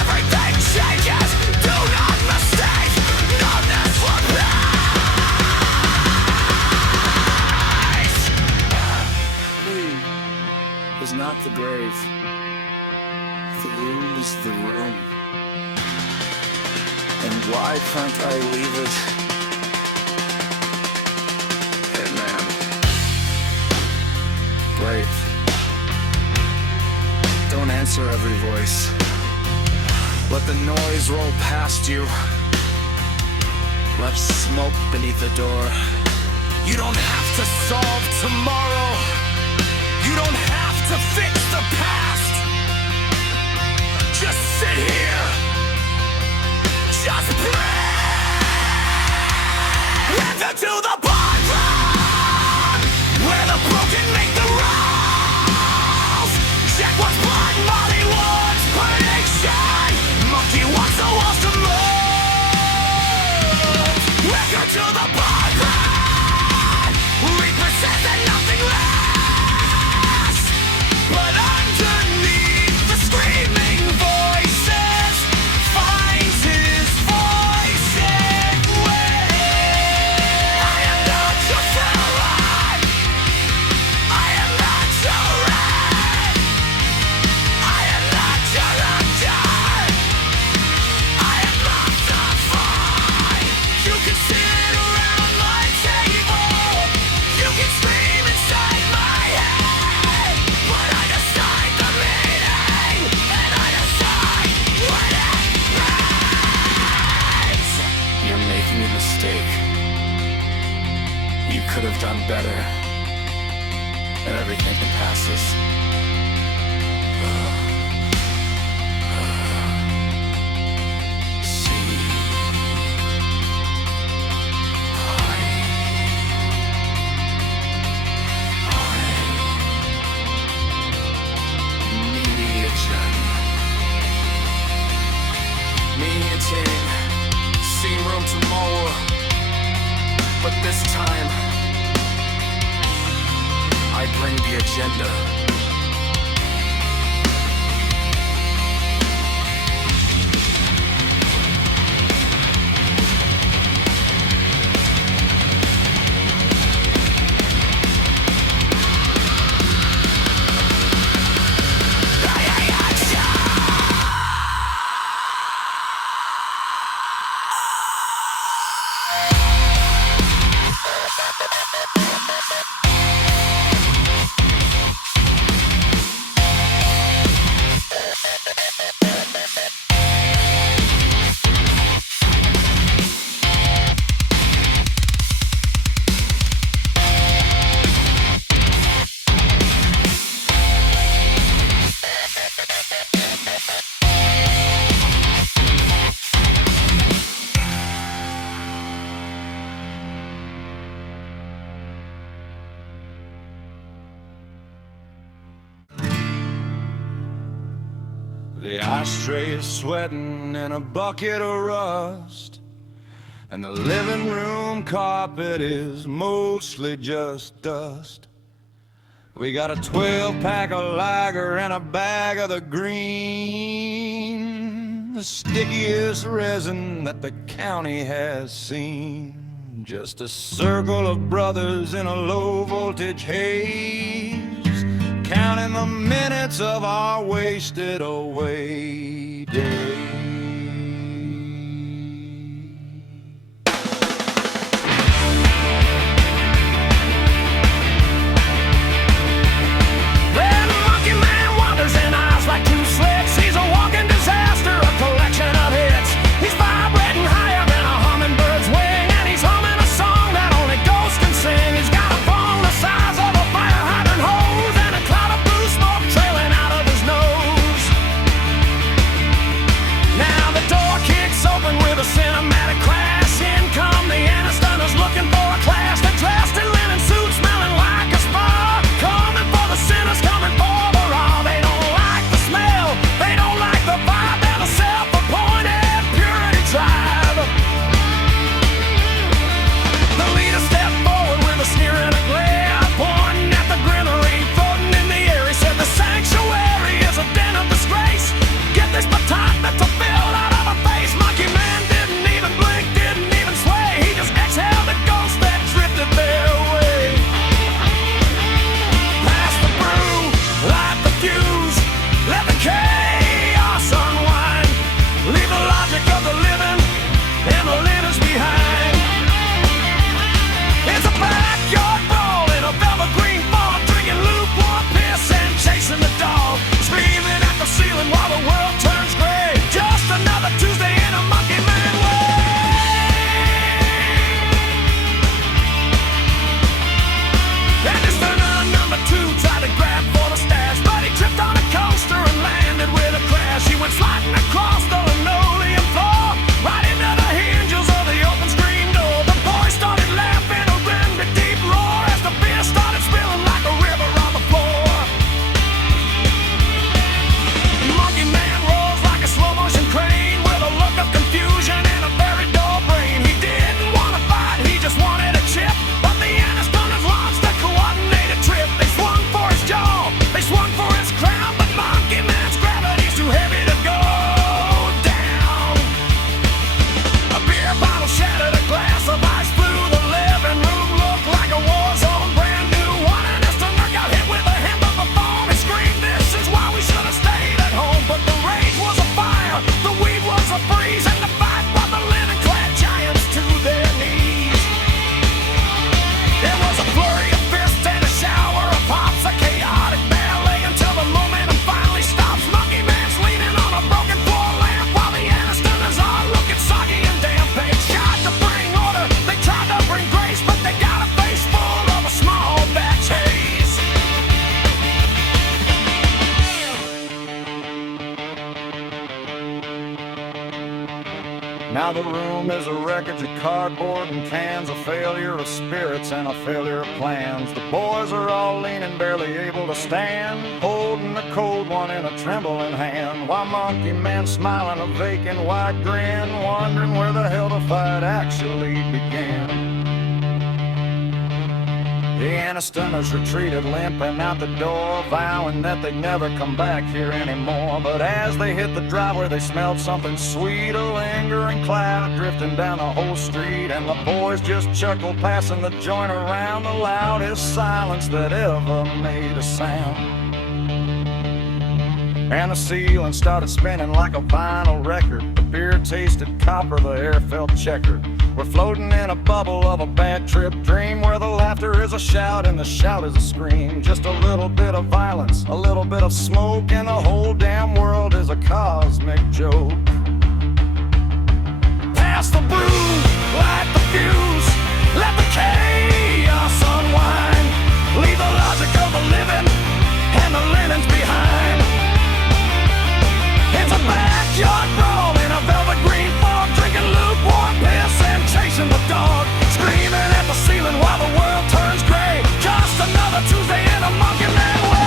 everything changes. Do not mistake numbness for peace. Is not the grave. The room is the room. And why can't I leave it? Hey man. Wait. Don't answer every voice. Let the noise roll past you. Let smoke beneath the door. You don't have to solve tomorrow. You don't have to fix the past. Just sit here. Just pray. Enter to the ballroom, where the broken make the rules. Check what's blood, Mollywood's prediction. Monkey wants the walls to move. Enter to the ballroom. Reaper says that nothing lasts, but underneath the screaming voices finds his voice in way. I am not your villain. I am not your rat. I am not your actor. I am not the fight. You can sit around my table. You can scream inside my head, but I decide the meaning, and I decide what it means. You're making a mistake. You could have done better. And everything passes. See, meeting, same room tomorrow, but this time I bring the agenda. The ashtray is sweating in a bucket of rust, and the living room carpet is mostly just dust. We got a 12-pack of lager and a bag of the green, the stickiest resin that the county has seen. Just a circle of brothers in a low-voltage haze, counting the minutes of our wasted away days. Then Monkeyman wanders in eyes like two slits. He's a walking disaster, a collection of hits. He's vibrating higher than a hummingbird's wing, and he's humming a song that only ghosts can sing. He's got a phone the size of a fire hydrant hose, and a cloud of blue smoke trailing out of his nose. Now the room is a wreckage of cardboard and cans, a failure of spirits and a failure of plans. The boys are all leaning, barely able to stand, holding the cold one in a trembling hand, while Monkeyman smiling a vacant wide grin, wondering where the hell the fight actually began. The Anastomers retreated, limping out the door, vowing that they'd never come back here anymore. But as they hit the driveway, they smelled something sweet, a lingering cloud drifting down the whole street. And the boys just chuckled, passing the joint around, the loudest silence that ever made a sound. And the ceiling started spinning like a vinyl record. The beer tasted copper, the air felt checkered. We're floating in a bubble of a bad trip dream, where the laughter is a shout and the shout is a scream. Just a little bit of violence, a little bit of smoke, and the whole damn world is a cosmic joke. Pass the brew, light the fuse, let the chaos unwind. Leave the logic of the living and the linens behind. It's a backyard brawl in a velvet green fog, drinking lukewarm piss and chasing the dog, screaming at the ceiling while the world turns gray. Just another Tuesday in a Monkeyman way.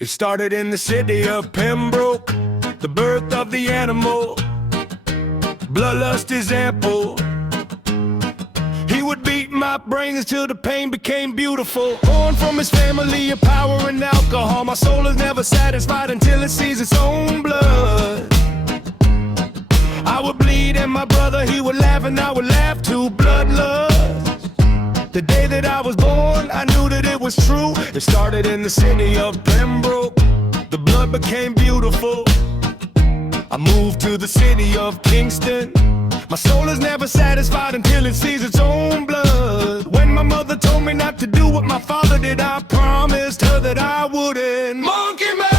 It started in the city of Pembroke, the birth of the animal. Bloodlust is ample. He would beat my brains till the pain became beautiful. Born from his family of power and alcohol, my soul is never satisfied until it sees its own blood. I would bleed and my brother, he would laugh and I would laugh too. Bloodlust. The day that I was born, I knew that it was true. It started in the city of Pembroke. The blood became beautiful. I moved to the city of Kingston. My soul is never satisfied until it sees its own blood. When my mother told me not to do what my father did, I promised her that I wouldn't. Monkeyman!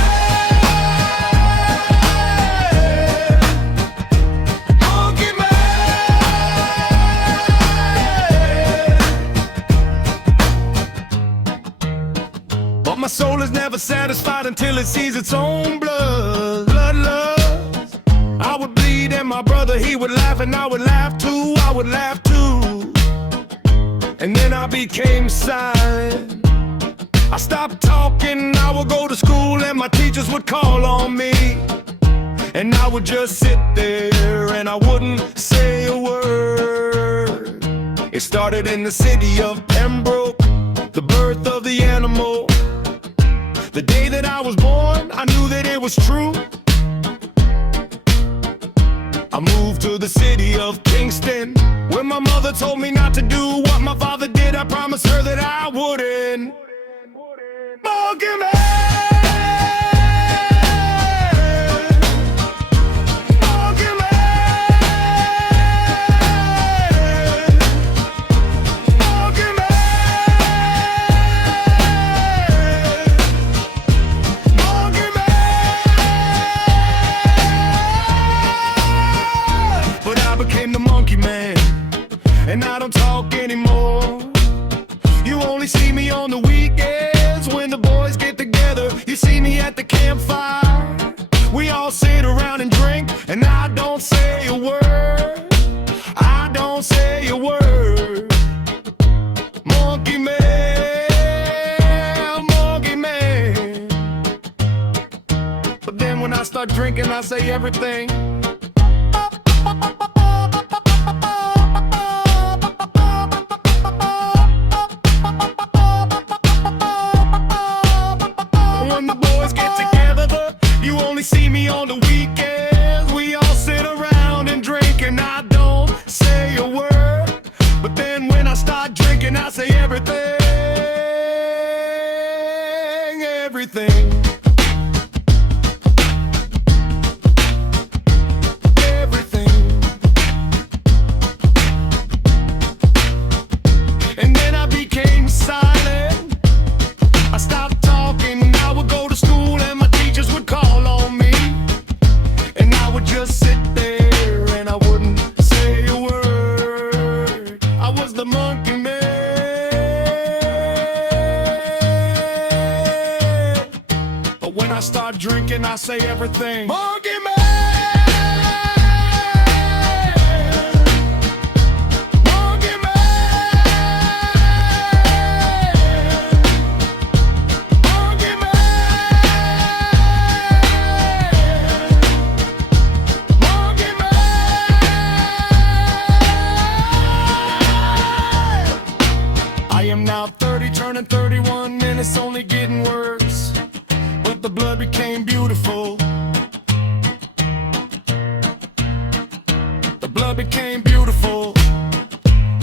My soul is never satisfied until it sees its own blood. Bloodlust. I would bleed and my brother, he would laugh and I would laugh too. I would laugh too. And then I became silent. I stopped talking, I would go to school and my teachers would call on me. And I would just sit there and I wouldn't say a word. It started in the city of Pembroke, the birth of the animal. The day that I was born, I knew that it was true. I moved to the city of Kingston. When my mother told me not to do what my father did, I promised her that I wouldn't. Monkeyman! And I don't talk anymore. You only see me on the weekends when the boys get together. You see me at the campfire. We all sit around and drink, and I don't say a word. I don't say a word. Monkey man, monkey man. But then when I start drinking, I say everything. When the boys get together, you only see me on the weekends. We all sit around and drink, and I don't say a word. But then when I start drinking, I say everything, everything. Everything. And then I became silent. I stopped talking. I would go to school and my teachers would call on me, and I would just sit there and I wouldn't say a word. I was the monkey man. But when I start drinking, I say everything. Monkey man. Monkey man. Monkey man. Monkey man. I am now 30, turning 31, and it's only getting worse. But the blood became beautiful. The blood became beautiful.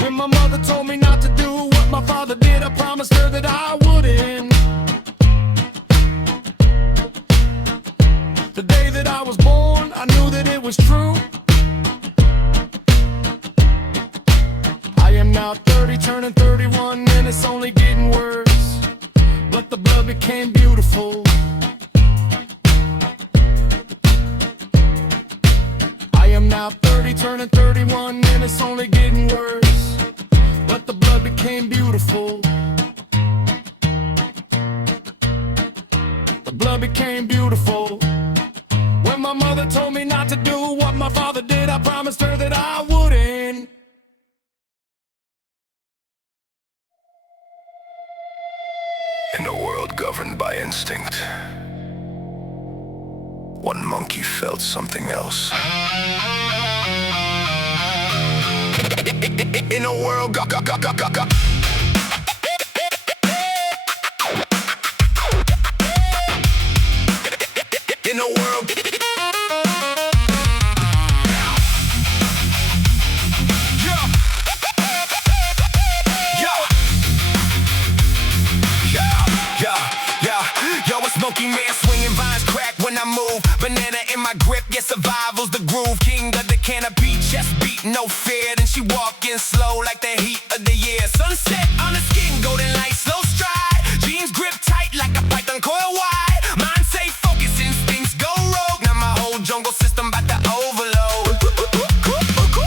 When my mother told me not to do what my father did, I promised her that I wouldn't. The day that I was born, I knew that it was true. I am now 30, turning 31, and it's only getting worse. But the blood became beautiful. I am now 30, turning 31, and it's only getting worse. But the blood became beautiful. The blood became beautiful. When my mother told me not to do what my father did, I promised her that I wouldn't. In a world governed by instinct, one monkey felt something else. In a world in a world Monkeyman swinging vines crack when I move. Banana in my grip, yeah, survival's the groove. King of the canopy, chest beat, no fear. Then she walking slow like the heat of the year. Sunset on the skin, golden light, slow stride. Jeans grip tight like a python coil wide. Mind say focus, instincts go rogue. Now my whole jungle system about to overload.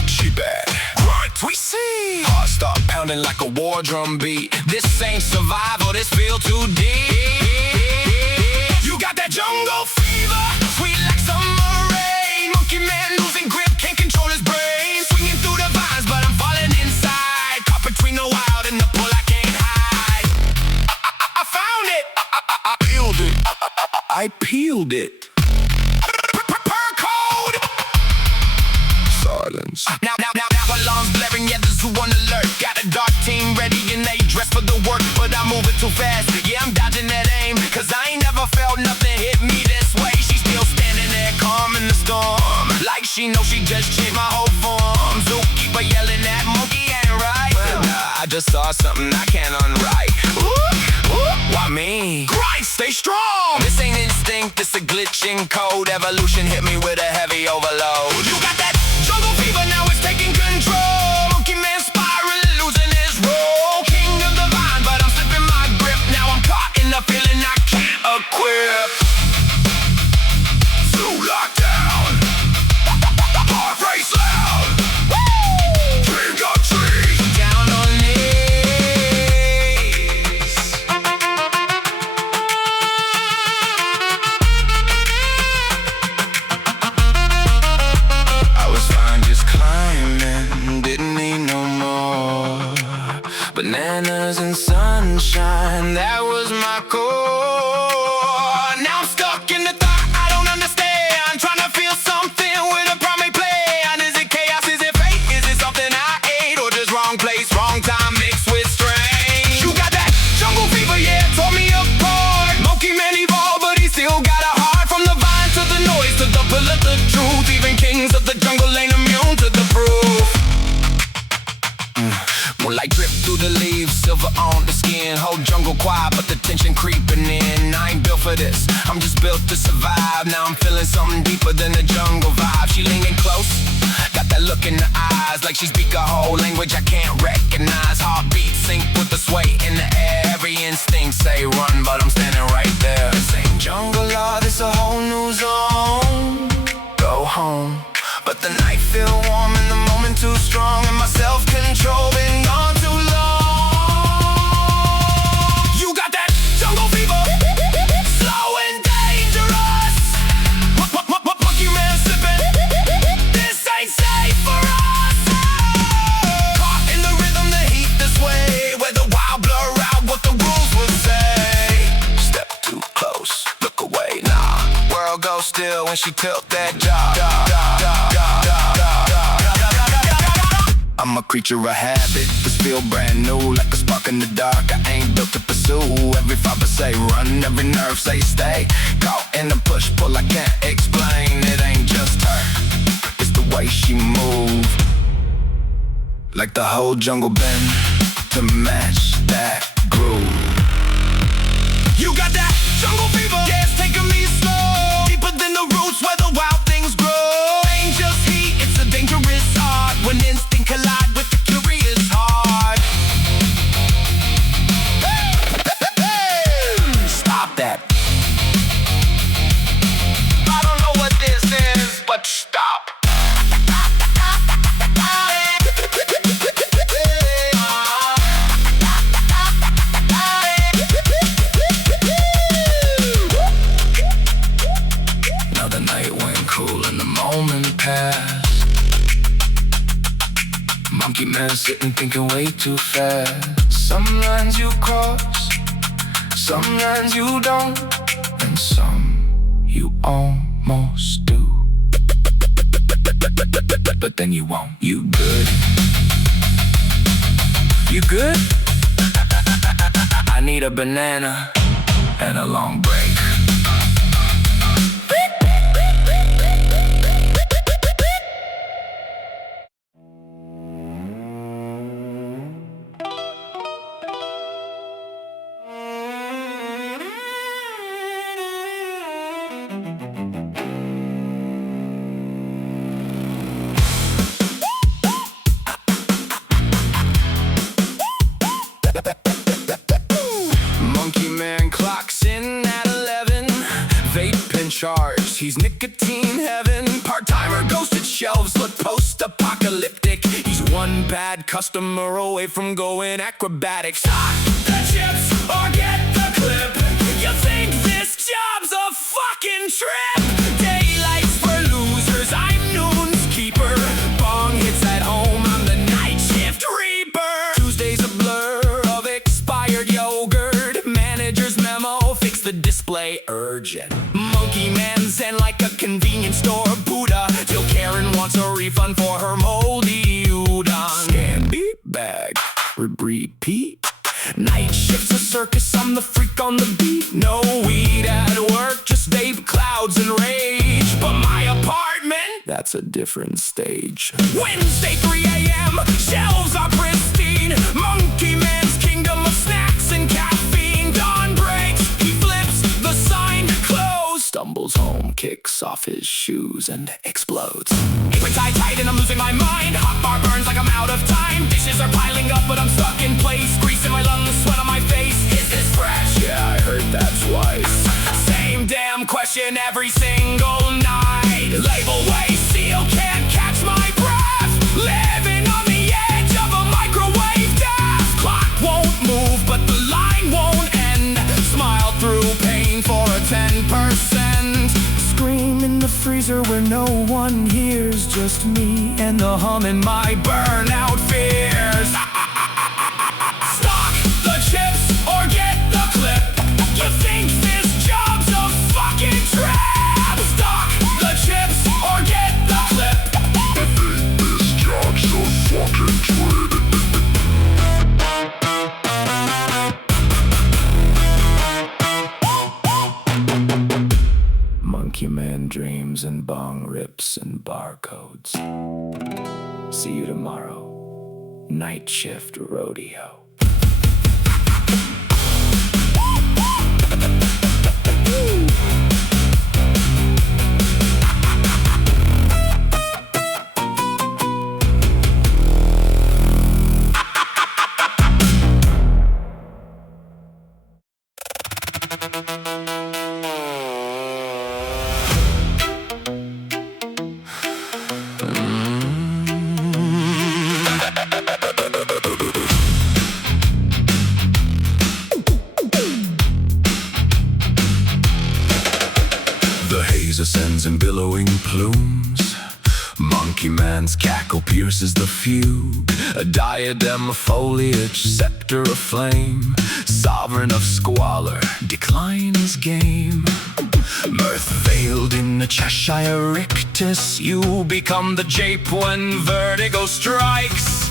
She bad, grunt, we see. Heart start pounding like a war drum beat. This ain't survival, this feel too deep. Got that jungle fever, sweet like summer rain. Monkeyman losing grip, can't control his brain. Swinging through the vines, but I'm falling inside. Caught between the wild and the bull, I can't hide. I found it, I peeled it, I peeled it. Per code. Silence. Now, alarms blaring, yeah, the zoo on alert. Got a dark team ready and they dressed for the work, but I'm moving too fast. Yeah, I'm dodging that aim, cause I ain't never felt nothing hit me this way. She's still standing there, calm in the storm, like she knows she just changed my whole form. Zookeeper yelling at monkey ain't right. Nah, I just saw something I can't unwrite. Why me? Grind, stay strong. This ain't instinct, this a glitch in code. Evolution hit me with a heavy overload. You got that jungle fever, now it's taking control. Monkeyman spiraling, losing his role. King of the vine, but I'm slipping my grip. Now I'm caught in the feeling I can't equip. Zoo lockdown, heart race loud. Woo! King of trees, down on knees. Bananas and sunshine, that was my core. Now I'm stuck in the dark, I don't understand. Trying to feel something with a primate plan. Is it chaos, is it fate, is it something I ate? Or just wrong place, wrong time mixed with strange? You got that jungle fever, yeah, tore me apart. Monkeyman evolved, but he still got a heart. From the vine to the noise to the pull of the truth. Even kings of the jungle ain't immune to the proof. Moonlight drip through the leaves, silver on the skin. Whole jungle quiet, but the tension creeping in. I ain't built for this, I'm just built to survive. Now I'm feeling something deeper than the jungle vibe. She leaning close, got that look in the eyes, like she speak a whole language I can't recognize. Heartbeat sync with the sway in the air. Every instinct say run, but I'm standing right there. This ain't jungle law, this a whole new zone. Go home, but the night feel warm and the moment too strong, and my self-control been gone too long. You got that jungle fever, slow and dangerous. Monkeyman sipping, this ain't safe for us. Caught in the rhythm, the heat, the sway, where the wild blur out what the rules would say. Step too close, look away, nah. World goes still when she tilt that jaw. I'm a creature of habit, this feel brand new, like a spark in the dark. I ain't built to pursue. Every fiber say run, every nerve say stay. Caught in a push-pull, I can't explain. It ain't just her, it's the way she move. Like the whole jungle bend to match that groove. You got that jungle fever, yeah, it's taking me slow. Deeper than the roots where the wild things grow. Ain't just heat, it's a dangerous art. When instinct collide with the curious heart. Stop that. I don't know what this is, but stop. Now the night went cool and the moment passed. Monkeyman sitting thinking way too fast. Some lines you cross, some lines you don't, and some you almost do. But then you won't. You good? You good? I need a banana and a long break. Monkeyman clocks in at 11. Vape and charged, he's nicotine heaven. Part-timer, ghosted shelves look post-apocalyptic. He's one bad customer away from going acrobatic. Stock the chips or get the clip. You think this job's a fucking trip? Daylight's for losers, I'm noon's keeper. Bong hits at home, I'm the night shift reaper. Tuesday's a blur of expired yogurt. Manager's memo, fix the display urgent. Monkeyman zen like a convenience store Buddha, till Karen wants a refund for her moldy udon. Scan beep bag, repeat. Night shift's a circus, I'm the freak on the beat. No weed at work, just vape clouds and rage. But my apartment, that's a different stage. Wednesday 3 a.m., shelves are pristine. Monkeyman's kingdom of snacks and caffeine. Dawn breaks, he flips the sign closed. Stumbles home, kicks off his shoes and explodes. Appetite tight and I'm losing my mind. Hot bar burns like I'm out of time. Dishes are piling up but I'm stuck in place. Grease in my lungs, sweat on my face. Is this fresh? Yeah, I heard that twice. Same damn question every single night. Label way seal, can't catch my breath. Living on the edge of a microwave death. Clock won't move but the line won't end. Smile through pain for a 10%. Scream in the freezer where no one hears. Just me and the hum in my burnout fears. bong rips and barcodes. See you tomorrow. Night shift rodeo. The haze ascends in billowing plumes. Monkeyman's cackle pierces the fugue. A diadem of foliage, scepter of flame. Sovereign of squalor, decline is game. Mirth veiled in a Cheshire rictus, you become the jape when vertigo strikes.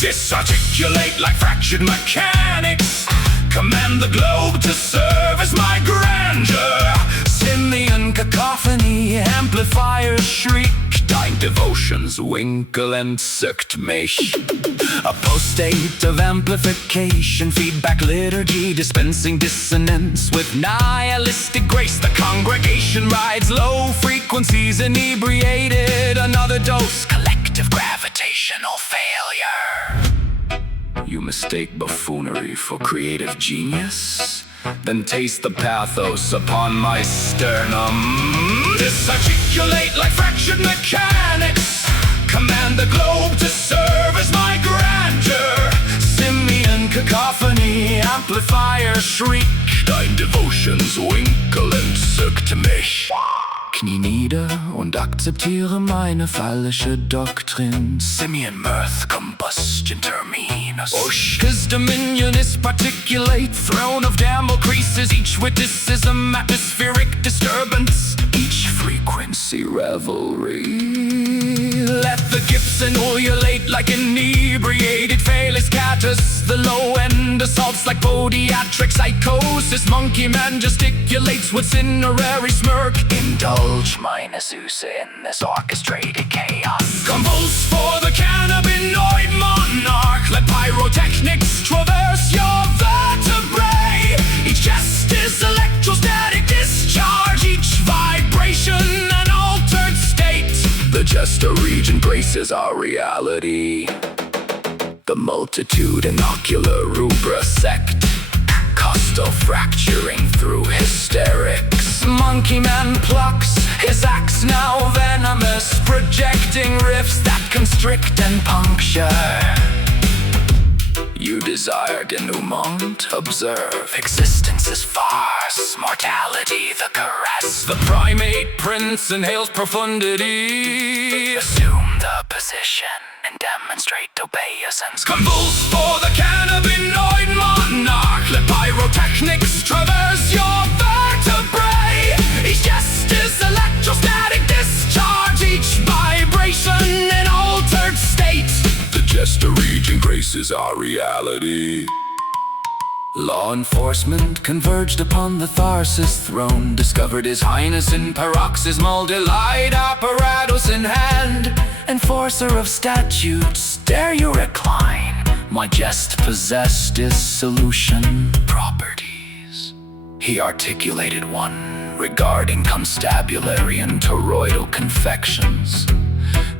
Disarticulate like fractured mechanics. Command the globe to serve as my grandeur. Simian cacophony, amplifiers shriek. Dying devotions winkle and sucked mesh. A post-state of amplification, feedback liturgy, dispensing dissonance with nihilistic grace. The congregation rides low frequencies, inebriated. Another dose, collective gravitational failure. You mistake buffoonery for creative genius? Then taste the pathos upon my sternum. Disarticulate like fractured mechanics. Command the globe to serve as my grandeur. Simian cacophony, amplifier shriek. Dein devotions winkle and suckte mich. Knie nieder und akzeptiere meine falsche Doktrin. Simian mirth, combustion terminus. His dominion is particulate, throne of Damocles. Each witticism, atmospheric disturbance. Each frequency revelry. Let the Gibson ululate like inebriated Felis catus. The low end assaults like podiatric psychosis. Monkeyman gesticulates with cinerary smirk. Indulge meine Süße in this orchestrated chaos. Convulse for the cannabinoid monarch. Let pyrotechnics traverse your vertebrae. Each chest is electrostatic discharge. Each vibration an altered state. The Jester region graces our reality. The multitude inocular rubra sect. Costal fracturing through hysterics. Monkeyman plucks his axe, now venomous, projecting rifts that constrict and puncture. You desire denouement, observe. Existence is farce, mortality the caress. The primate prince inhales profundity. Assume the position and demonstrate obeisance. Convulse for the cannabinoid monarch. Let pyrotechnics traverse your vertebrae. Each chest is electrostatic discharge. Each vibration an altered state. The Jester region graces our reality. Law enforcement converged upon the Tharsis throne. Discovered His Highness in paroxysmal delight. Apparatus in hand, enforcer of statutes. Dare you recline? My jest possessed dissolution properties. He articulated one regarding constabulary and toroidal confections.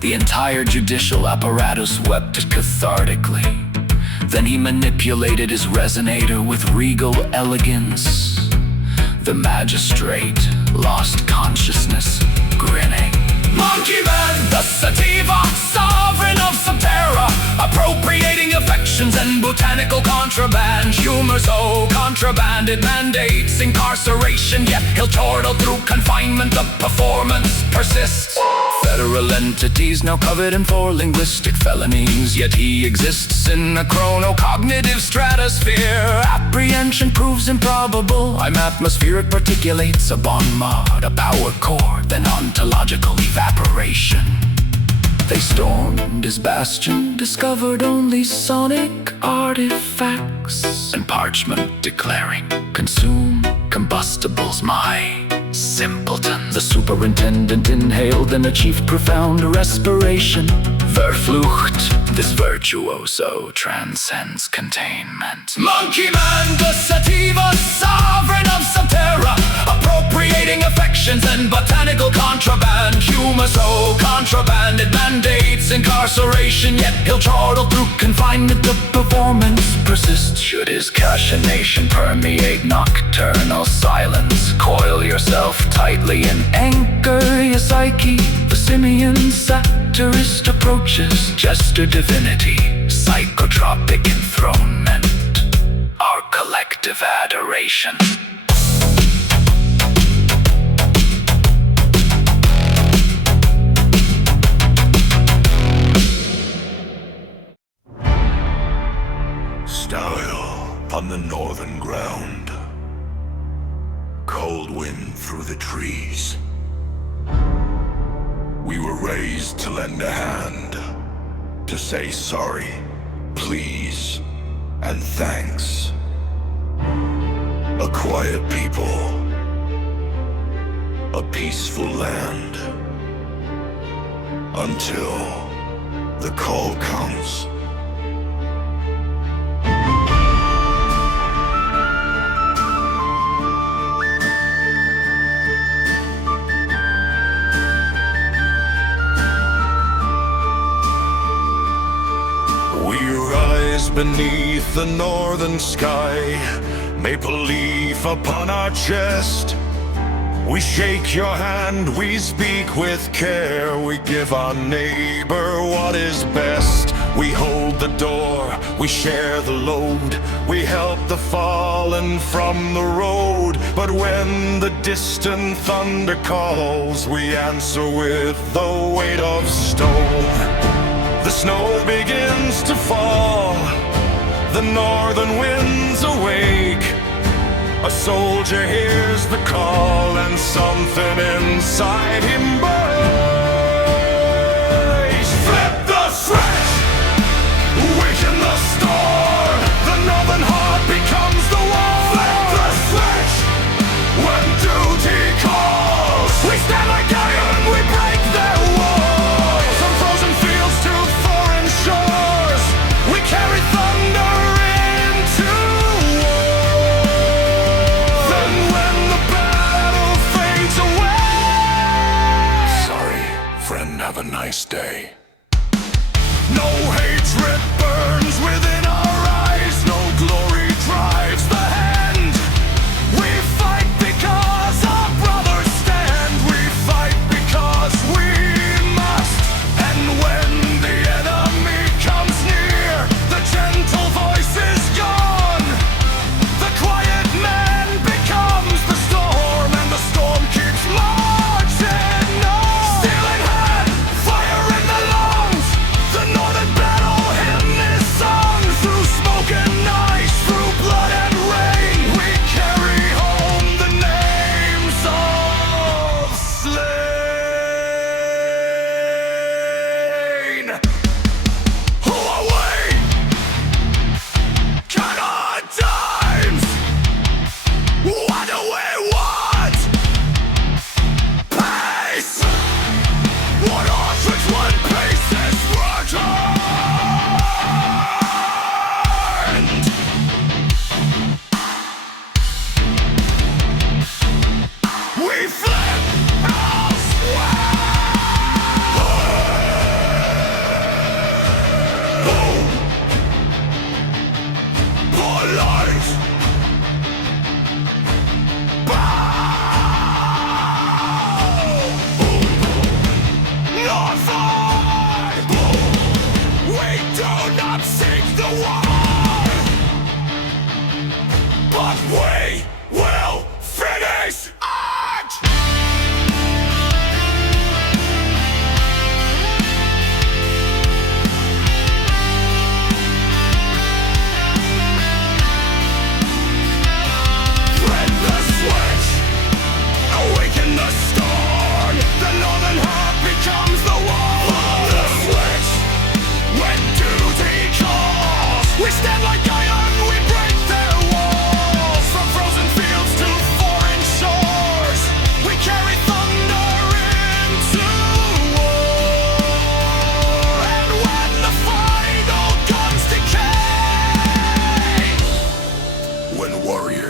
The entire judicial apparatus wept cathartically. Then he manipulated his resonator with regal elegance. The magistrate lost consciousness, grinning. Monkeyman, the sativa, sovereign of Subterra, appropriating affections and botanical contraband. Humor so contrabanded mandates incarceration, yet he'll chortle through confinement. The performance persists. Federal entities now covered in 4 linguistic felonies, yet he exists in a chronocognitive stratosphere. Apprehension proves improbable. I'm atmospheric particulates, a bon mot, a power core, then ontological evaporation. They stormed his bastion, discovered only sonic artifacts, and parchment declaring, consume combustibles my Simpleton. The superintendent inhaled and achieved profound respiration. Verflucht, this virtuoso transcends containment. Monkeyman, the sativa sovereign of Subterra, appropriating affections and botanical contraband. Humoso contraband, it mandates incarceration, yet he'll chortle through confinement. The performance persists should his machination permeate nocturnal silence. Coil yourself tightly and anchor your psyche. The simian satirist approaches jester divinity, psychotropic enthronement, our collective adoration. Style on the northern ground. Cold wind through the trees. We were raised to lend a hand, to say sorry, please, and thanks. A quiet people, a peaceful land, until the call comes. We rise beneath the northern sky, maple leaf upon our chest. We shake your hand, we speak with care. We give our neighbor what is best. We hold the door, we share the load. We help the fallen from the road. But when the distant thunder calls, we answer with the weight of stone. The snow begins to fall, the northern winds awake. A soldier hears the call and something inside him breaks. Flip the switch, weaken the storm. The northern heart becomes the wall. Flip the switch, when duty calls. We stand like iron, we break their walls. From frozen fields to foreign shores, we carry thunder into war. Then when the battle fades away, sorry, friend, have a nice day. No hatred burns within our eyes, no glory drives the hand. We fight because our brothers stand, we fight because we must. And when the enemy comes near, the gentle voice is gone. The quiet man becomes the storm, and the storm keeps marching on. Steel in hand, fire in the lungs, the northern battle hymn is sung. Through smoke and ice, through blood and rain, we carry home the names of slain. Who are we? Cannot times. What do we want? Peace. What ostrich when peace is returned? We flip elsewhere. Boom. Polite. Not fight. We do not seek the war, but we will finish it.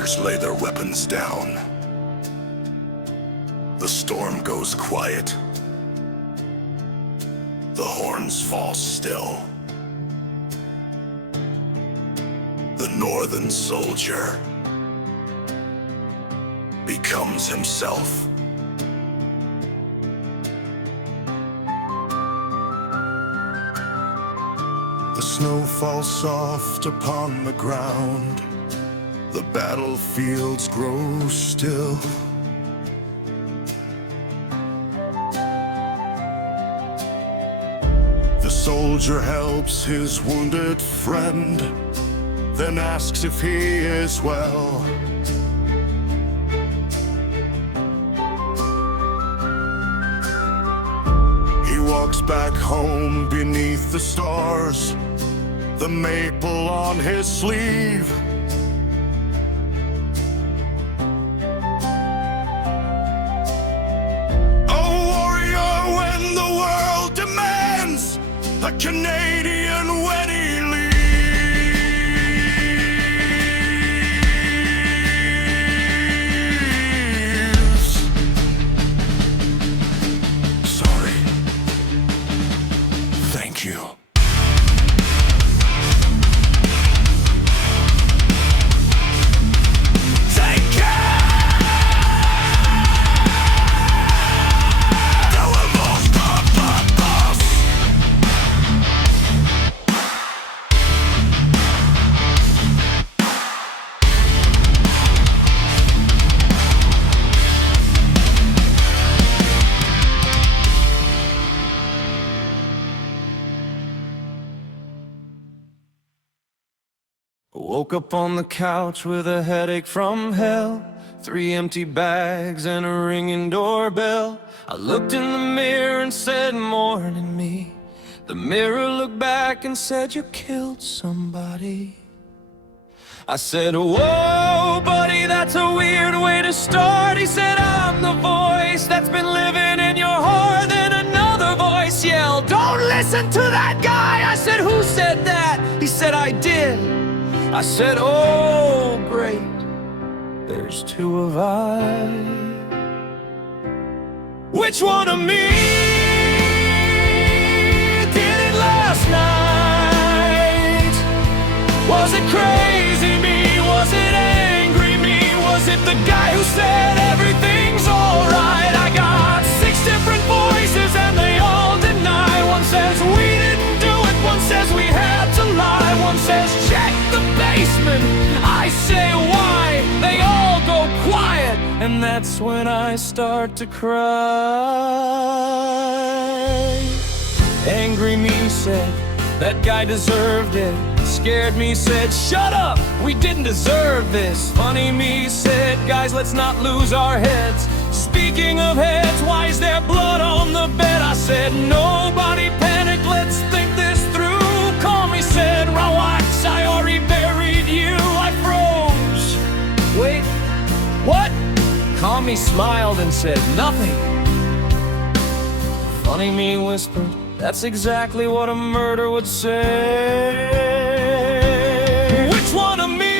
soldiers lay their weapons down. The storm goes quiet. The horns fall still. The northern soldier becomes himself. The snow falls soft upon the ground. The battlefields grow still. The soldier helps his wounded friend, then asks if he is well. He walks back home beneath the stars, the maple on his sleeve. A warrior when the world demands, a Canadian when he leaves. Sorry. Thank you. Woke up on the couch with a headache from hell, 3 empty bags and a ringing doorbell. I looked in the mirror and said, "Morning, me." The mirror looked back and said, "You killed somebody." I said, "Whoa, buddy, that's a weird way to start." He said, "I'm the voice that's been living in your heart." Then another voice yelled, "Don't listen to that guy." I said, "Who said that?" He said, "I did." I said, "Oh, great, there's 2 of I. Which one of me did it last night? Was it crazy me? Was it angry me? Was it the guy who said everything's alright? I got 6 different voices and they all deny. One says we didn't do it, one says we had to lie, one says check the basement. I say why? They all go quiet, and that's when I start to cry. Angry me said that guy deserved it. Scared me said, "Shut up, we didn't deserve this." Funny me said, "Guys, let's not lose our heads." Speaking of heads, why is there blood on the bed? I said, "Nobody panic, let's think this through." Call me said, "Relax, I already buried you." I froze. Wait, what? Call me smiled and said, "Nothing." Funny me whispered, "That's exactly what a murder would say." Which one of me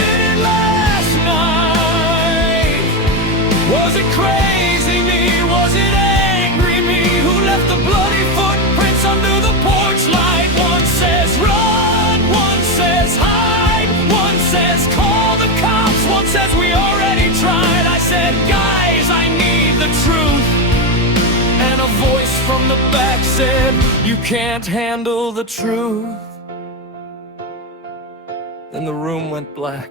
did it last night? Was it crazy me? Was it angry me? Who left the bloody footprints under the porch light? One says run, one says hide, one says call the cops, one says we already tried. I said, "Guys, I need the truth." And a voice from the back said, "You can't handle the truth." Then the room went black.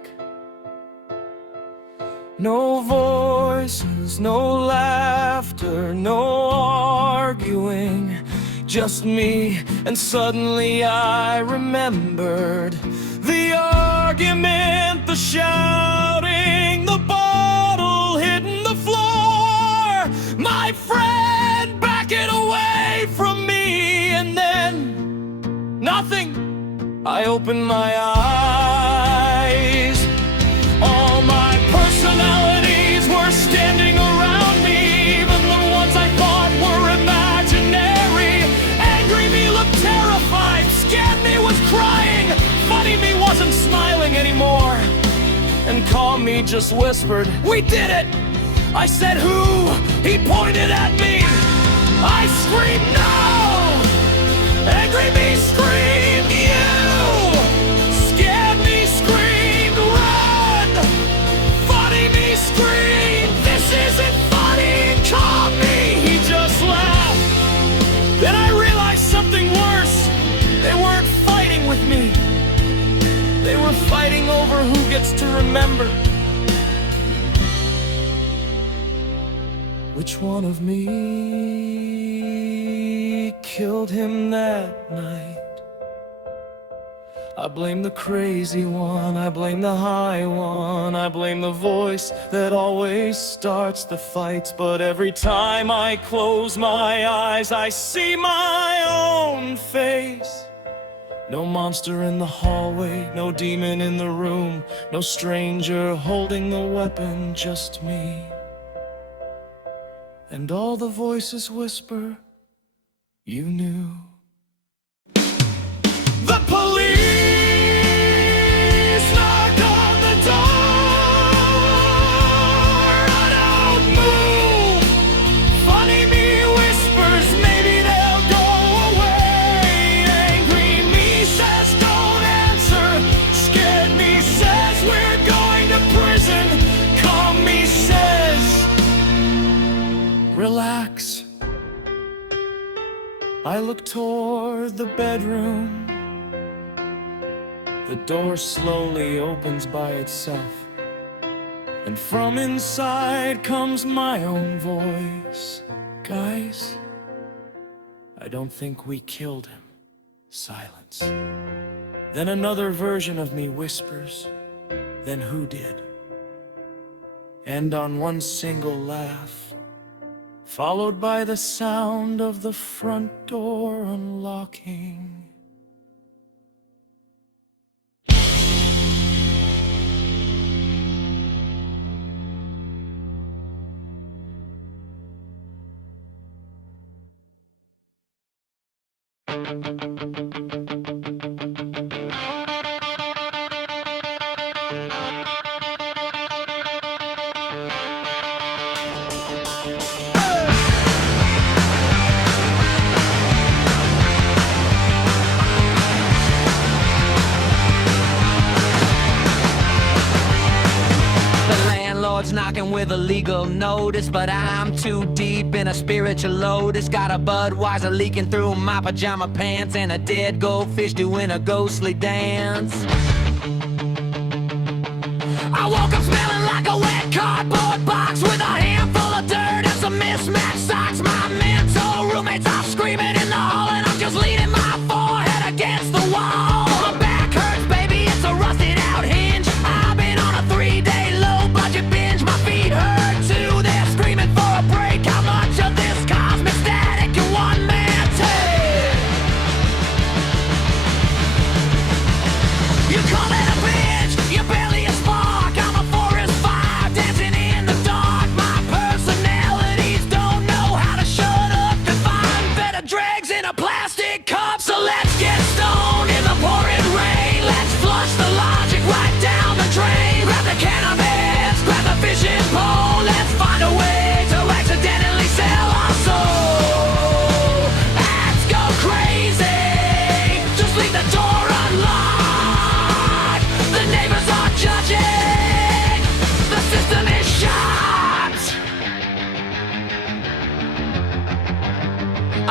No voices, no laughter, no arguing, just me. And suddenly I remembered the argument, the shouting, the bottle hitting the floor. My friend backing away from me, and then nothing. I opened my eyes. All my personalities were standing around me, even the ones I thought were imaginary. Angry me looked terrified, scared me was crying, funny me wasn't smiling anymore. he just whispered, "We did it!" I said, "Who?" He pointed at me. I screamed, "No!" Angry me screamed, "You!" Scared me screamed, "Run!" Funny me screamed, "This isn't funny!" Caught me, he just laughed. Then I realized something worse. They weren't fighting with me. They were fighting over who gets to remember. Which one of me killed him that night? I blame the crazy one, I blame the high one, I blame the voice that always starts the fights. But every time I close my eyes, I see my own face. No monster in the hallway, no demon in the room, no stranger holding the weapon, just me. And all the voices whisper, "You knew." The police knock on the door. I don't move. Funny me whispers, maybe they'll go away. Angry me says, "Don't answer." Scared me says, "We're going to prison." Calm me says, "Relax." I look toward the bedroom. The door slowly opens by itself, and from inside comes my own voice. "Guys, I don't think we killed him." Silence. Then another version of me whispers, "Then who did?" And on one single laugh, followed by the sound of the front door unlocking. Knocking with a legal notice, but I'm too deep in a spiritual lotus. Got a Budweiser leaking through my pajama pants, and a dead goldfish doing a ghostly dance. I woke up smelling like a wet cardboard box with a handful of dirt and some mismatched socks. My mental roommates are screaming in the hall, and I'm just leaning my forehead against the wall. My back hurts, baby, it's a rusted out hinge. I've been on a 3-day low budget binge. My feet hurt too, they're screaming for a break. How much of this cosmic static can one man take? You call it a bitch, you're barely a spark. I'm a forest fire dancing in the dark. My personalities don't know how to shut up, 'cause I'm better dregs in a plastic cup. So let's get stoned in the pouring rain. Let's flush the logic right down the drain. Grab the can of heads, grab the fishing pole. Let's find a way to accidentally sell our soul. Let's go crazy, just leave the door unlocked. The neighbors are judging, the system is shot.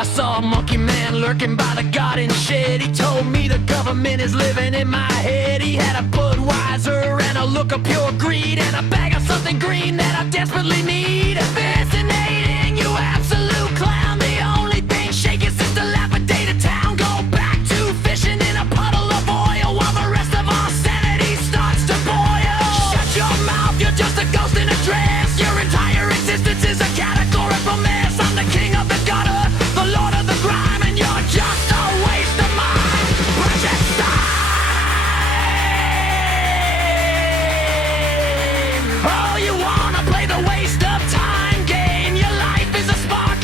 I saw a monkey man lurking by the garden shed. He told me the government is living in my head. He had a Budweiser and a look of pure greed, and a bag of something green that I desperately need. Fascinating, you absolute clown. The only thing shaking since the dilapidated town. Go back to fishing in a puddle of oil while the rest of our sanity starts to boil. Shut your mouth, you're just a ghost in a dress. Your entire existence is a categorical mess. I'm the king of the gutter, the lord of the grime, and you're just a waste of my precious time. Oh, you wanna play the waste of time game? Your life is a spark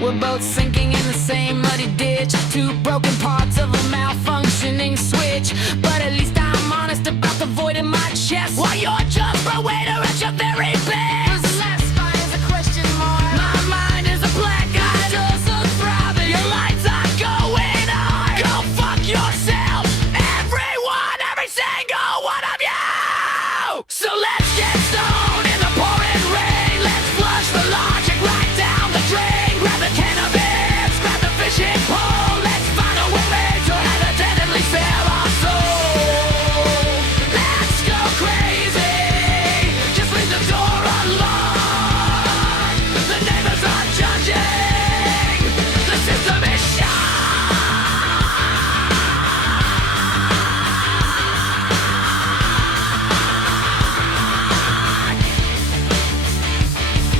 We're both sinking in the same muddy ditch. Two broken parts of a malfunctioning switch. But at least I'm honest about the void in my chest, while you're just a waiter at your very best. The last spine is a question mark. My mind is a black eye. Just a throbbing. Your lights are going on. Go fuck yourself, everyone, every single one of you. So let's get stoned in the pouring rain. Let's flush the logic right down the drain. Grab the cannabis, grab the fishing pole. Let's find a way to evidently sell our soul. Let's go crazy. Just leave the door unlocked. The neighbors are judging. The system is shot.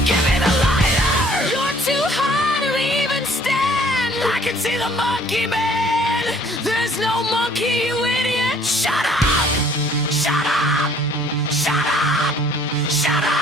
Give me the lighter. You're too high to even stand. I can see the Monkeyman. There's no monkey, you idiot. Shut up! Shut up! Shut up! Shut up!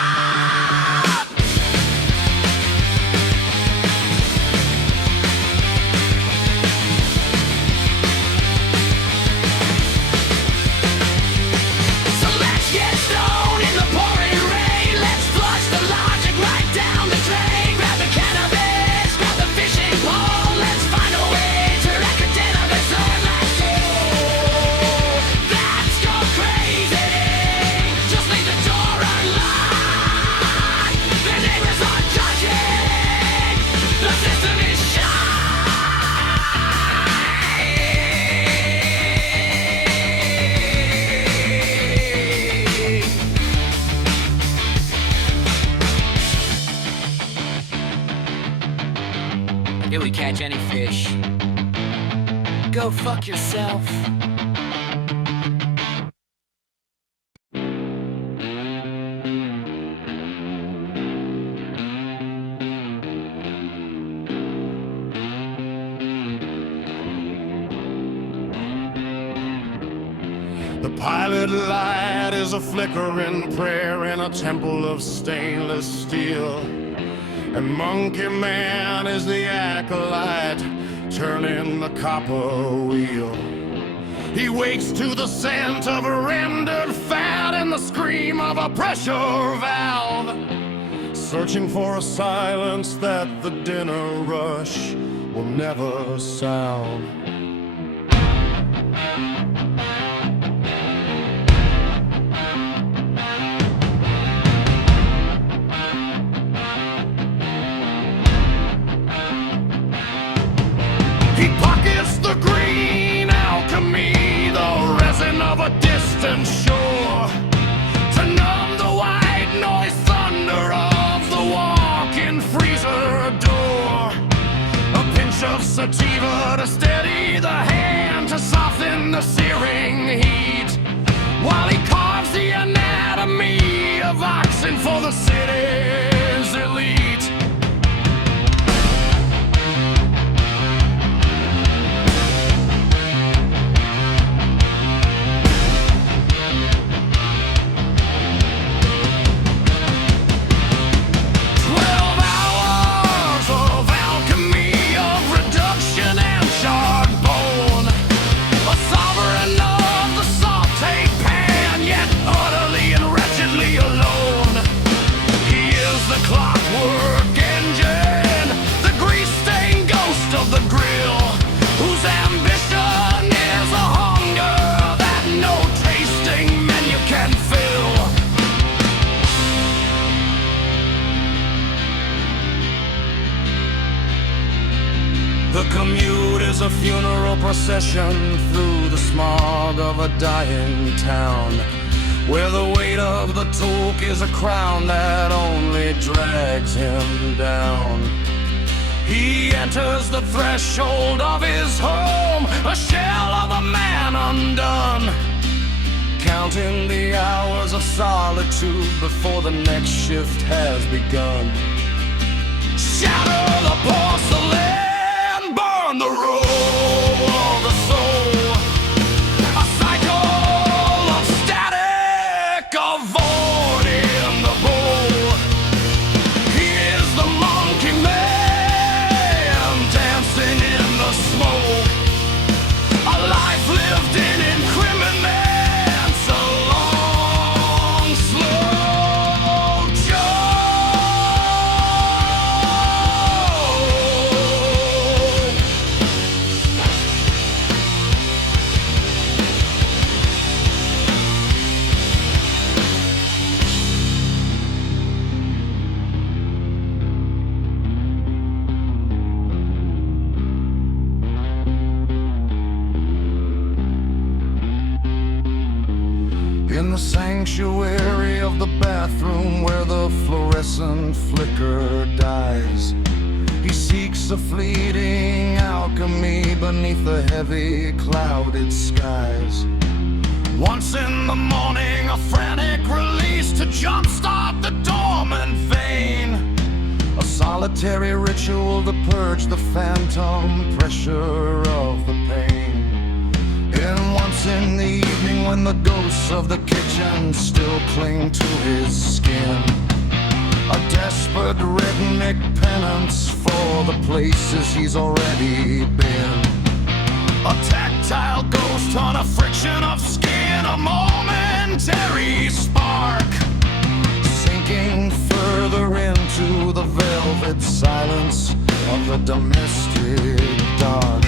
So let's get stoned in the pouring rain. Let's flush the logic right down the drain. Grab the cannabis, grab the fishing pole. Let's find a way to cannabis and let's go. Let's go crazy. Just leave the door unlocked. The neighbors are judging. The system is Did we catch any fish? Go fuck yourself. The pilot light is a flickering prayer in a temple of stainless steel. And Monkeyman is the acolyte turning the copper wheel. He wakes to the scent of a rendered fat and the scream of a pressure valve, searching for a silence that the dinner rush will never sound. He pockets the green alchemy, the resin of a distant shore, to numb the white noise thunder of the walk-in freezer door. A pinch of sativa to steady the hand, to soften the searing heat, while he carves the anatomy of oxen for the city's elite. The commute is a funeral procession through the smog of a dying town, where the weight of the talk is a crown that only drags him down. He enters the threshold of his home, a shell of a man undone, counting the hours of solitude before the next shift has begun. Shatter the porcelain, burn the roll of the soul, a cycle of static, a void in the bowl. He is the monkey man. In the sanctuary of the bathroom where the fluorescent flicker dies, he seeks a fleeting alchemy beneath the heavy clouded skies. Once in the morning, a frantic release to jumpstart the dormant vein. A solitary ritual to purge the phantom pressure of the pain. And once in the evening when the ghosts of the kitchen still cling to his skin, a desperate redneck penance for the places he's already been. A tactile ghost on a friction of skin, a momentary spark, sinking further into the velvet silence of the domestic dark.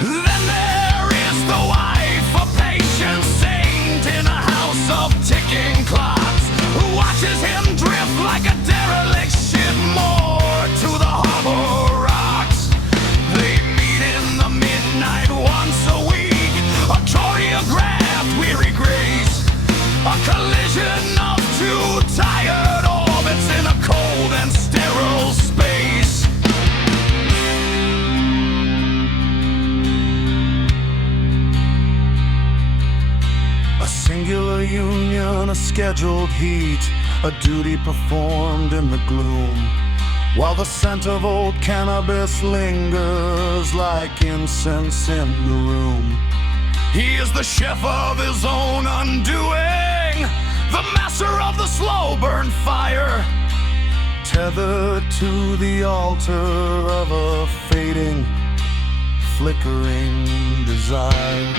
Then there is the wife, a patient saint in a house of ticking clocks, who watches him drift like a derelict ship moored to the harbor rocks. They meet in the midnight once a week, a choreographed weary grace, a collision of two tired orbits in a cold and sterile space. A singular union, a scheduled heat, a duty performed in the gloom, while the scent of old cannabis lingers like incense in the room. He is the chef of his own undoing, the master of the slow burn fire, tethered to the altar of a fading, flickering desire.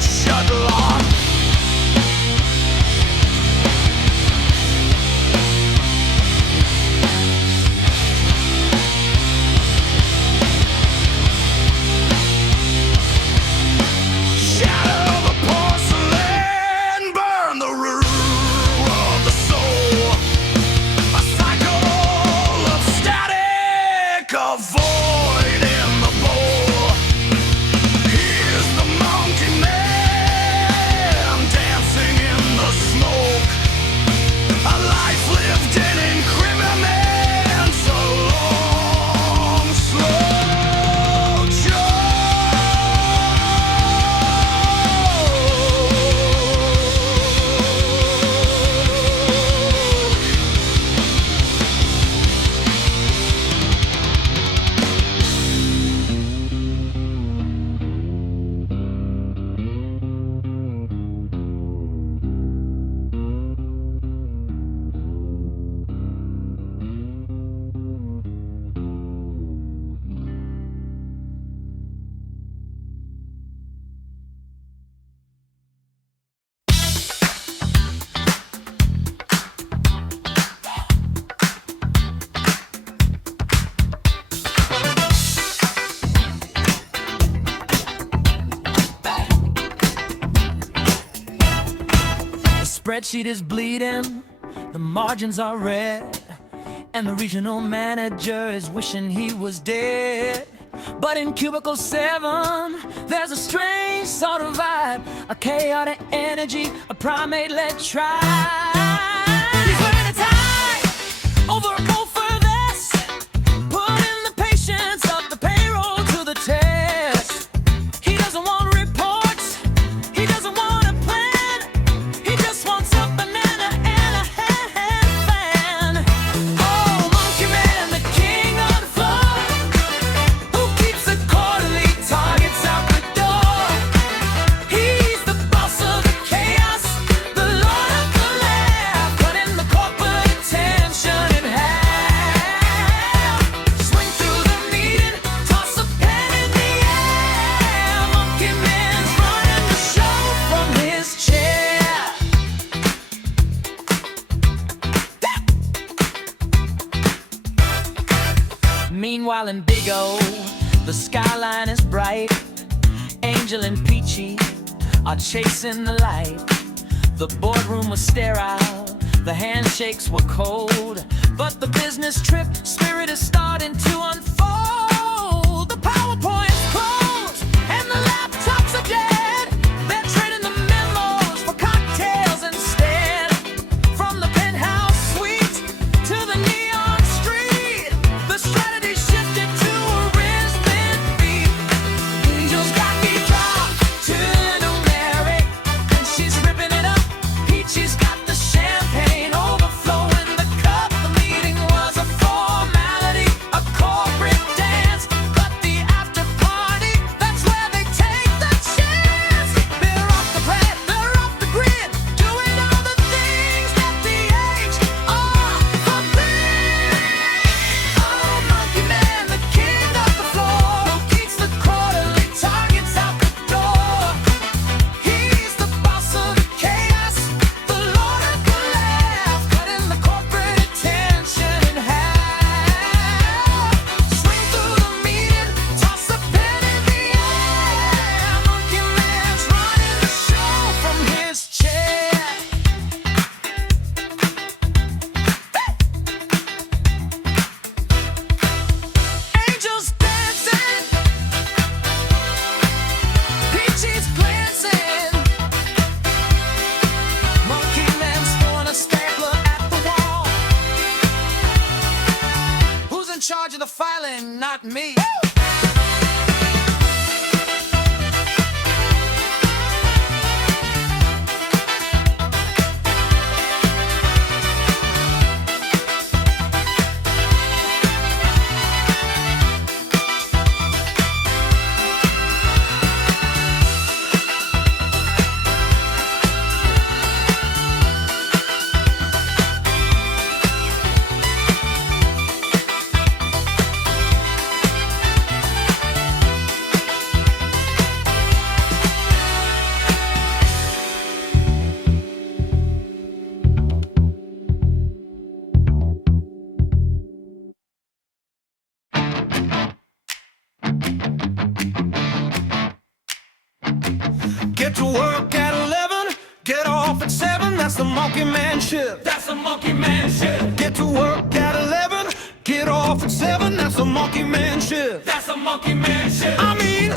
Shut lock. Shadow the porcelain, burn the root of the soul. A cycle of static, a void in the bowl. Here's the Monkeyman, dancing in the smoke. A life lived in increments, a long, slow joke. Spreadsheet is bleeding, the margins are red, and the regional manager is wishing he was dead. But in cubicle 7, there's a strange sort of vibe, a chaotic energy, a primate-led tribe. He's wearing a tie over a cold fur vest, putting the patience of the payroll to the test. He doesn't want reports, he doesn't want a plan, he just wants a banana and a hand fan. Oh, Monkeyman, the king of the floor, who keeps the quarterly targets out the door. He's the boss of the chaos, the lord of the laugh, cutting the corporate attention in half. go. The skyline is bright. Angel and Peachy are chasing the light. The boardroom was sterile, the handshakes were cold, but the business trip spirit is starting to unfold. The PowerPoint's closed and the laptops are dead. They're trading the memos for cocktails instead. From the penthouse suite to the neon street, the strategy shifted to a wristband beat. Angel's got me dropped to numeric, and she's ripping it up. Peachy's got the champagne overflowing the cup. The meeting was a formality, a corporate dance, but the after party, that's where they take the chance. They're off the plan, they're off the grid, doing all the things that the HR forbids. Oh, Monkeyman, the king of the floor, who keeps the quarterly targets out the door. He's the boss of chaos, the lord of the laugh, cutting the corporate attention in half. Swing through the meeting, toss a pen in the air. Monkeyman's running the show from his chair. Angel's dancing, Peachy's glancing. Monkeyman's throwing a stapler at the wall. Who's in charge of the filing? Not me. Get to work at 11, get off at 7, that's the Monkeyman shift. That's a Monkeyman shit. Get to work at 11, get off at 7, that's the Monkeyman shift. That's a Monkeyman shit. I mean,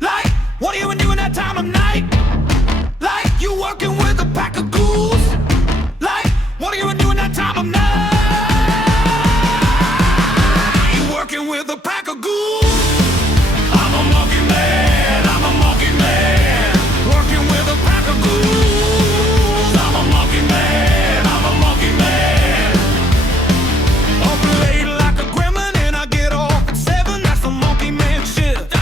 like, what are you doing that time of night? Like, you working with a pack of ghouls? Like, what are you doing that time of night? You working with a pack of ghouls? I'm a Monkeyman, I'm a Monkeyman, working with a pack of ghouls. I'm a Monkeyman, I'm a Monkeyman, up late like a gremlin and I get off at 7, that's the Monkeyman shift.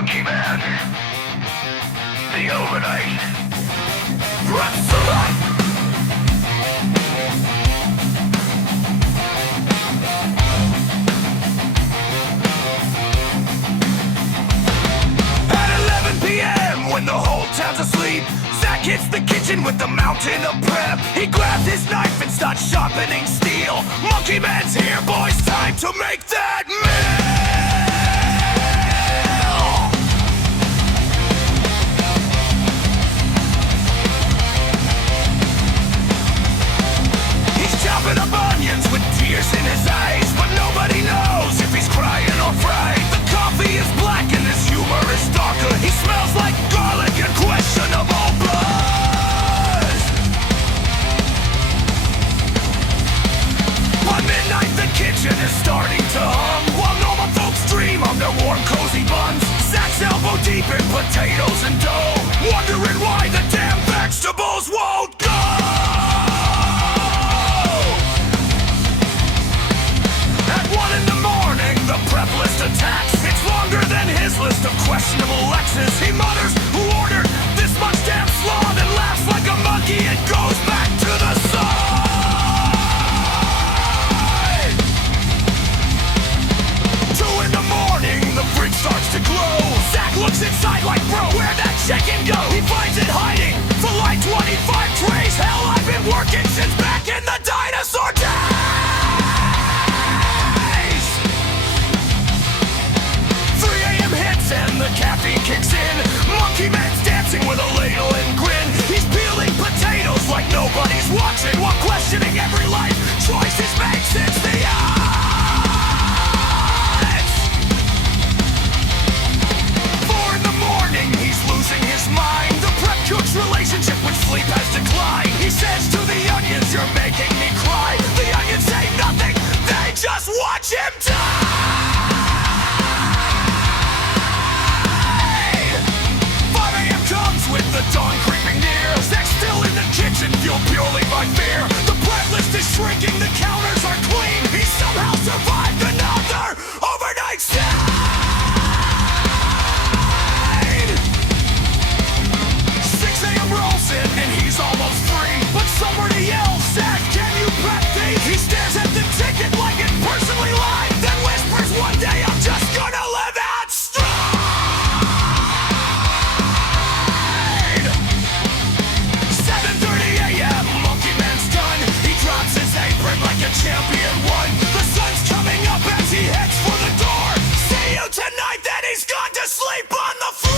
Monkeyman, the overnight restaurant. At 11 p.m. when the whole town's asleep, Zach hits the kitchen with the mountain of prep. He grabs his knife and starts sharpening steel. Monkeyman's here, boys, time to make that meal. He's chopping up onions with tears in his eyes, but nobody knows if he's crying or fried. The coffee is black and his humor is darker. He smells like garlic and questionable blood. By midnight the kitchen is starting to hum, while normal folks dream of their warm cozy buns. Zach's elbow deep in potatoes and dough, wondering why the damn vegetables won't go. At 1 in the morning the prep list attacks. It's longer than his list of questionable Lexes. He mutters, "Who ordered this much damn slaw?" Then laughs like a monkey and goes back to the side. 2 in the morning the fridge starts to glow. Zach looks inside like, bro, where'd that chicken go? He finds it hiding for like 25 trays. Hell, I've been working since back in the dinosaur days. 3 a.m. hits and the caffeine kicks in. Monkeyman's dancing with a ladle and grin. He's peeling potatoes like nobody's watching, while questioning every life choice he's made since the odds. 4 in the morning he's losing his mind. The prep cook's relationship with sleep has declined. He says to the onions, "You're making me cry." The onions say nothing, they just watch him die. 5 a.m. comes with the dawn creeping near. Zach's still in the kitchen, fueled purely by fear. The bread list is shrinking, the counters are clean. He somehow survived another overnight stay. 6 a.m. rolls in and he's almost free, but somebody yells, "Zach, can you prep these?" He stares at the ticket like it personally lied, then whispers, "One day I'm just gonna live outside." 7:30 a.m. Monkeyman's done. He drops his apron like a champion won. The sun's coming up as he heads for the door. See you tonight, then he's gone to sleep on the floor.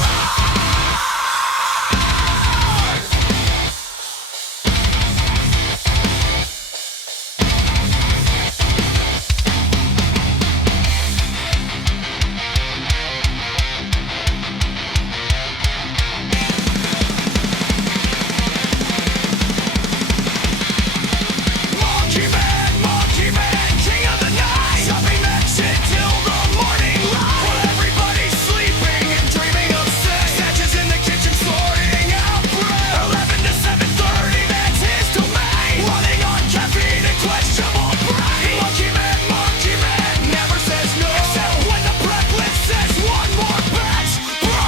Monkeyman, Monkeyman, king of the night. Chopping that shit till the morning light. While everybody's sleeping and dreaming of sex, Zach is in the kitchen sorting out bread. 11 to 7:30, that's his domain. Running on caffeine and questionable brain. Monkeyman, Monkeyman, never says no, except when the prep list says one more batch, bro.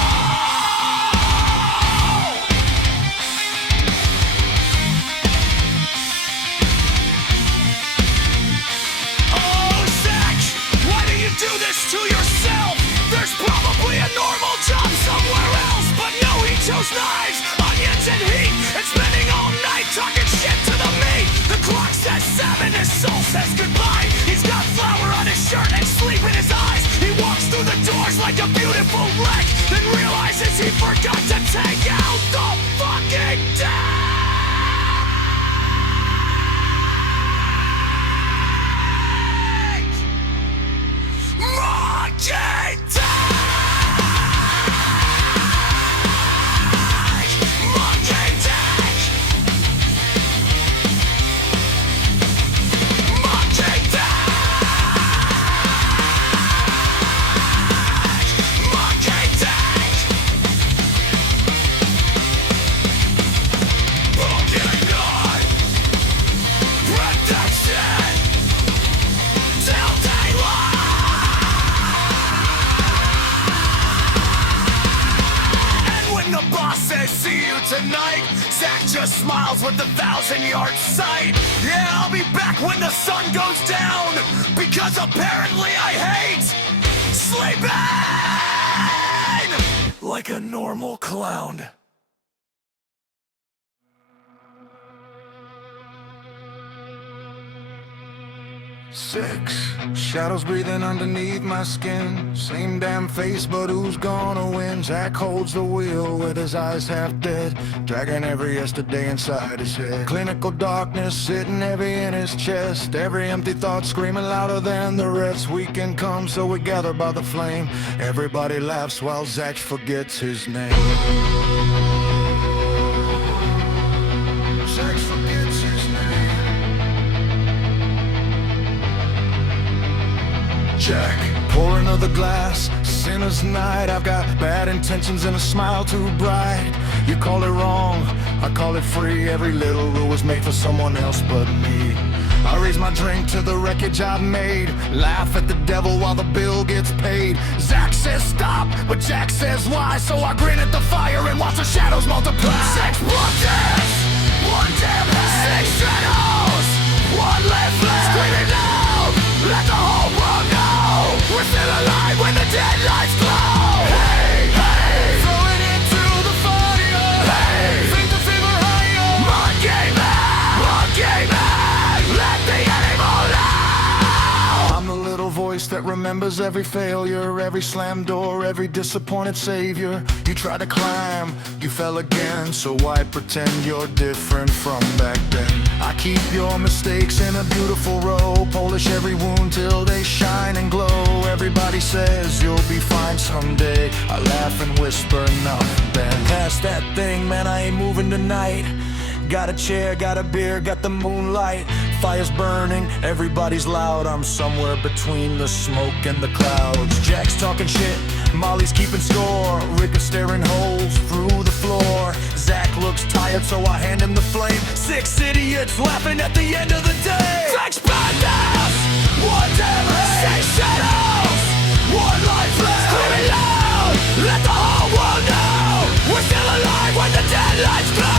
Oh, Zach, why do you do this to yourself? There's probably a normal job somewhere else, but no, he chose knives, onions, and heat, and spending all night talking shit to the meat. The clock says 7, his soul says goodbye. He's got flour on his shirt and sleep in his eyes. He walks through the doors like a beautiful wreck, then realizes he forgot to take out the fucking deck. Monkey Tank! Monkey Tank! Monkey Tank! Monkey Tank! night. Zach just smiles with the 1,000-yard sight. Yeah, I'll be back when the sun goes down, because apparently I hate sleeping like a normal clown. Six shadows breathing underneath my skin. Same damn face, but who's gonna win? Jack holds the wheel with his eyes half dead, dragging every yesterday inside his head. Clinical darkness sitting heavy in his chest, every empty thought screaming louder than the rest. We can come, so we gather by the flame. Everybody laughs while Zach forgets his name. Zach forgets his name. Jack, pour another glass, sinner's night. I've got bad intentions and a smile too bright. You call it wrong, I call it free. Every little rule was made for someone else but me. I raise my drink to the wreckage I've made, laugh at the devil while the bill gets paid. Zach says stop, but Jack says why, so I grin at the fire and watch the shadows multiply. 6 blood deaths, 1 damn head. 6 shadows, 1 left leg. Screaming loud, let the whole world know we're still alive when the dead lights glow. Hey, hey, throw it into the fire. Hey, think the fever higher. Monkeyman, Monkeyman, let the animal out. I'm the little voice that remembers every failure, every slammed door, every disappointed savior. You tried to climb, you fell again, so why pretend you're different from back then? I keep your mistakes in a beautiful row, polish every wound till they shine and glow. Everybody says you'll be fine someday. I laugh and whisper, nothing then. Past that thing, man, I ain't moving tonight. Got a chair, got a beer, got the moonlight. Fire's burning, everybody's loud. I'm somewhere between the smoke and the clouds. Jack's talking shit, Molly's keeping score. Rick is staring holes through the floor. Zach looks tired, so I hand him the flame. 6 idiots laughing at the end of the day. Zach's madness, 1 damn hate. 6 shadows, 1 life left. Screaming loud, let the whole world know we're still alive when the dead lights glow.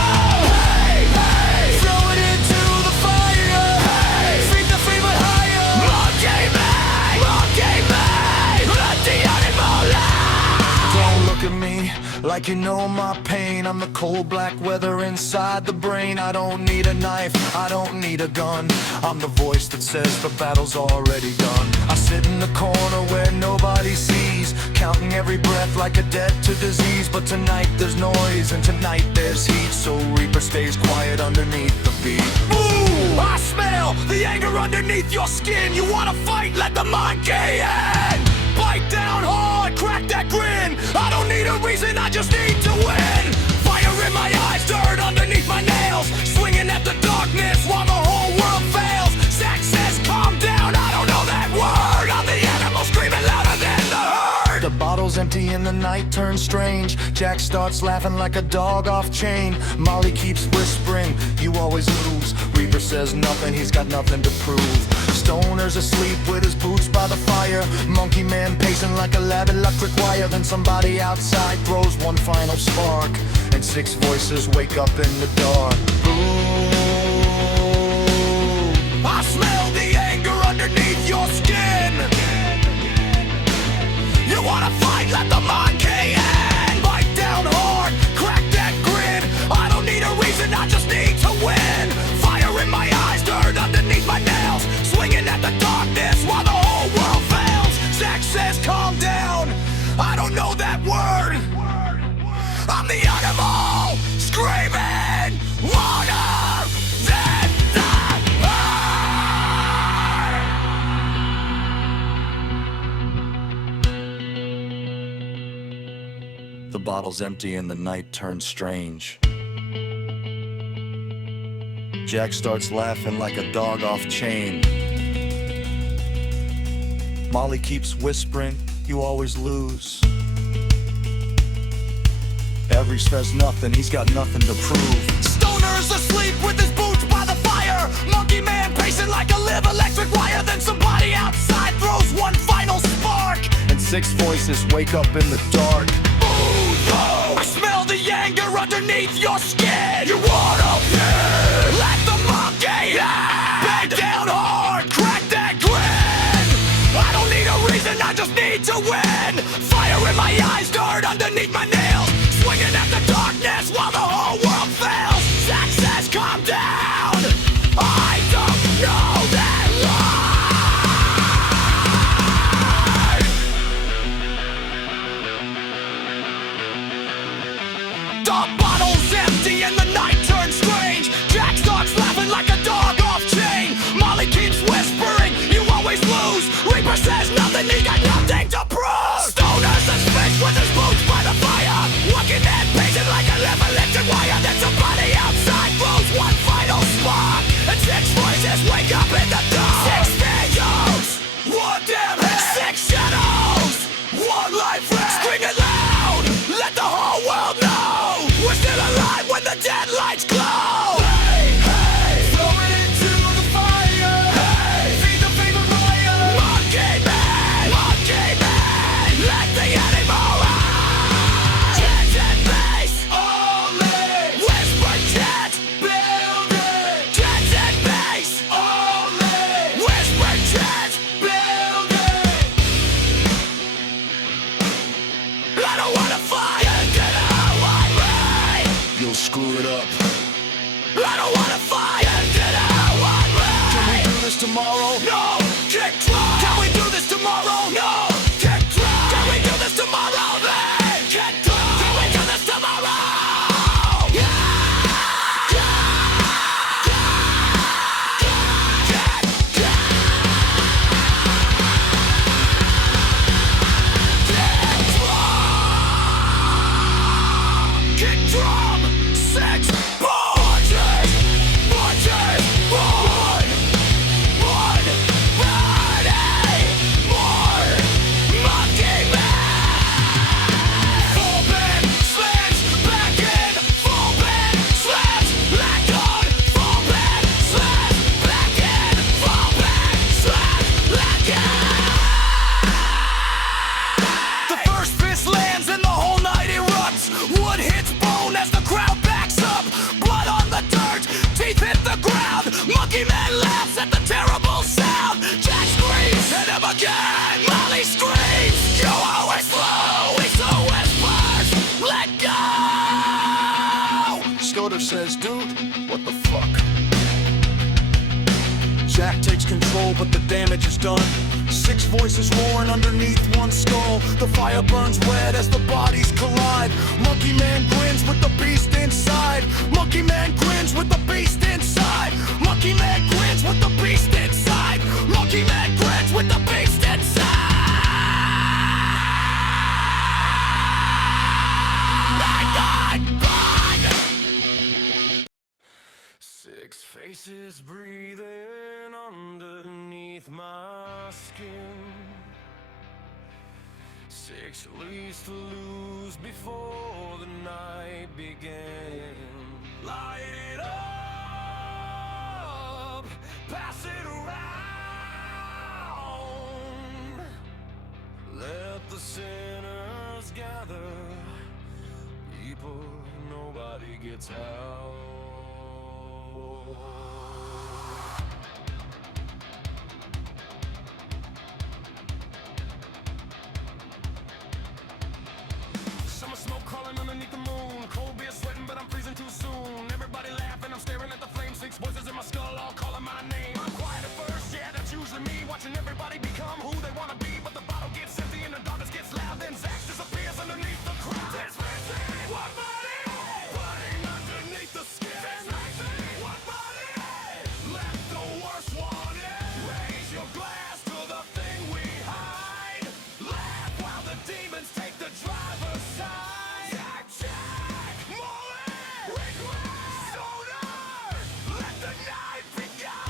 Hey, hey, throw it into the fire. Hey, feed the fever higher. Monkeyman, Monkeyman, let the animal out. Don't look at me like you know my pain. I'm the cold black weather inside the brain. I don't need a knife, I don't need a gun. I'm the voice that says the battle's already done. I sit in the corner where nobody sees, counting every breath like a debt to disease. But tonight there's noise and tonight there's heat, so Reaper stays quiet underneath the beat. Ooh, I smell the anger underneath your skin. You wanna fight, let the monkey in. Bite down hard, crack that grin. I don't need a reason, I just need to win. Fire in my eyes, dirt underneath my nails, swinging at the darkness while the whole world fails. Zach says calm down, I don't know that word. I'm the animal screaming louder than the herd. The bottle's empty and the night turns strange. Jack starts laughing like a dog off chain. Molly keeps whispering, you always lose. Reaper says nothing, he's got nothing to prove. Stoner's asleep with his boots by the fire. Monkeyman pacing like a lab electric wire. Then somebody outside throws 1 final spark, and 6 voices wake up in the dark. Ooh, I smell the anger underneath your skin. You wanna fight, let the monkey in. Bite down hard, crack that grin. I don't need a reason, I just need to win. Fire in my eyes, dirt underneath my nails, swinging at the darkness while the whole world fails. Zach says calm down, I don't know that word. I'm the animal screaming louder than the herd. The bottle's empty and the night turns strange. Jack starts laughing like a dog off chain. Molly keeps whispering, you always lose. Every says nothing, he's got nothing to prove. Stoner's asleep with his boots by the fire. Monkeyman pacing like a live electric wire. Then somebody outside throws 1 final spark, and 6 voices wake up in the dark. Ooh, I smell the air. anger underneath your skin. You wanna win? Let the monkey in. Bang down hard, crack that grin. I don't need a reason, I just need to win. Fire in my eyes, dirt underneath my nails. Swinging at the darkness while the whole world fails. Zack says calm down, I don't know that line. The bottle's empty and the night turns strange. Jack starts laughing like a dog off chain. Molly keeps whispering, you always lose. Reaper says nothing, he got nothing to prove. Stoner suspects with his boots by the fire. Walking that patient like a electric wire. Then somebody outside blows one final spark. And 6 voices wake up in the dark. 6 fingers, 1 damn head. 6 shadows, 1 life red. Scream it loud, let the whole world know. We're still alive when the dead lights glow. Hey, hey, throw it into the fire. Hey, feed the fever fire. Monkeyman, Monkeyman, let the animal out. Chant and bass, only. Whisper chant, build it. Chant and bass, only. Whisper chant, build it. I don't wanna fight. Get out, right. You'll screw it up. I don't wanna fight. Get out, right. Can we do this tomorrow? No. Kick drum. Can we do this tomorrow? No. Kick drum. Can we do this tomorrow? Then kick drum. Can we do this tomorrow? Kick drum, 6 punches, punches, 1, 1, Friday, more, Monkeyman. Full bend, slams, back in, full bend, slams, back on, full bend, slams, back in, full bend, slams, back in. The first fist lands and the whole night erupts. Wood hits bone as the crowd backs up. Blood on the dirt, teeth hit the ground. Monkeyman laughs at the terrible sound. Jack screams, hit him again. Molly screams, you always slow. He so whispers, let go. Stoner says, dude, what the fuck? Jack takes control, but the damage is done. 6 voices roaring underneath 1 skull. The fire burns red as the bodies collide. Monkeyman grins with the beast inside. Monkeyman grins with the beast inside. Monkeyman grins with the beast inside. Monkeyman grins with the beast inside. Bang! 6 faces breathing underneath my skin. 6 leaves to lose before the night begins. Light it up, pass it around. Let the sinners gather. People, nobody gets out. Summer smoke crawling underneath the moon. Cold beer sweating, but I'm freezing too soon. Everybody laughing, I'm staring at the flames. 6 voices in my skull, all calling my name. I'm quiet at first, yeah, that's usually me. Watching everybody become who they wanna be. But the bottle gets empty and the darkness gets loud. Then Zack disappears underneath the crowd. It's missing one body, burning underneath the skin. It's missing one body, let the worst one in. Raise your glass to the thing we hide. Laugh while the demons take the driver's side. Jack, Jack, Molly, Stoner, let the night begin.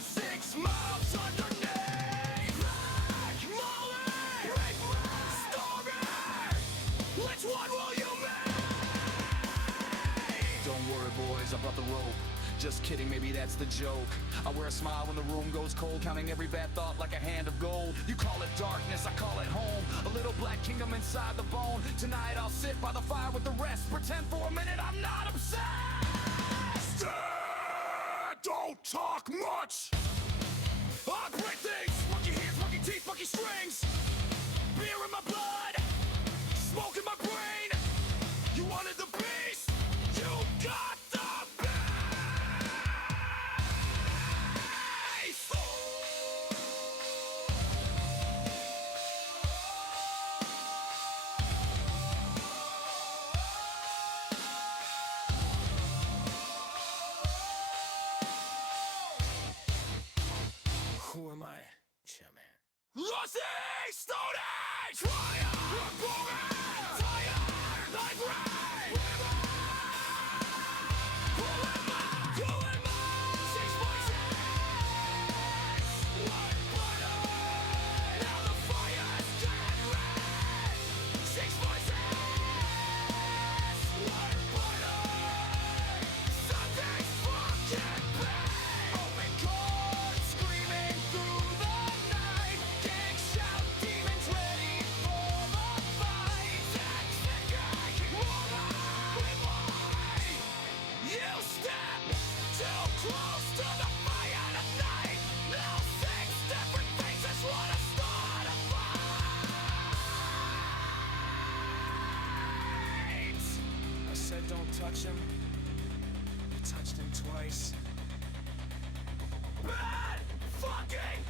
with 6 miles underneath. Black Molly, Stormy, which one will you make? Don't worry, boys, I brought the rope. Just kidding, maybe that's the joke. I wear a smile when the room goes cold, counting every bad thought like a hand of gold. You call it darkness, I call it home. A little black kingdom inside the bone. Tonight I'll sit by the fire with the rest. Pretend for a minute I'm not obsessed. Don't talk much. I break things. Monkey hands, monkey teeth, monkey strings. Beer in my blood, smoke in my brain. You wanted the beast, you got the beast. Who am I? Chairman. Rossi, Stone Age, fire, booming, fire, like rain. Who am I? 6 voices, one body. Now the fire's getting red. 6 voices, one body. Something's fucking bad. Open court, screaming through the night. Gangs shout, demons ready for the fight. That's the guy. You step too close to the fire tonight. Now 6 different faces wanna start a fight. I said don't touch him. You touched him twice. Bad fucking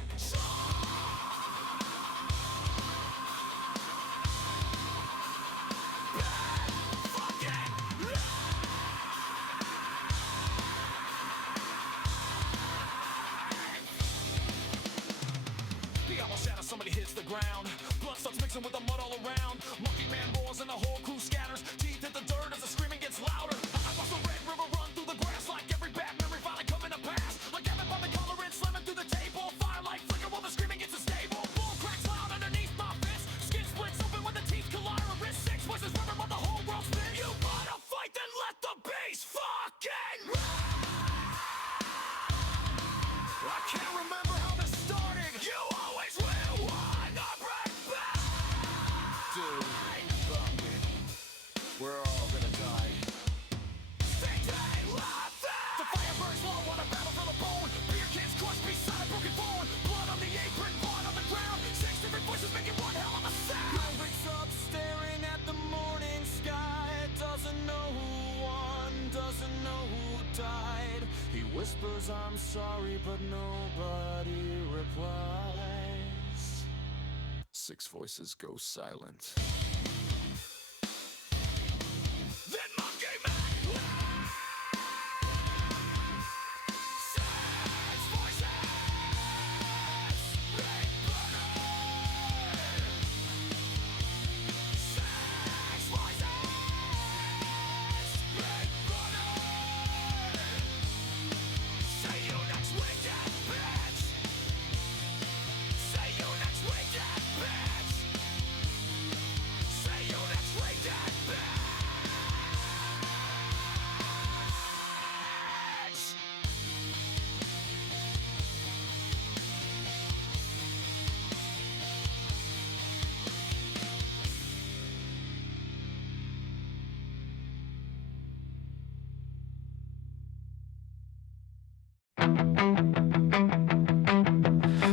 The album shatters, somebody hits the ground. Blood starts mixing with the mud all around. Monkeyman roars and the whole crew scatters. Teeth hit the dirt as the screaming gets louder. I watch the red river run through the grass like every bad memory finally coming to pass. Like having by the collar and slamming through the table. Firelight flicker while the screaming gets unstable. Bull cracks loud underneath my fist. Skin splits open when the teeth collide. A wrist 6 voices rubber while the whole world spins. You wanna fight, then let the bass fucking I can't remember how this started. You always will wanna break back. Dude, we're all gonna die. The fire burns low on a battlefield of bone. Beer cans crushed beside a broken bone. Blood on the apron, blood on the ground. 6 different voices making one hell of a sound. He wakes up staring at the morning sky. Doesn't know who won, doesn't know who died. He whispers, I'm sorry, but nobody replies. 6 voices go silent. Then Monkeyman. 6 voices. Big burner. 6 voices. Big burner. See you next weekend, bitch. See you next weekend, bitch. See you next weekend, bitch.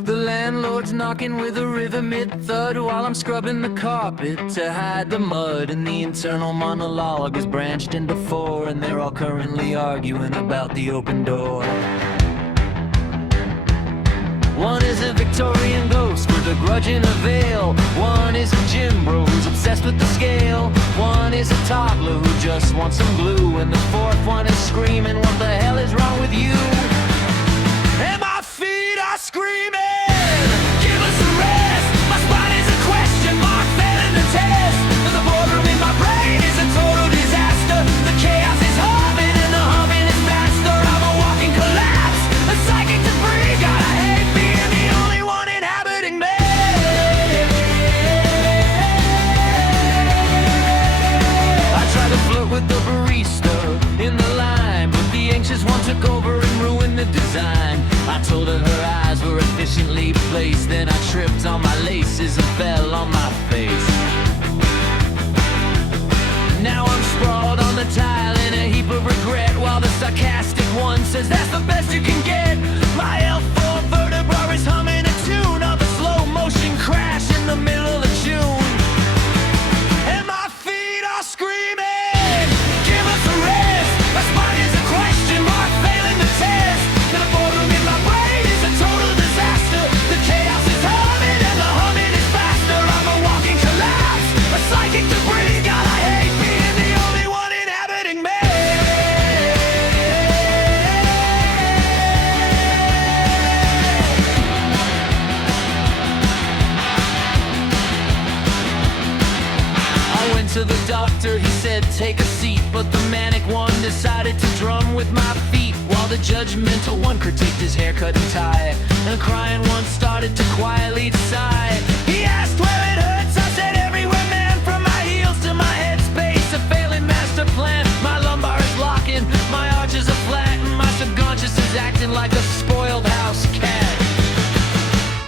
The landlord's knocking with a river mid-thud while I'm scrubbing the carpet to hide the mud. And the internal monologue is branched into 4, and they're all currently arguing about the open door. One is a Victorian ghost with a grudge in a veil. One is a gym bro who's obsessed with the scale. One is a toddler who just wants some glue. And the fourth one is screaming, what the hell is wrong with you? And my feet are screaming, give us a rest. My spine is a question mark, failing the test. The boardroom in my brain is a total disaster. The chaos is humming and the humming is faster. I'm a walking collapse, a psychic debris. while the sarcastic one says that's the best you can get. My L4 vertebra is humming a tune of a slow motion crash in the middle of June. And my feet are screaming, give us a rest. My spine is a question mark, failing the test. And the boredom in my brain is a total disaster. The chaos is humming and the humming is faster. I'm a walking collapse, a psychic debris. God, I hate being the only one inhabiting me. I went to the doctor, he said take a seat, but the manic one decided to drum with my feet, while the judgmental one critiqued his haircut and tie, and the crying one started to quietly sigh. He asked where it hurts, I said everywhere, man, from my heels to my headspace. A failing master plan, my lumbar is locking, my arches are flat, and my subconscious is acting like a spoiled house cat.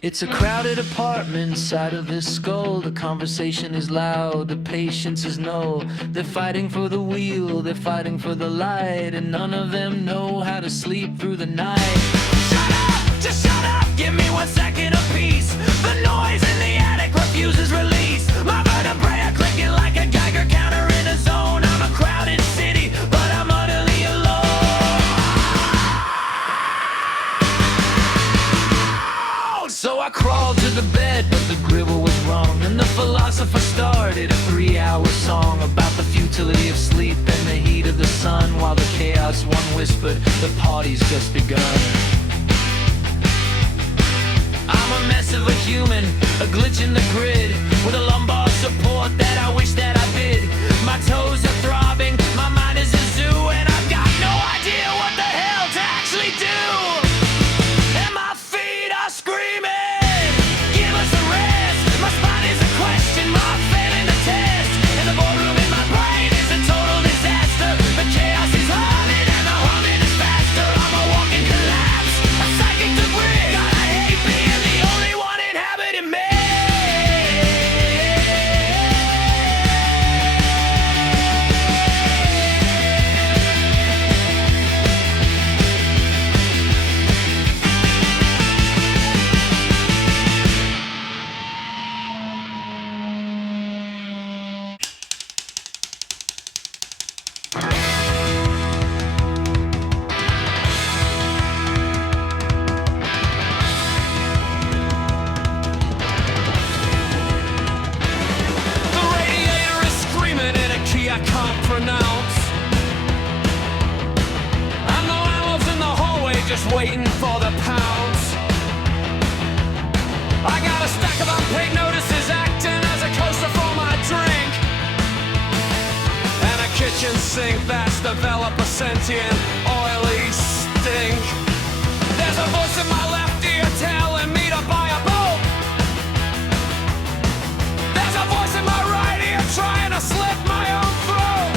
It's a crowded apartment inside of his skull. The conversation is loud, the patience is no. They're fighting for the wheel, they're fighting for the light, and none of them know how to sleep through the night. Shut up, just shut up, give me 1 second apiece. The noise in the attic refuses release. My vertebrae are clicking like a Geiger counter in a zone. I'm a crowded city, but I'm utterly alone. So I crawled to the bed, but the gribble was wrong, and the philosopher started a 3-hour song about the futility of sleep and the heat of the sun, while the chaos one whispered, the party's just begun. I'm a mess of a human, a glitch in the grid, with a lumbar support that I wish that I did. My toes are throbbing, my mind is a zoo, and I've got no idea what the hell to actually do. And my feet are screaming, give us a rest. My spine is a question mark, failing the test. And the boardroom in my brain is a total disaster. The chaos is humming and the humming is faster. I'm a walking collapse, a psychic debris. God, I hate being the only one inhabiting me. The radiator is screaming in a key I can't pronounce. And the landlord's in the hallway just waiting for the pounds. I got a stack of unpaid notices acting as a coaster for my drink, and a kitchen sink that's developed a sentient, oily stink. There's a voice in my left ear telling me to buy a boat. There's a voice in my right ear trying to slit my own throat.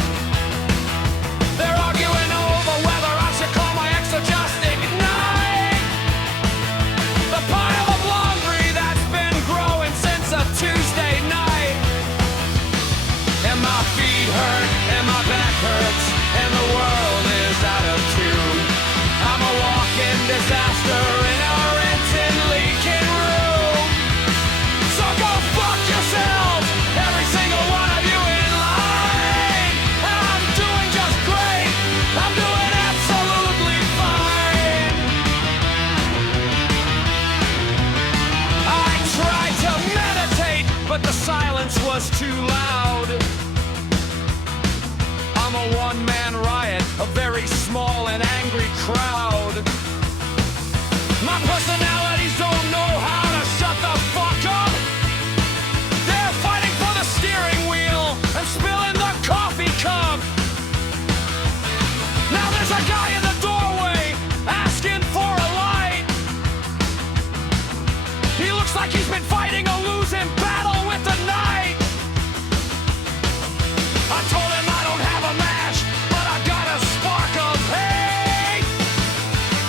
They're arguing over whether I should call my ex or just ignite the pile of laundry that's been growing since a Tuesday night. And my feet hurt, and my back hurts, and the world is out of tune. I'm a walking disaster in a rented leaking room. So go fuck yourself, every single one of you in line. I'm doing just great, I'm doing absolutely fine. I tried to meditate, but the silence was too loud. I'm a one-man riot, a very small and angry crowd. My personalities don't know how to shut the fuck up. They're fighting for the steering wheel and spilling the coffee cup. Now there's a guy in the doorway asking for a light. He looks like he's been fighting a losing battle with the night. I told him I don't have a match, but I got a spark of hate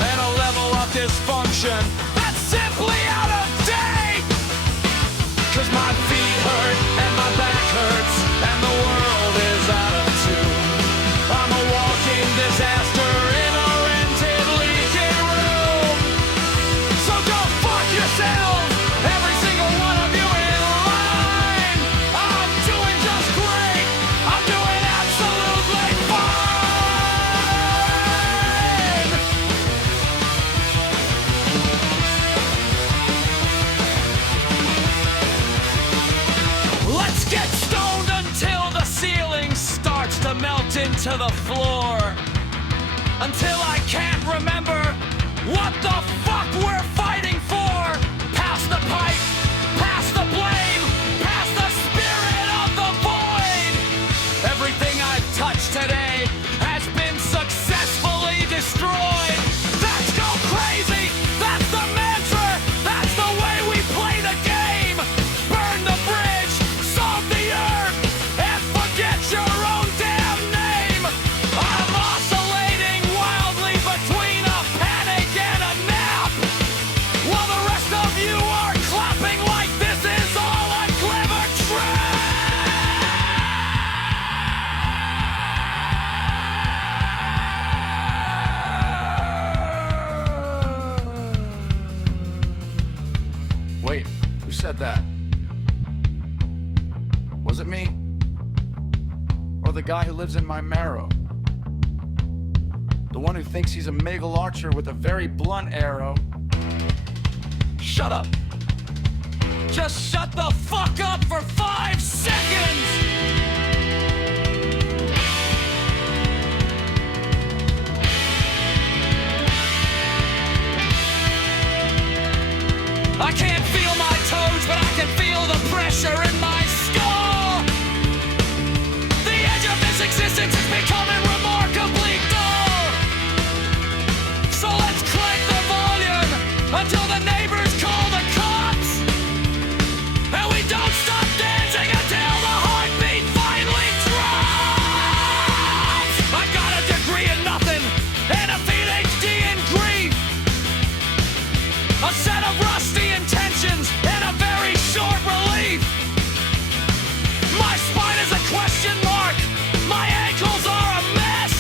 and a level of dysfunction that's simply out of date. 'Cause my feet hurt and my back hurts and the world is out of tune. I'm a walking disaster onto the floor until I can't remember what the fuck we're fighting for. Pass the pipe, pass the blame, pass the spirit of the void. Everything I've touched today has been successfully destroyed. Let's go crazy, that's the mantra, that's the way we play the game. Burn the bridge, salt the earth, and forget your own damn name. I'm oscillating wildly between a panic and a nap, while the rest of you are clapping like this is all a clever trap. Wait, who said that? Was it me? Or the guy who lives in my marrow? The one who thinks he's a Megal archer with a very blunt arrow? Shut up! Just shut the fuck up for 5 seconds! I can't feel my toes, but I can feel the pressure in my skull. The edge of this existence is becoming remarkably dull. So let's crank the volume until the neighbors call the cops. And we don't stop dancing until the heartbeat finally drops. I've got a degree in nothing and a PhD in grief. A set of rusty intentions and a very short relief. My spine is a question mark. My ankles are a mess.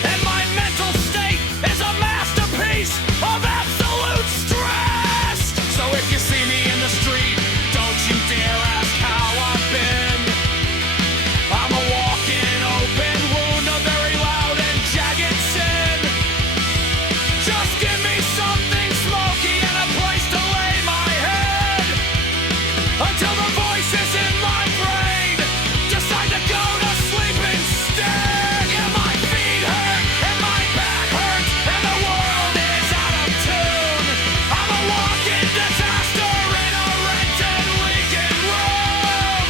And my mental state is a masterpiece of absolute stress. So if you see me in the street, don't you dare ask how I've been. I'm a walking open wound, a very loud and jagged sin. Just give me something smoky and a place to lay my head until the voices in my brain decide to go to sleep instead. Yeah, my feet hurt and my back hurts and the world is out of tune. I'm a walking disaster in a rented leaking room.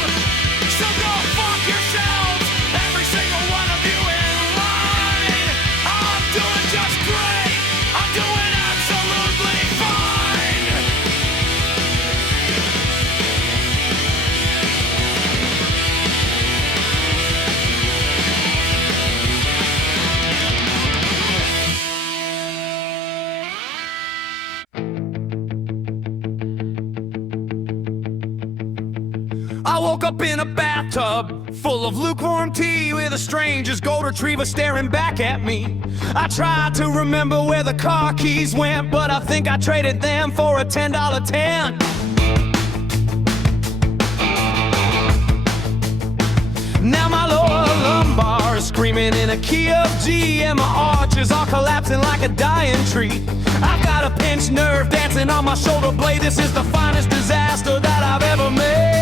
So go fuck yourselves, every single one of you in line. I'm doing just great. I'm doing absolutely fine. I woke up in a bathtub full of lukewarm tea with a stranger's gold retriever staring back at me. I tried to remember where the car keys went, but I think I traded them for a $10 tent. Now my lower lumbar is screaming in a key of G, and my arches are collapsing like a dying tree. I've got a pinched nerve dancing on my shoulder blade. This is the finest disaster that I've ever made.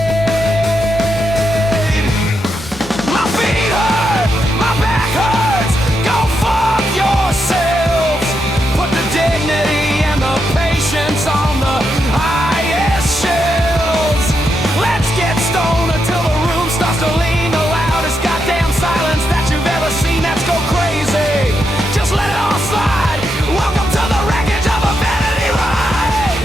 My feet hurt, my back hurts. Go fuck yourselves. Put the dignity and the patience on the highest shelves. Let's get stoned until the room starts to lean. The loudest goddamn silence that you've ever seen. Let's go crazy. Just let it all slide. Welcome to the wreckage of a vanity ride.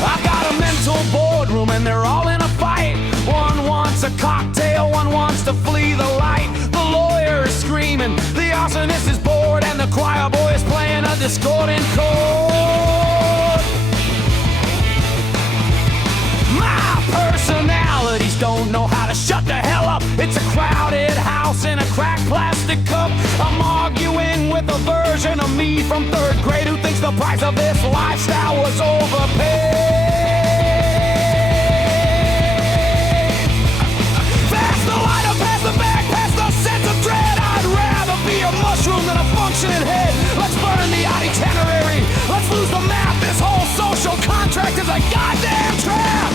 I got a mental boardroom and they're all in a fight. One wants a cocktail, one wants to flee the light. The lawyer is screaming, the arsonist is bored, and the choir boy is playing a discordant chord. My personalities don't know how to shut the hell up. It's a crowded house in a cracked plastic cup. I'm arguing with a version of me from 3rd grade who thinks the price of this lifestyle was overpaid. Pass the lighter, pass the bag, pass the sense of dread. I'd rather be a mushroom than a functioning head. Let's burn the itinerary. Let's lose the map. This whole social contract is a goddamn trap.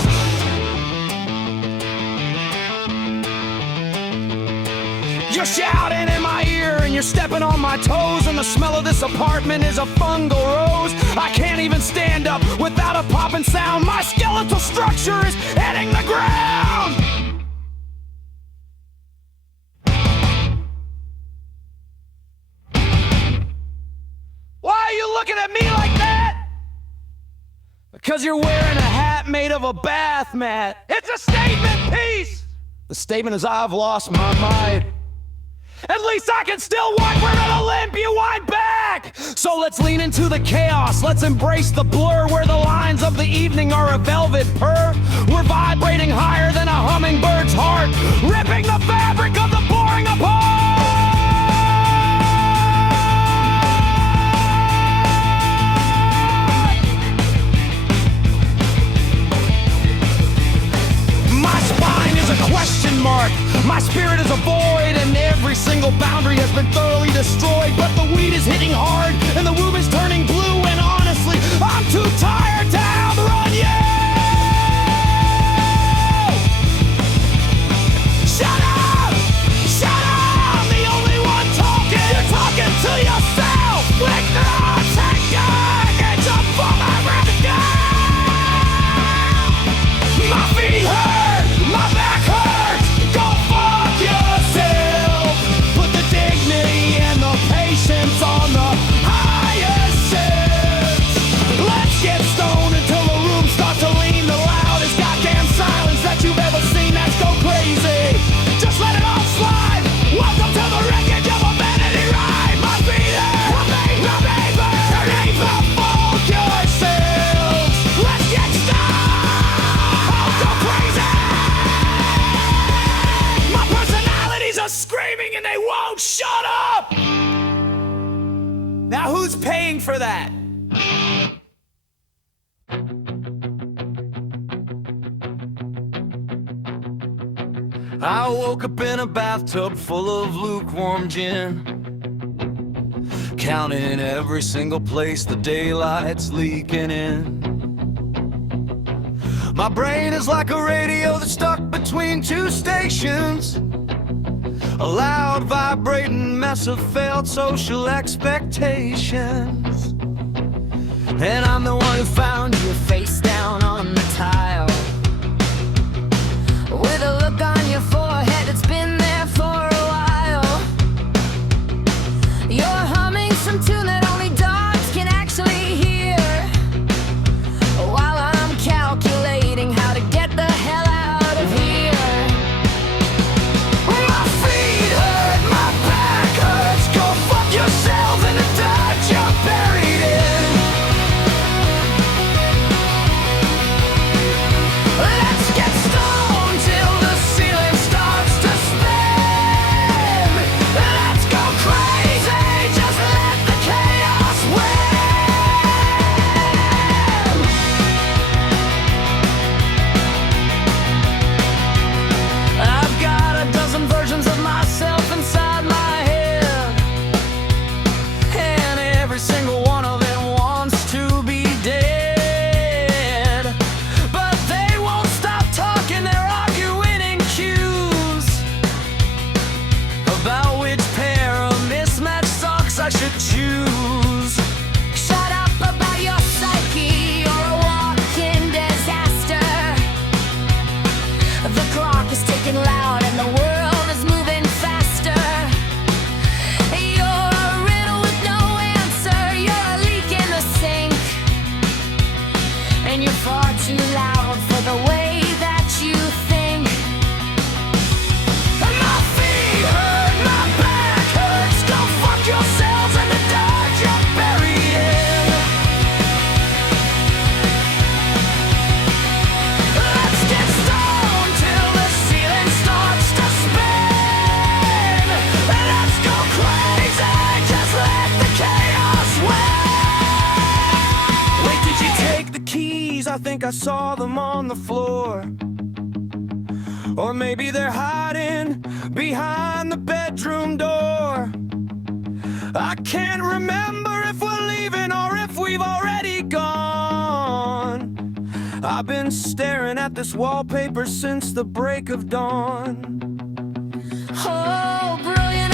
You're shouting in my ear and you're stepping on my toes, and the smell of this apartment is a fungal rose. I can't even stand up without a popping sound. My skeletal structure is hitting the ground. Why are you looking at me like that? Because you're wearing a hat made of a bath mat. It's a statement piece. The statement is I've lost my mind. At least I can still walk. We're gonna limp, you wind back. So let's lean into the chaos. Let's embrace the blur where the lines of the evening are a velvet purr. We're vibrating higher than a hummingbird's heart, ripping the fabric of the boring apart. My spine is a question mark. My spirit is a void, and every single boundary has been thoroughly destroyed. But the weed is hitting hard, and the womb is turning blue. And honestly, I'm too tired to outrun you. Shut up! Shut up! I'm the only one talking. You're talking to yourself. Lick the attack. It's a full America. My feet hurt. My back hurts. Go fuck yourself. Put the dignity and the patience on the highest shelves. Let's get stoned until the room starts to lean. The loudest goddamn silence that you've ever seen. Let's go crazy. Just let it all slide. Welcome to the wreckage of a vanity ride. My feet hurt. My neighbor. Your neighbor. Fuck yourselves. Let's get stoned. I'll go crazy. My personalities are screaming and they won't shut up! Now who's paying for that? I woke up in a bathtub full of lukewarm gin, counting every single place the daylight's leaking in. My brain is like a radio that's stuck between two stations, a loud vibrating mess of failed social expectations. And I'm the one who found you face down on the tile, with a look on your forehead that's been there for a while. You're humming some tune that only dogs can actually hear, while I'm calculating how to get the hell out of here. My feet hurt, my back hurts. Go fuck yourself in the dirt you're buried in. Let's get stoned till the ceiling starts to spin. Let's go crazy, just let the chaos win. I've got a dozen versions of myself inside my head, and every single one of them wants to be dead. But they won't stop talking, they're arguing in queues about which pair of mismatched socks I should choose. Shut up about your psyche, you're a walking disaster. The clock is ticking loud and the world is moving faster. You're a riddle with no answer, you're a leak in the sink, and you're far too loud for the way that you think. My feet hurt, my back hurts. Go fuck yourselves in the dirt you're buried in. Let's get stoned till the ceiling starts to spin. Let's go crazy, just let the chaos win. Wait, did you take the keys? I think I saw them on the floor. Or maybe they're hiding behind the bedroom door. I can't remember if we're leaving or if we've already gone. I've been staring at this wallpaper since the break of dawn. Oh, brilliant.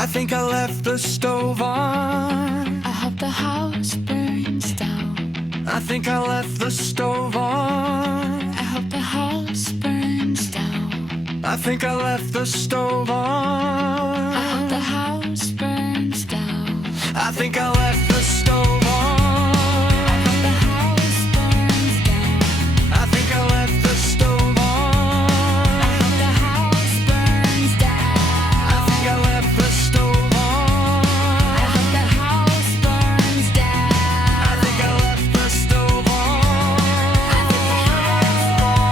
I think I left the stove on. I hope the house burns down. I think I left the stove on. I hope the house burns down. I think I left the stove on. I hope the house burns down. I think I left the stove on. I hope the house burns down. I think I left the stove on. I hope the house burns down. I think I left the stove on. I hope the house burns down. I think I left the stove on. I think the house burns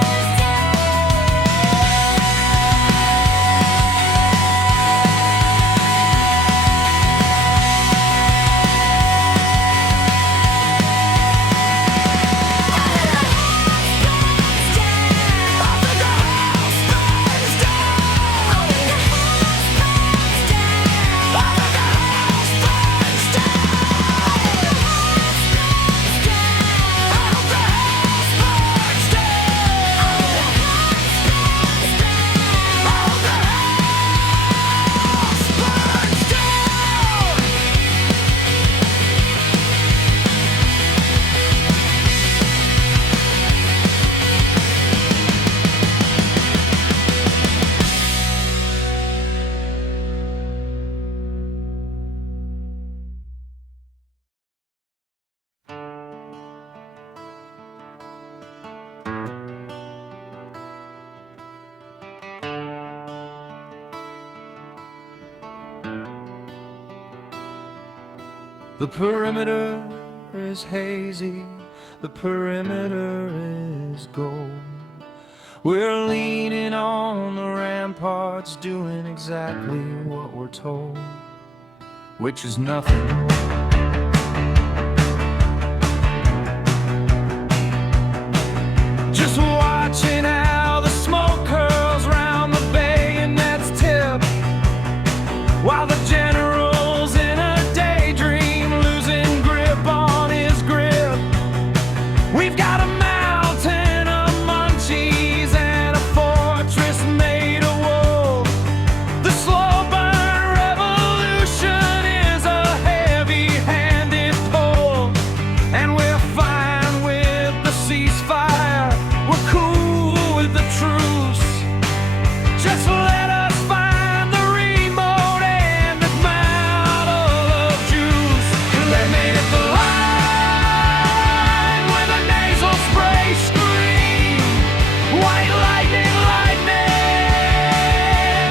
The perimeter is hazy, the perimeter is gold. We're leaning on the ramparts, doing exactly what we're told, which is nothing. Just watching how the smoke curls round the bayonet's tip, while the general's in a daydream, losing grip on his grip. We've got a mountain of munchies and a fortress made of wool. The slow burn revolution is a heavy-handed pull, and we're fine with the ceasefire. We're cool with the truce. Just let us find the remote and the bottle of juice. Let me hit the line with a nasal spray scream. White lightning, lightning,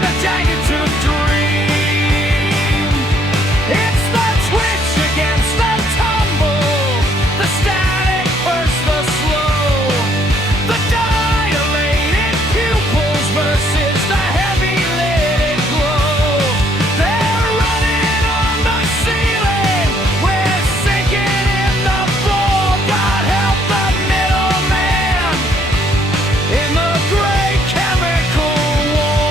a jagged tooth dream. It's the twitch against the tumble, the static versus the slow, the dilated pupils versus the heavy-lidded glow. They're running on the ceiling, we're sinking in the floor. God help the middleman in the great chemical war.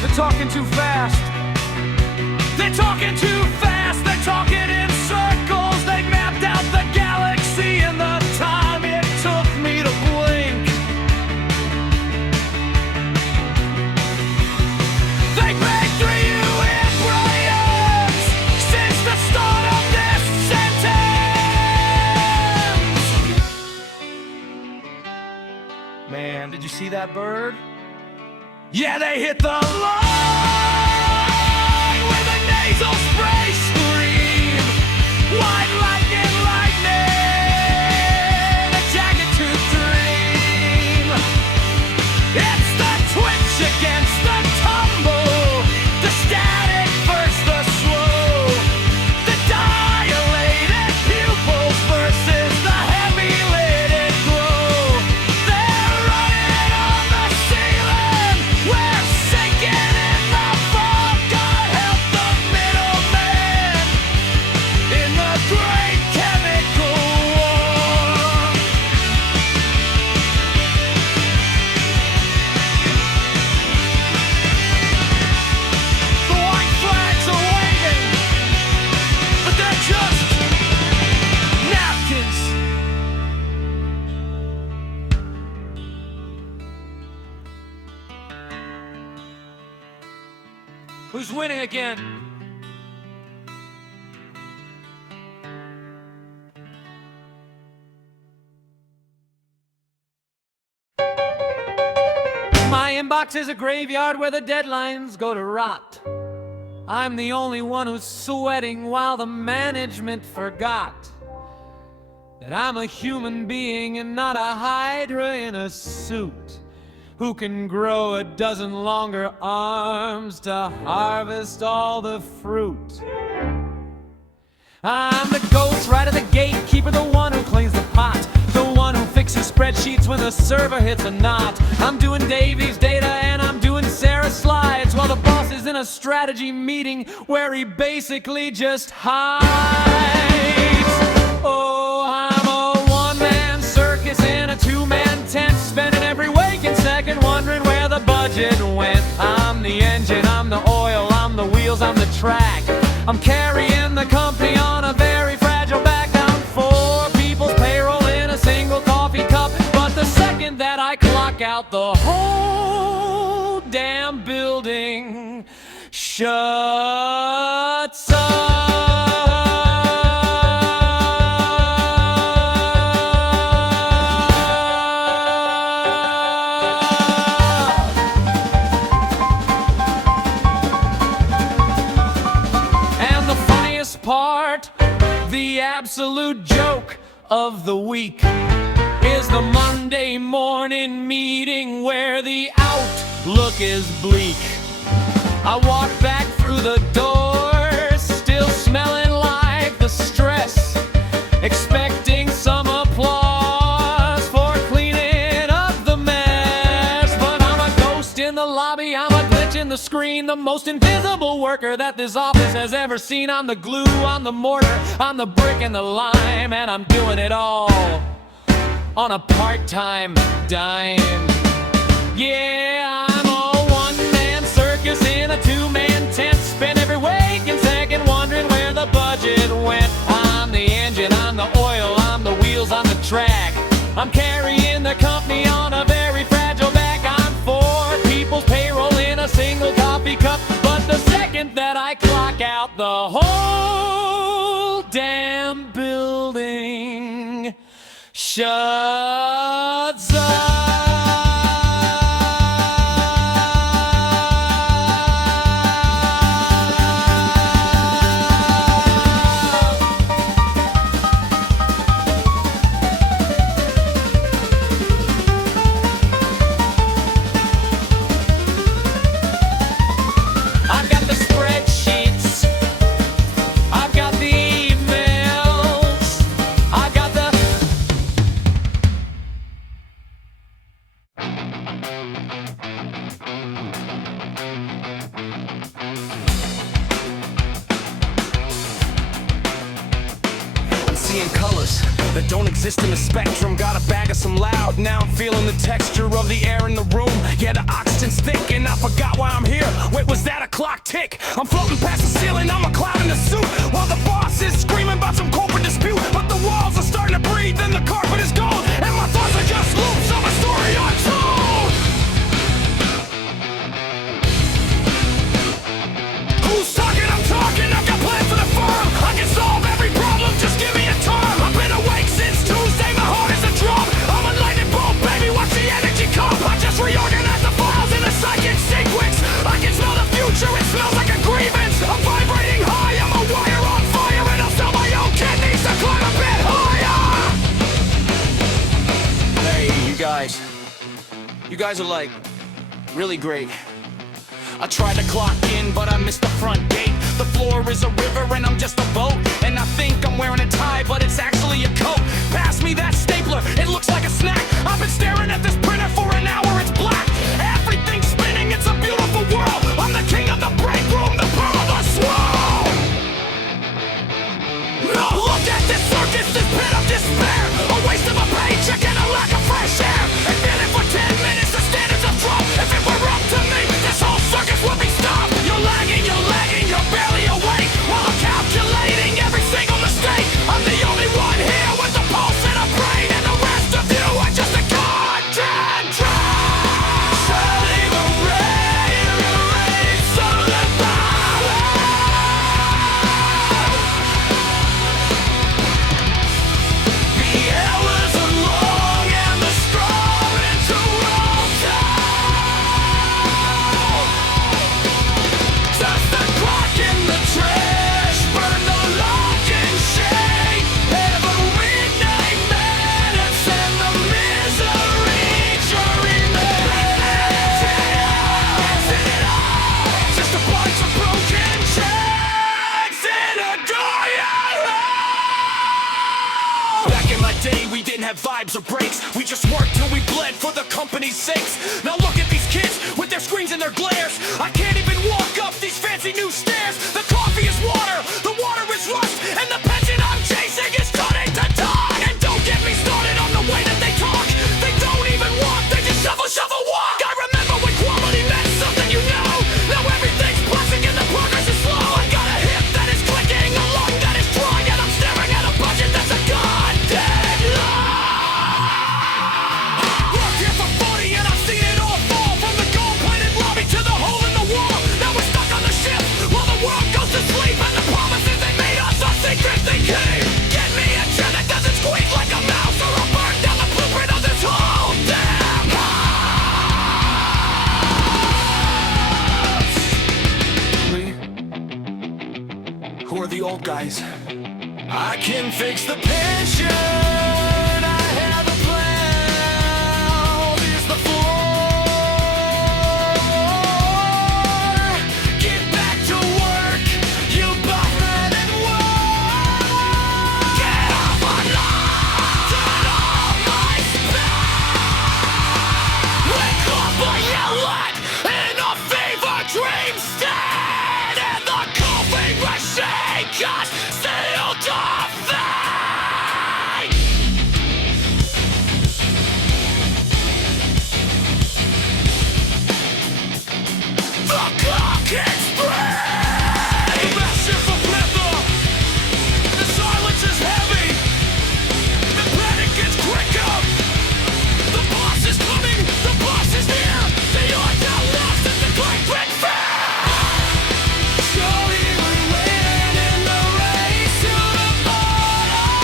They're talking too fast. They're talking too fast. They're talking in circles. They mapped out the galaxy in the time it took me to blink. They breakthrough you in brilliance since the start of this sentence. Man, did you see that bird? Yeah, they hit the line with a nasal spray scream. White lightning, lightning, a jagged tooth dream. It's the twitch against the tumble, the static versus the slow, the dilated pupils versus the heavy-lidded glow. They're running on the ceiling, we're sinking in the fog. God help the middleman in the great Who's winning again? My inbox is a graveyard where the deadlines go to rot. I'm the only one who's sweating while the management forgot that I'm a human being and not a hydra in a suit who can grow a dozen longer arms to harvest all the fruit. I'm the ghost right at the gatekeeper, the one who cleans the pot, the one who fixes spreadsheets when the server hits a knot. I'm doing Davy's data and I'm doing Sarah's slides while the boss is in a strategy meeting where he basically just hides. Oh, I'm a one-man circus in a two-man tent, spending every waking second wondering where the budget went. I'm the engine, I'm the oil, I'm the wheels, I'm the track. I'm carrying the company on a very fragile back. Down 4 people's payroll in a single coffee cup. But the second that I clock out, the whole damn building shuts up. Part, the absolute joke of the week is the Monday morning meeting where the outlook is bleak. I walk back through the door, still smelling like the stress, expecting some applause for cleaning up the mess. But I'm a ghost in the lobby, I'm a glitch in the screen, the most invisible worker that this office has ever seen. I'm the glue, I'm the mortar, I'm the brick and the lime, and I'm doing it all on a part-time dime. Yeah, I'm a one-man circus in a two-man tent, spend every waking second wondering where the budget went. I'm the engine, I'm the oil, I'm the wheels, I'm the track. I'm carrying the company on a very fragile back. I'm 4 people's payroll in a single coffee cup. But the second that I clock out, the whole damn building shuts up. Seeing colors that don't exist in the spectrum. Got a bag of some loud, now I'm feeling the texture of the air in the room. Yeah, the oxygen's thick and I forgot why I'm here. Wait, was that a clock tick? I'm floating past the ceiling, I'm a cloud in the suit, while the boss is screaming about some corporate dispute. But the walls are starting to breathe and the carpet is gold, and my thoughts are just loops of a story untold. Who's talking? I'm talking, I've got plans for the firm. I can solve every problem, just give me a term. I've been awake since Tuesday, my heart is a drum. I'm a lightning bolt, baby, watch the energy come. I just reorganize the files in a psychic sequence. I can smell the future, it smells like a grievance. I'm vibrating high, I'm a wire on fire, and I'll sell my own kidneys to climb a bit higher. Hey, you guys are like really great. I tried to clock in, but I missed the front gate. The floor is a river and I'm just a boat, and I think I'm wearing a tie, but it's actually a coat. Pass me that stapler, it looks like a snack. I've been staring at this printer for an hour, it's black. Everything's spinning, it's a beautiful world. I'm the king of the break room, the pearl of the swirl. No, look at this circus, this pit of despair. A waste of a paycheck and a lack of fresh air. And feeling for 10 minutes, the standards have dropped. If it were up to me, this whole circus would be stopped. You're lagging, you're barely awake, while I'm calculating every single mistake. I'm the only one here with a pulse and a brain, and the rest of you are just a goddamn 76. Now look at these kids with their screens and their glares. I can't even walk up these fancy new stairs. The coffee is water, the water is rust, and the pension I'm chasing is turning to dog. And don't get me started on the way that they talk. They don't even walk, they just shuffle, shuffle, walk. I remember when quality meant something, you know. Now everything's plastic and the progress is slow. I got a hip that is clicking, a lung that is dry, and I'm staring at a budget that's a goddamn lie. Worked here for 40 and I've seen it all fall. From the gold-plated lobby to the hole in the wall. Now we're stuck on the ship while the world goes to sleep, and the promises they made us are secrets they keep. Get me a chair that doesn't squeak like a mouse, or I'll burn down the blueprint of this whole damn house. Who are the old guys? I can fix the pension. I have a plan. Here's the floor. Get back to work, you Buffett and work. Get off my lawn. Turn off my spell. Wake up a yellow in a fever dream state, and the coffee machine just sealed our fate. The clock is free. Master for plethora. The silence is heavy. The panic gets quicker. The boss is coming. The boss is here. They are now lost in the great big fear. Surely we win in the race to the bottom.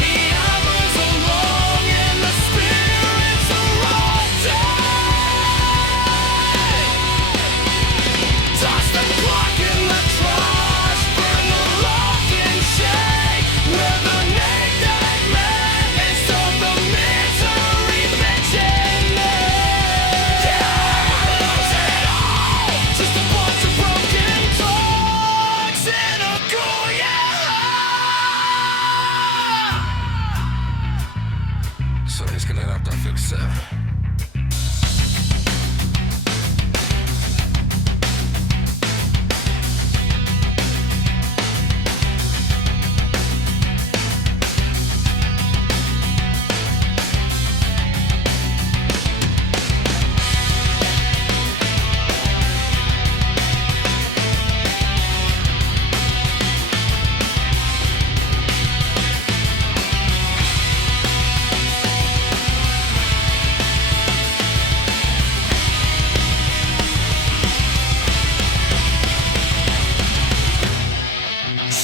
The hours are long and the spirits are rotten. Toss the clock in the trash, burn the lock and shake. We're the naked man instead of the misery mentioned. Yeah, lose it all. Just a bunch of broken clocks in a guyana. Så det ska ni rätta fixa.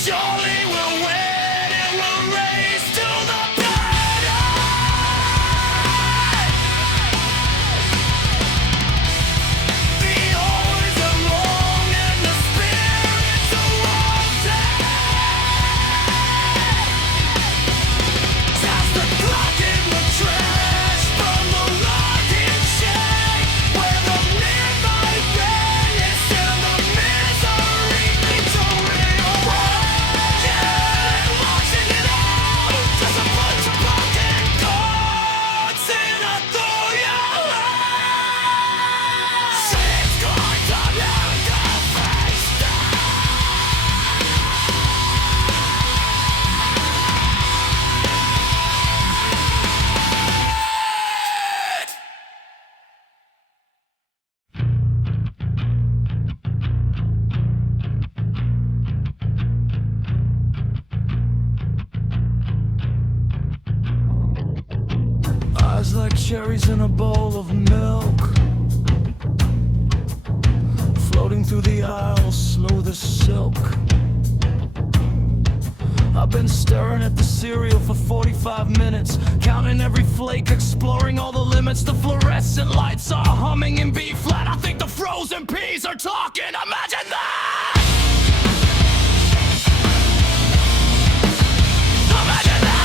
Surely we'll win and we'll race to the bottom. The hours are long and the spirits are rotten. Toss the clock in the trash from the rocking shake, where the midnight rain is still the misery victorious. Watching it all, just a bunch of broken chords in a through. It's going to learn to face Eyes like cherries in a bowl of milk, floating through the aisles, smooth as silk. I've been staring at the cereal for 45 minutes, counting every flake, exploring all the limits. The fluorescent lights are humming in B flat. I think the frozen peas are talking. Imagine that! Imagine that!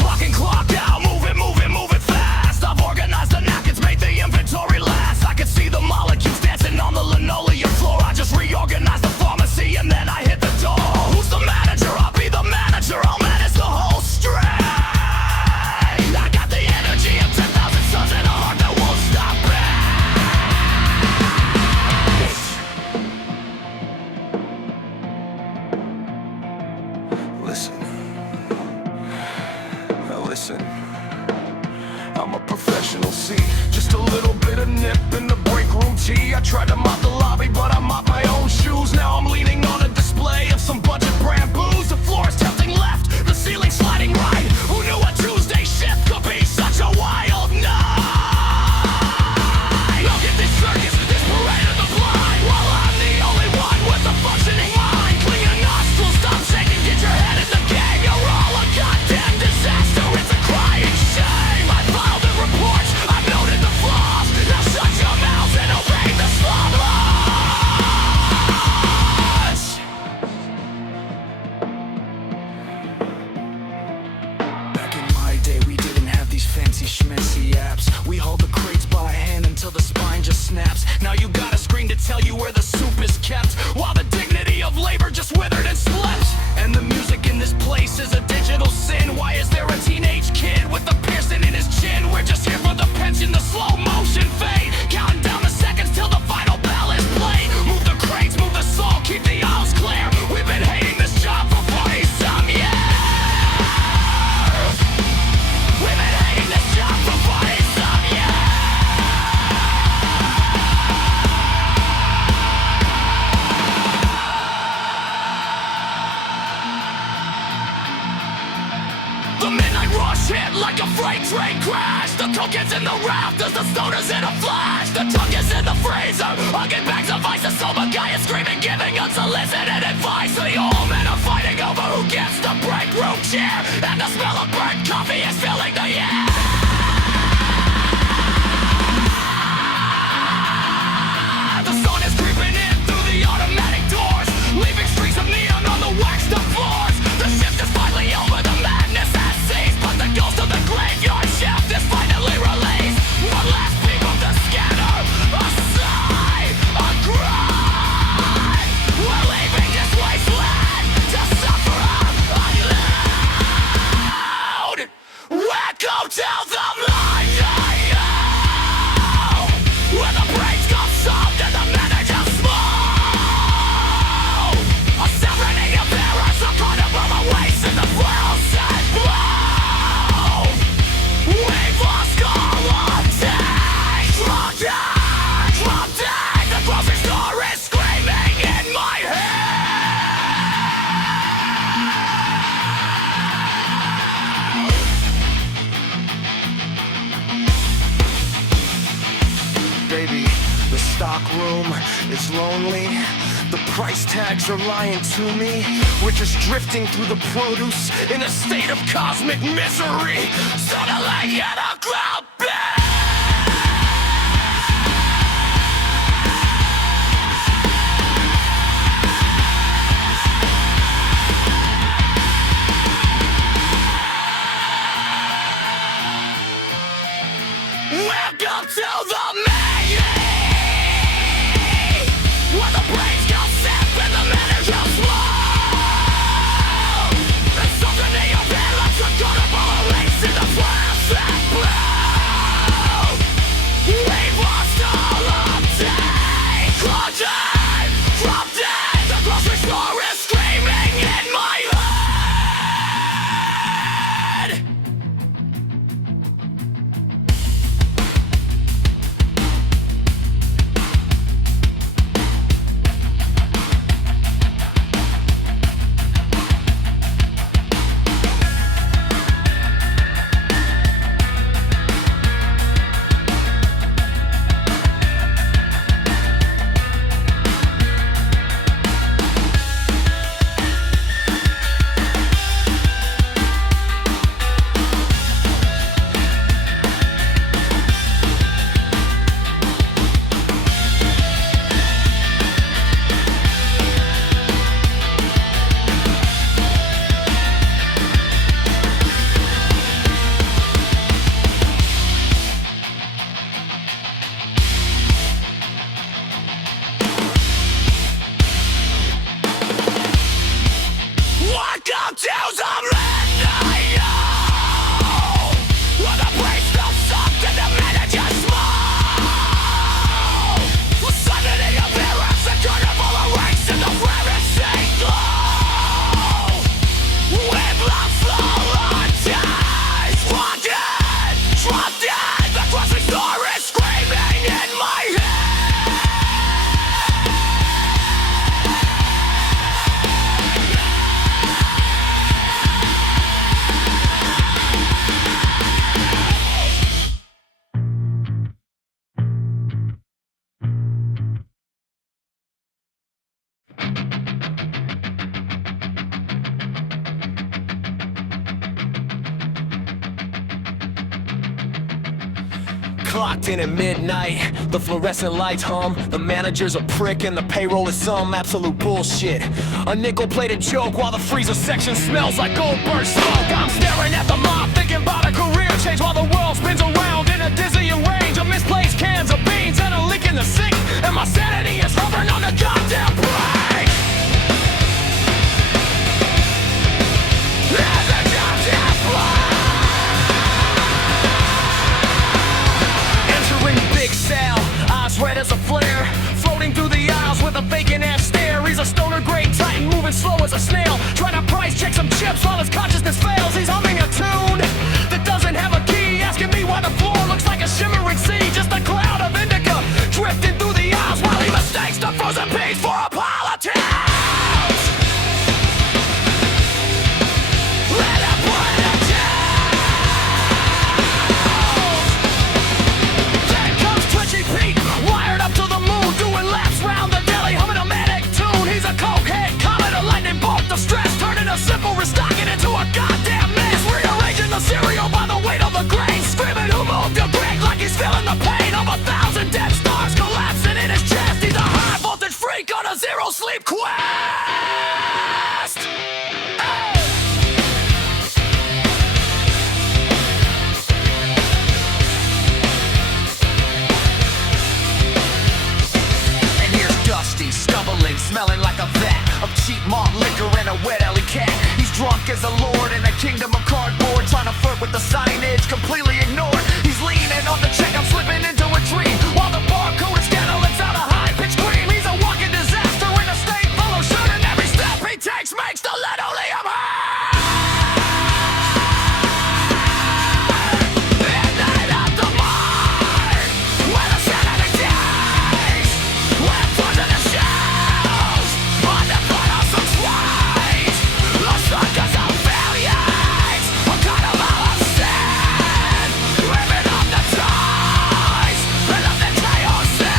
Clock in, clock out, moving, moving, moving fast. I've organized the napkins, made the inventory last. I could see the molecules dancing on the linoleum floor. I just reorganized the Listen. Now listen. I'm a professional, see. Just a little bit of nip in the break room tea. I tried to mop the lobby, but I mopped my own shoes. Now I'm leaning on a display of some budget brand booze. The floor is tilting left, the ceiling sliding right. Who knew a Tuesday shift could be such a wild night? Look at this circus, this parade of the blind, while I'm the only one with a functioning mind. Clean your nostrils, stop shaking, get your head in the game. You're all a goddamn disaster, it's a crying shame. I filed the reports, I've noted the flaws. Now shut your mouths and obey the slumbers. Back in my day, we didn't have these fancy schmancy apps. We hauled the crates by hand until the spine just snaps. Now you got a screen to tell you where the soup is kept, while the dignity of labor just withered and slept. And the music in this place is a digital sin. Why is there a teenage kid with a piercing in his chin? We're just here for the pension, the slow motion fade, counting down the seconds till the final bell is played. Move the crates, move the salt, keep the aisles clear. We've been hating this job for 40-some years. We've been hating this job for 40-some years. The midnight rush hit like a freight train crash. The coke is in the rafters, the stoners in a flash. The trunk is in the freezer, hugging bags of ice. The sober guy is screaming, giving unsolicited advice. The old men are fighting over who gets the break room chair, and the smell of burnt coffee is filling the air. The sun is creeping in through the automatic doors, leaving streaks of neon on the waxed up floors. The shift is finally over, the madness has ceased, but the ghost of the graveyard shift is finally released. One last peep of the scanner, a sigh, a cry. We're leaving this wasteland to suffer alone. Welcome to the millennium, where the brains go soft and the manager small. A serenade of errors, a carnival of waste in the frozen blow. We've lost all of day, from day. The grocery store is screaming in my head. Baby, the stock room is lonely. The price tags are lying to me. We're just drifting through the produce in a state of cosmic misery. Suddenly in a cloud bed. Welcome to the mayhem, where the brains go sip and the manager slow. And something in your bed like a carnival of race in the frozen blow. We've lost all of day, closing from day. The grocery store is screaming in my head. Welcome to the millennium, where the brains go soft and the manager small. Suddenly appearance, a carnival of ranks in the frozen glow. clocked in at midnight. The fluorescent lights hum. The manager's a prick and the payroll is some absolute bullshit. A nickel-plated joke while the freezer section smells like Goldberg smoke. I'm staring at the mob thinking about a career change while the world spins around in a dizzying range of misplaced cans of beans and a leak in the sink. And my sanity is hovering on the goddamn brake. There's a goddamn brake. Entering Big Sal, eyes red as a flare, floating through the aisles with a vacant-ass stare. He's a stoner-grade titan, moving slow as a snail, trying to price check some chips while his consciousness fails. He's humming a tune that doesn't have a key, asking me why the floor looks like a shimmering sea. Just a cloud of indica drifting through the aisles while he mistakes the frozen peas for a politics. Let him bring it down. Then comes Twitchy Pete, wired up to the moon, doing laps round the deli, humming a manic tune. He's a cokehead comet, a lightning bolt of stress, turning a simple restocking into a goddamn mess. Rearranging the cereal by the weight of the grain, screaming who moved the Greg like he's feeling the pain of 1,000 dead stars collapsing in his chest. He's a high voltage freak on a zero sleep quest. Hey! And here's Dusty, stumbling, smelling like a vat of cheap malt liquor and a wet alley cat. He's drunk as a lord in a kingdom of cardboard, trying to flirt with the signage, completely ignored. He's leaning on the check, I'm slipping into a dream, while the barcode scanner lets out a high-pitched scream. He's a walking disaster in a state full of sugar, and every step he takes makes the linoleum hurt. Midnight at the mart, where the sanity dies, where flies in the shells, on the blood of some twice. The circus of failures, a carnival of sin, living on the ties, and of the chaos in.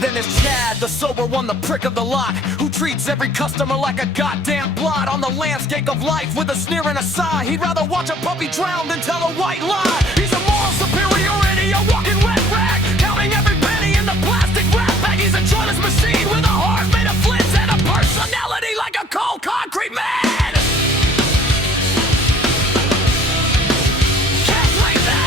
Then there's Chad, the sober one, the prick of the lot, who treats every customer like a goddamn blot on the landscape of life with a sneer and a sigh. He'd rather watch a puppy drown than tell a white lie. He's a moral superiority, a walking wet rag, counting every penny in the plastic wrap bag. He's a joyless machine with a heart made of flints and a personality like a cold concrete man. Can't blame that.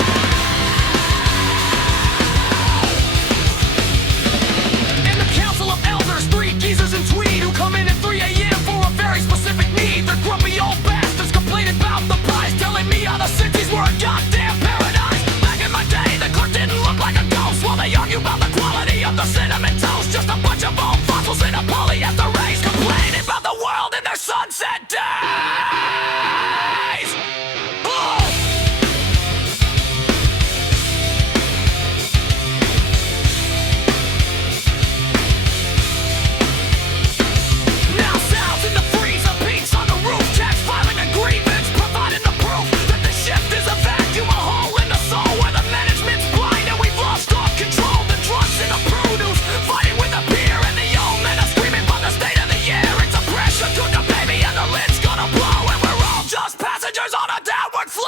In the council of elders, 3 geezers in tweed who come in at 3 a.m. for a very specific need. They're grumpy old bastards complaining about the price, telling me how the 60s were a goddamn paradise. Back in my day, the clerk didn't look like a ghost while they argue about the quality of the cinnamon toast. Just a bunch of old fossils in a polyester race, complaining about the world in their sunset days. Oh! Now sounds in the freezer, beats on the roof, checks filing agreements, providing the proof that the shift is a vacuum, a hole in the soul where the management's blind and we've lost all control. The drugs and the produce, fighting with the beer and the old men are screaming by the state of the year. It's a pressure to the baby and the lid's gonna blow, and we're all just passengers on a downward flow.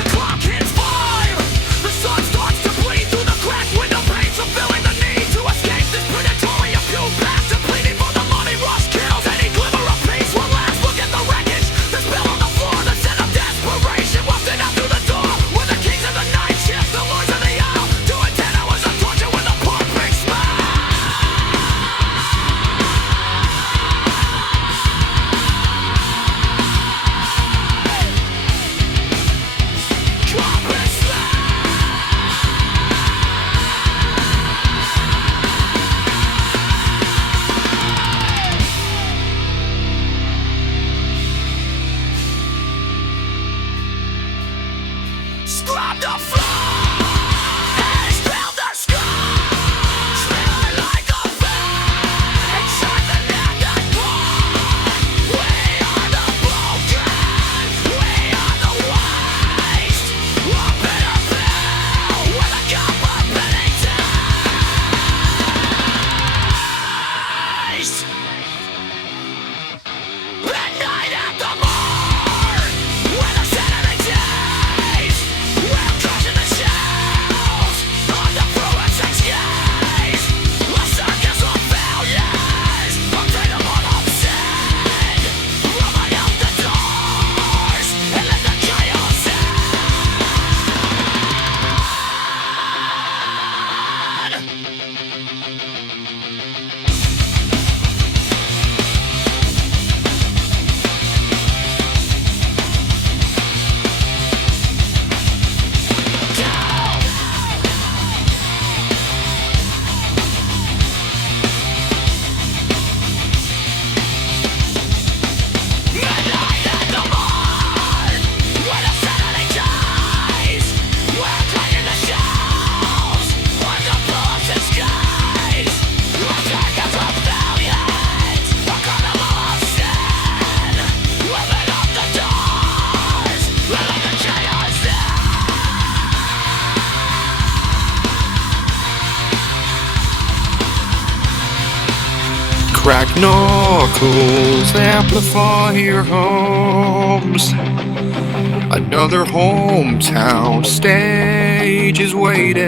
The clock hits 5. The sun starts to bleed through the cracked window panes, fulfilling the need to escape this predatory appeal back to pleading for the money rush kills. Any glimmer of peace will last. Look at the wreckage, the spill on the floor, the scent of desperation wafted out through the door. We're the kings of the night shift, the lords of the aisle, doing 10 hours of torture with a perfect smile. Corporate scrub the floor and spill the scars, smelling like a fire inside the net that blood. We are the broken, we are the waste, a bitter pill with a cup of bitter taste. Crack knuckles, amplifier hums. Another hometown stage is waiting.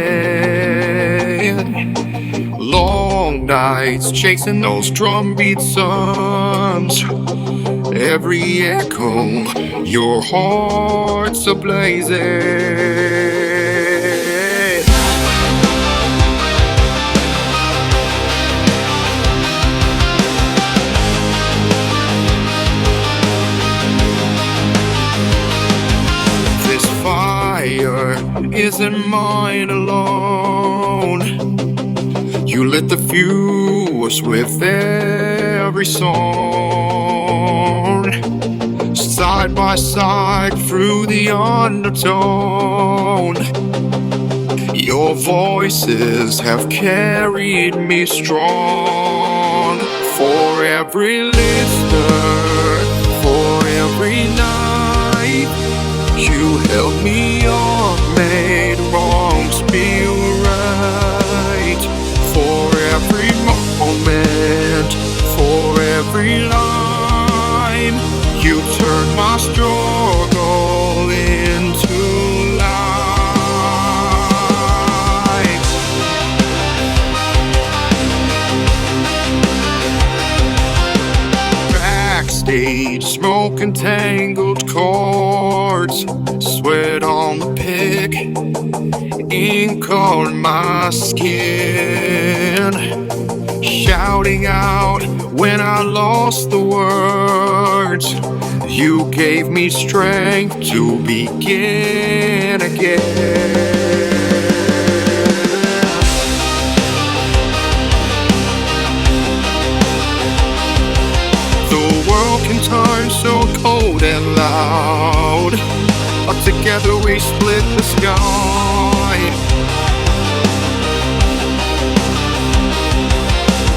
Long nights chasing those drumbeat suns. Every echo, your heart's ablazing. Isn't mine alone. You lit the fuse with every song. Side by side through the undertone. Your voices have carried me strong. For every listener, for every night, you held me up, made wrongs feel right. For every moment, for every line, you turned my struggle into life. Backstage, smoking tangled cords, sweat on the pick, ink on my skin. Shouting out when I lost the words, you gave me strength to begin again. The world can turn so cold and loud, but together we split the sky.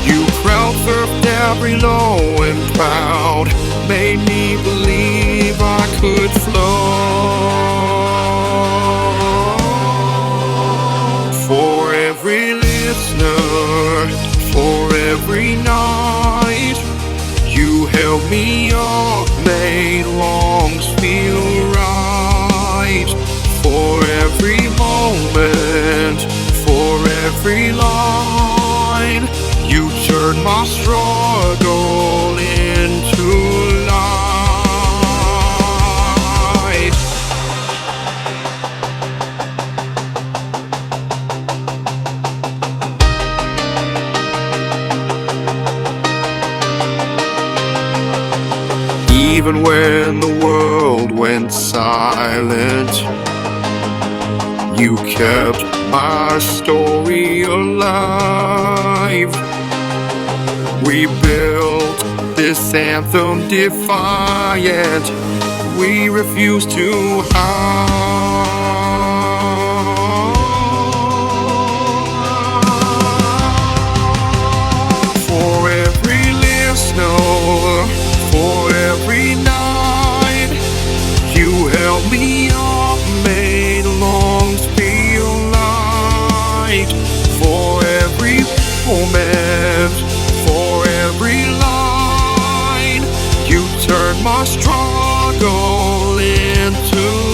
You crowd surfed every low and proud, made me believe I could float. For every listener, for every night, you held me up, made wrongs feel right. For every moment, for every line, you turned my struggle into life. Even when the world went silent, you kept my story alive. We built this anthem defiant. We refuse to hide. For every listener, for every night, you held me up, made lungs feel light. For every moment, for every line, you turned my struggle into